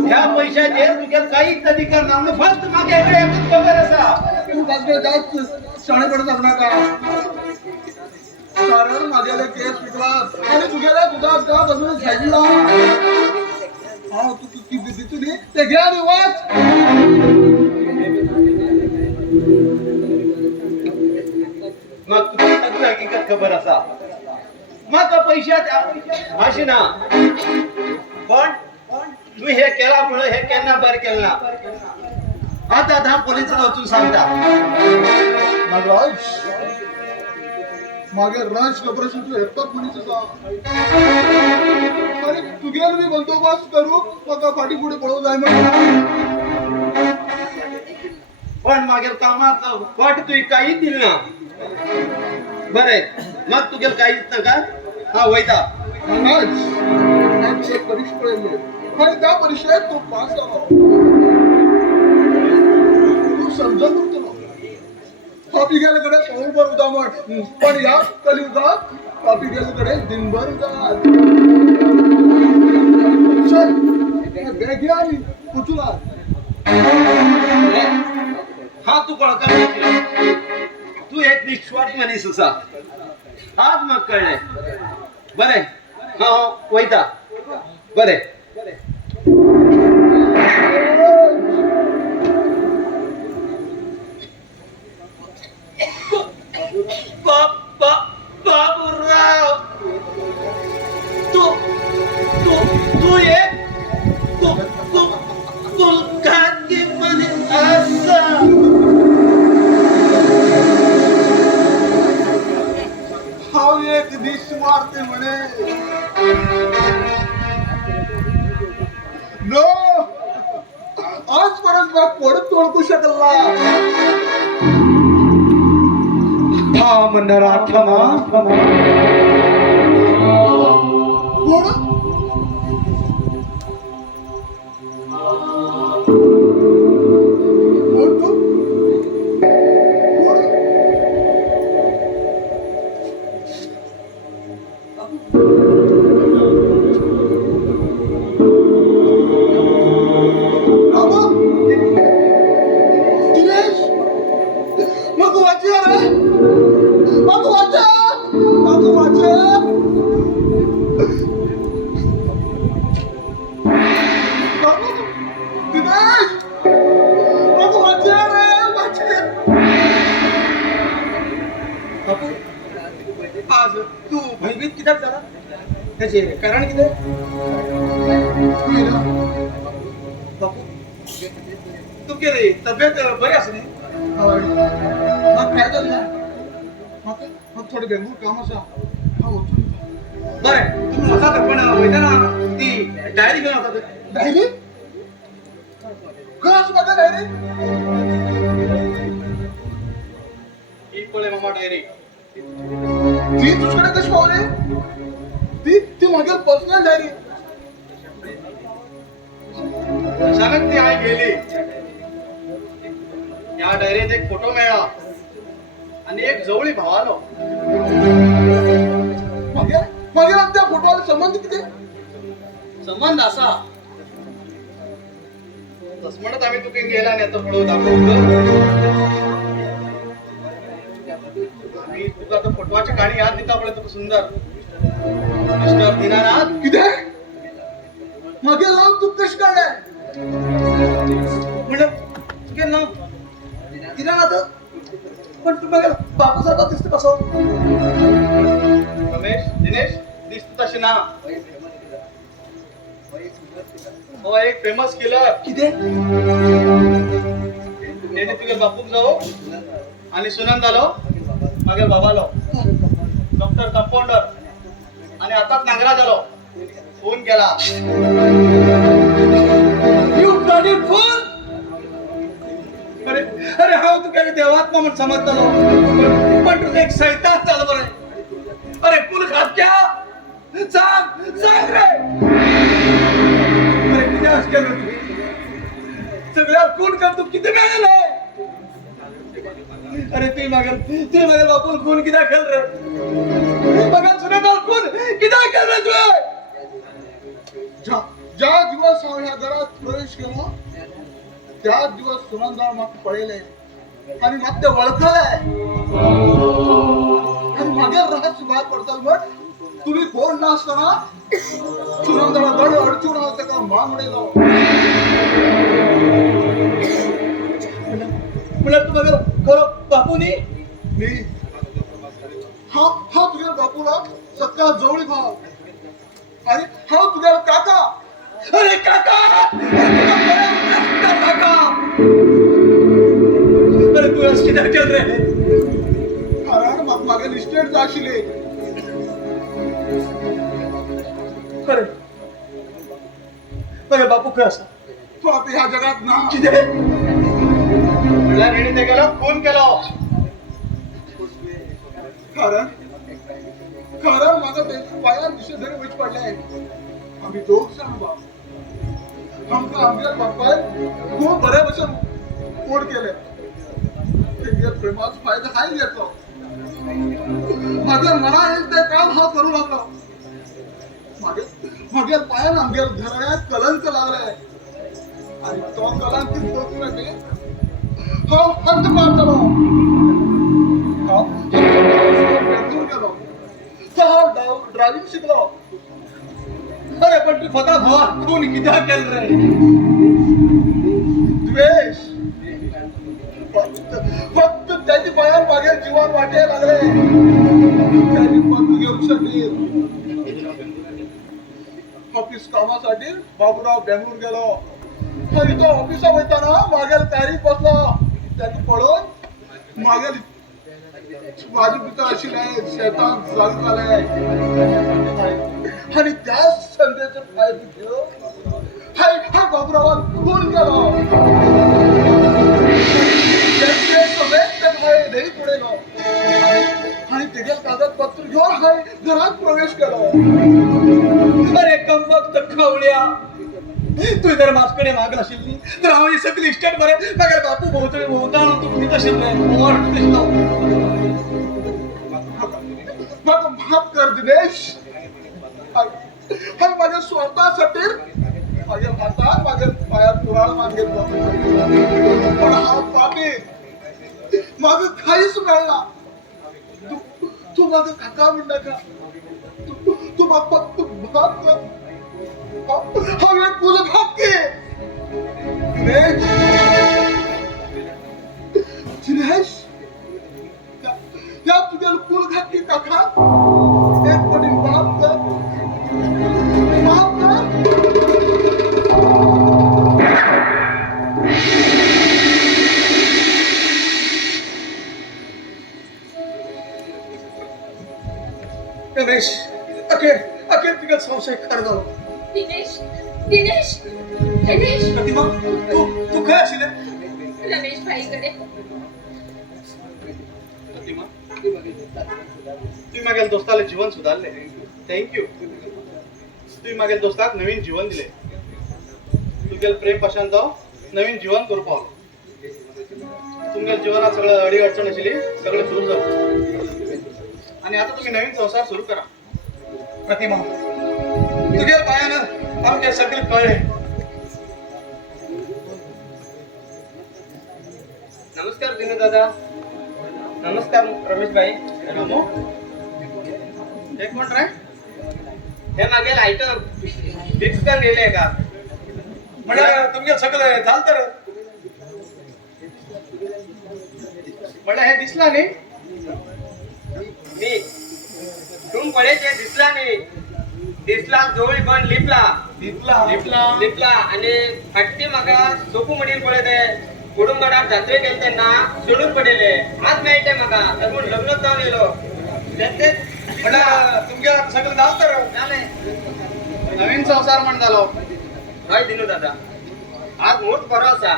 ह्या पैशाचे तुझ्या काहीच अधिकार नाही फक्त मागे एकच पगार असा तू जास्त शाळेकडे जगणार का कारण माझ्याला केस विकला आणि तुझ्याला तुझा अजून साईडला हा तू किती दिली तुझी ते घ्या आणि वाच मग तुला सगळी हकीकत खबर असा मग पैशात अशी ना पण तू हे केला पुढे हे केन्ना बरं केलं ना आता पोलिस वचून सांगता नागराज मागे राज कॉर्पोरेशनचे एकटाच मनीस अरे तुगेल मी बंदोबस्त करू मग पाठी पुढे पळू जाय म्हणून पण मागेल कामात पट तू काही दिल ना बरे मग तुझे काहीच नका हा वैता आज परीक्षा पडेल आणि त्या परीक्षेत तो पास झाला तू समजून करतो कॉपी गेल्याकडे पाऊलभर उदामण पण या कलियुगात कॉपी गेल्याकडे दिनभर उदार चल बॅग घ्या आणि कुठून हा तू कळका तू एक निस्वार्थ मनीस असा आज मग कळले बरे हा वैता बरे बाबूराव तू एक कुलघाती मनीस असा हा एक निस्वार्थ म्हणे नो आजपर्यंत पडत ओळखू शकला हा म्हणणारा क्षमा कोण आज तू भयभीत कित्याक जाला त्याचे कारण किती बापू तू केली तब्येत बरी असली मग काय झालं मग थोडं बेंगूर काम असा बरं तुम्ही होता पण वैद्याना ती डायरी घेऊन होता डायरी कस माझ्या डायरी ही कोळे मामा डायरी ती तुझ्याकडे कशी पावले ती माझ्या पर्सनल डायरी अचानक ती आई गेली या डायरीत एक फोटो मिळाला आणि एक जवळी भाव आलो मग त्या फोटोला संबंध किती संबंध असा तस म्हणत आम्ही तुके गेला आणि आता पुढे दाखवतो मी तुला आता फोटोची काणी याद देता पडे तुका सुंदर मिस्टर दीनानाथ किती मग लावून तू कशी काढलाय म्हणजे तुझे नाव दीनानाथ पण तू बघा बापू सारखा दिसतो कसं रमेश दिनेश दिसतो तसे ना हो एक फेमस किलर किती त्याने तुझ्या बापूक जाओ आणि सुनंद आलो मागे बाबालो डॉक्टर कंपाऊंडर आणि आताच नागराज आलो फोन केला यू ब्लडी फूल अरे अरे हा तू काय देवात्मा म्हणून समजतलो पण तुझं एक सैतान चालू बरं अरे फुल खात क्या सांग सांग रे अरे किती आज केलं तू सगळ्या खून कर तू किती मिळालं अरे ते मागेल बापून खून किती खेळ रे बघा सुनेदार खून किती खेळ रे तू ज्या दिवस हा ह्या घरात प्रवेश केला त्या दिवस सुनंदा मग पळेले आणि मग ते वळखलंय आणि मागे राहत बाहेर पडताल मग तुम्ही कोण नसताना सुनंदाला गड अडचून होते का मागडे म्हणलं तू बघा खरं बापूनी मी हा तुझ्या बापूला सक्का जवळी भाव आणि हा तुझ्या काका अरे काका काका अरे तू आज किती केलं रे कारण मग मागे निष्ठेत जाशिले खरं बघा बापू खरं असा तू आता ह्या जगात ना किती मला रेडी ते गेला फोन केला कारण माझा पाया दिशे धरी वेच पडलाय आम्ही दोघ जण बाप आमका आमच्या बापाय खूप बऱ्या बसून पोट केले ते प्रेमाचा फायदा हाय घेतो माझ्या मना येईल ते काम हा करू लागला मागे पायान आमच्या घराण्यात कलंक लागलाय आणि तो कलंक दोघीमध्ये हा हद्द पार झाला ड्रायव्हिंग शिकलो अरे पण तू फक्त भावा खून किती केलं रे द्वेष फक्त त्याची पायात मागे जीवन वाटायला लागले त्याची पद घेऊ शकली ऑफिस कामासाठी बाबूराव बेंगळूर गेलो आणि तो ऑफिसात येताना मागेल तारीख बसला त्याची पळून मागेल माझी पिता अशी नाही शैतान चालू झालाय आणि त्याच संधीचे फायदे घेऊन हा बाबूरावात खून केला त्याचे समेत ते भाई नाही पुढे नो आणि त्याच्या कागदपत्र घेऊन हाय घरात प्रवेश केला अरे कंबक तर खावल्या तू जर माझकडे मागला असेल तर आम्ही सगळी स्टेट बरे मगर बापू बहुता तुम्ही तसे मग माफ कर दिनेश माझ्या स्वतःसाठी माझ्या हातात माझ्या पायात कुराळ मागितलं पण हा पापी माझं काहीच मिळाला तू माझं काका म्हणला का तू मग फक्त भाग कर हा एक फुलं भाग के दिनेश दिनेश या तुझ्या फुल घातली काका एक पडी माफ कर रमेश अखेर तुझा संशय खरं झाला दिनेश दिनेश दिनेश प्रतिमा तू काय असेल रमेश भाईकडे प्रतिमा तुम्ही मागेल दोस्ताला जीवन सुधारले थँक्यू तुम्ही मागेल दोस्ताक नवीन जीवन दिले तुमच्या प्रेम पाशान जाऊ नवीन जीवन करू पावलो तुमच्या जीवनात सगळं अडी अडचण आशिल्ली सगळं दूर जाऊ आणि आता तुम्ही नवीन संसार सुरू करा प्रतिमा तुझ्या पायानं आमच्या सगळे कळले नमस्कार दिने दादा नमस्कार रमेश भाई नमो एक मिनिट रे हे मागेल आयटम फिक्स कर गेले का म्हणजे तुमच्या सगळं चालतं म्हणजे हे दिसला नाही मी तुम पडे ते दिसला नाही दिसला जवळ पण लिपला लिपला लिपला आणि फाटती म्हाका सोपू म्हणील पळय ते कुडुंबडार जात्रे गेले तेन्ना सोडून पडले आज मेळटे म्हाका लागून लग्न जावन येलो तेच म्हणल्यार तुमगे सगळं जास्त जालें नवीन संसार म्हण जालो हय दिनू दादा आज मुहूर्त बरो आसा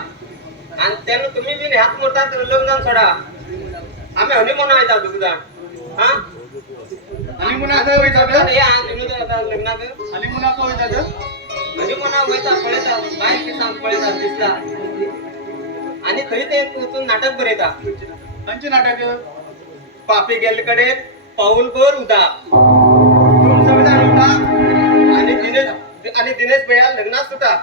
आणि तेन्ना तुम्ही बी ह्याच मुहूर्तांत लग्न सोडा आम्ही हनीमून वयता दोग जाण हा हनीमुनाक वयता तर या दिनू दादा लग्नाक हनीमुनाक वयता तर हनीमुनाक वयता पळयता बाय दिसांक पळयता दिसता आणि खंय ते वचून नाटक बरयता खंयचें नाटक पापी गेल्ले कडेन पाऊलभर उदा दोन संविधान उठा आणि दिनेश भैया लग्नात सुटा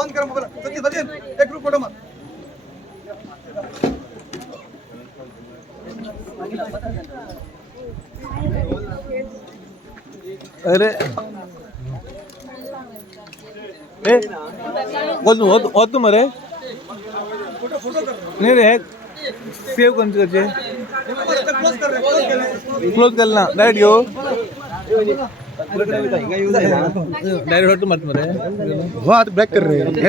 बंद कर मोबाईल सचिन सचिन एक ग्रुप फोटो मार अरे ए बोल हो तुम अरे नहीं रे सेव कौन करचे क्लोज करना डायरेक्ट यो डायरेक्ट हो तुम मत मरे हो हाथ ब्रेक कर रहे हैं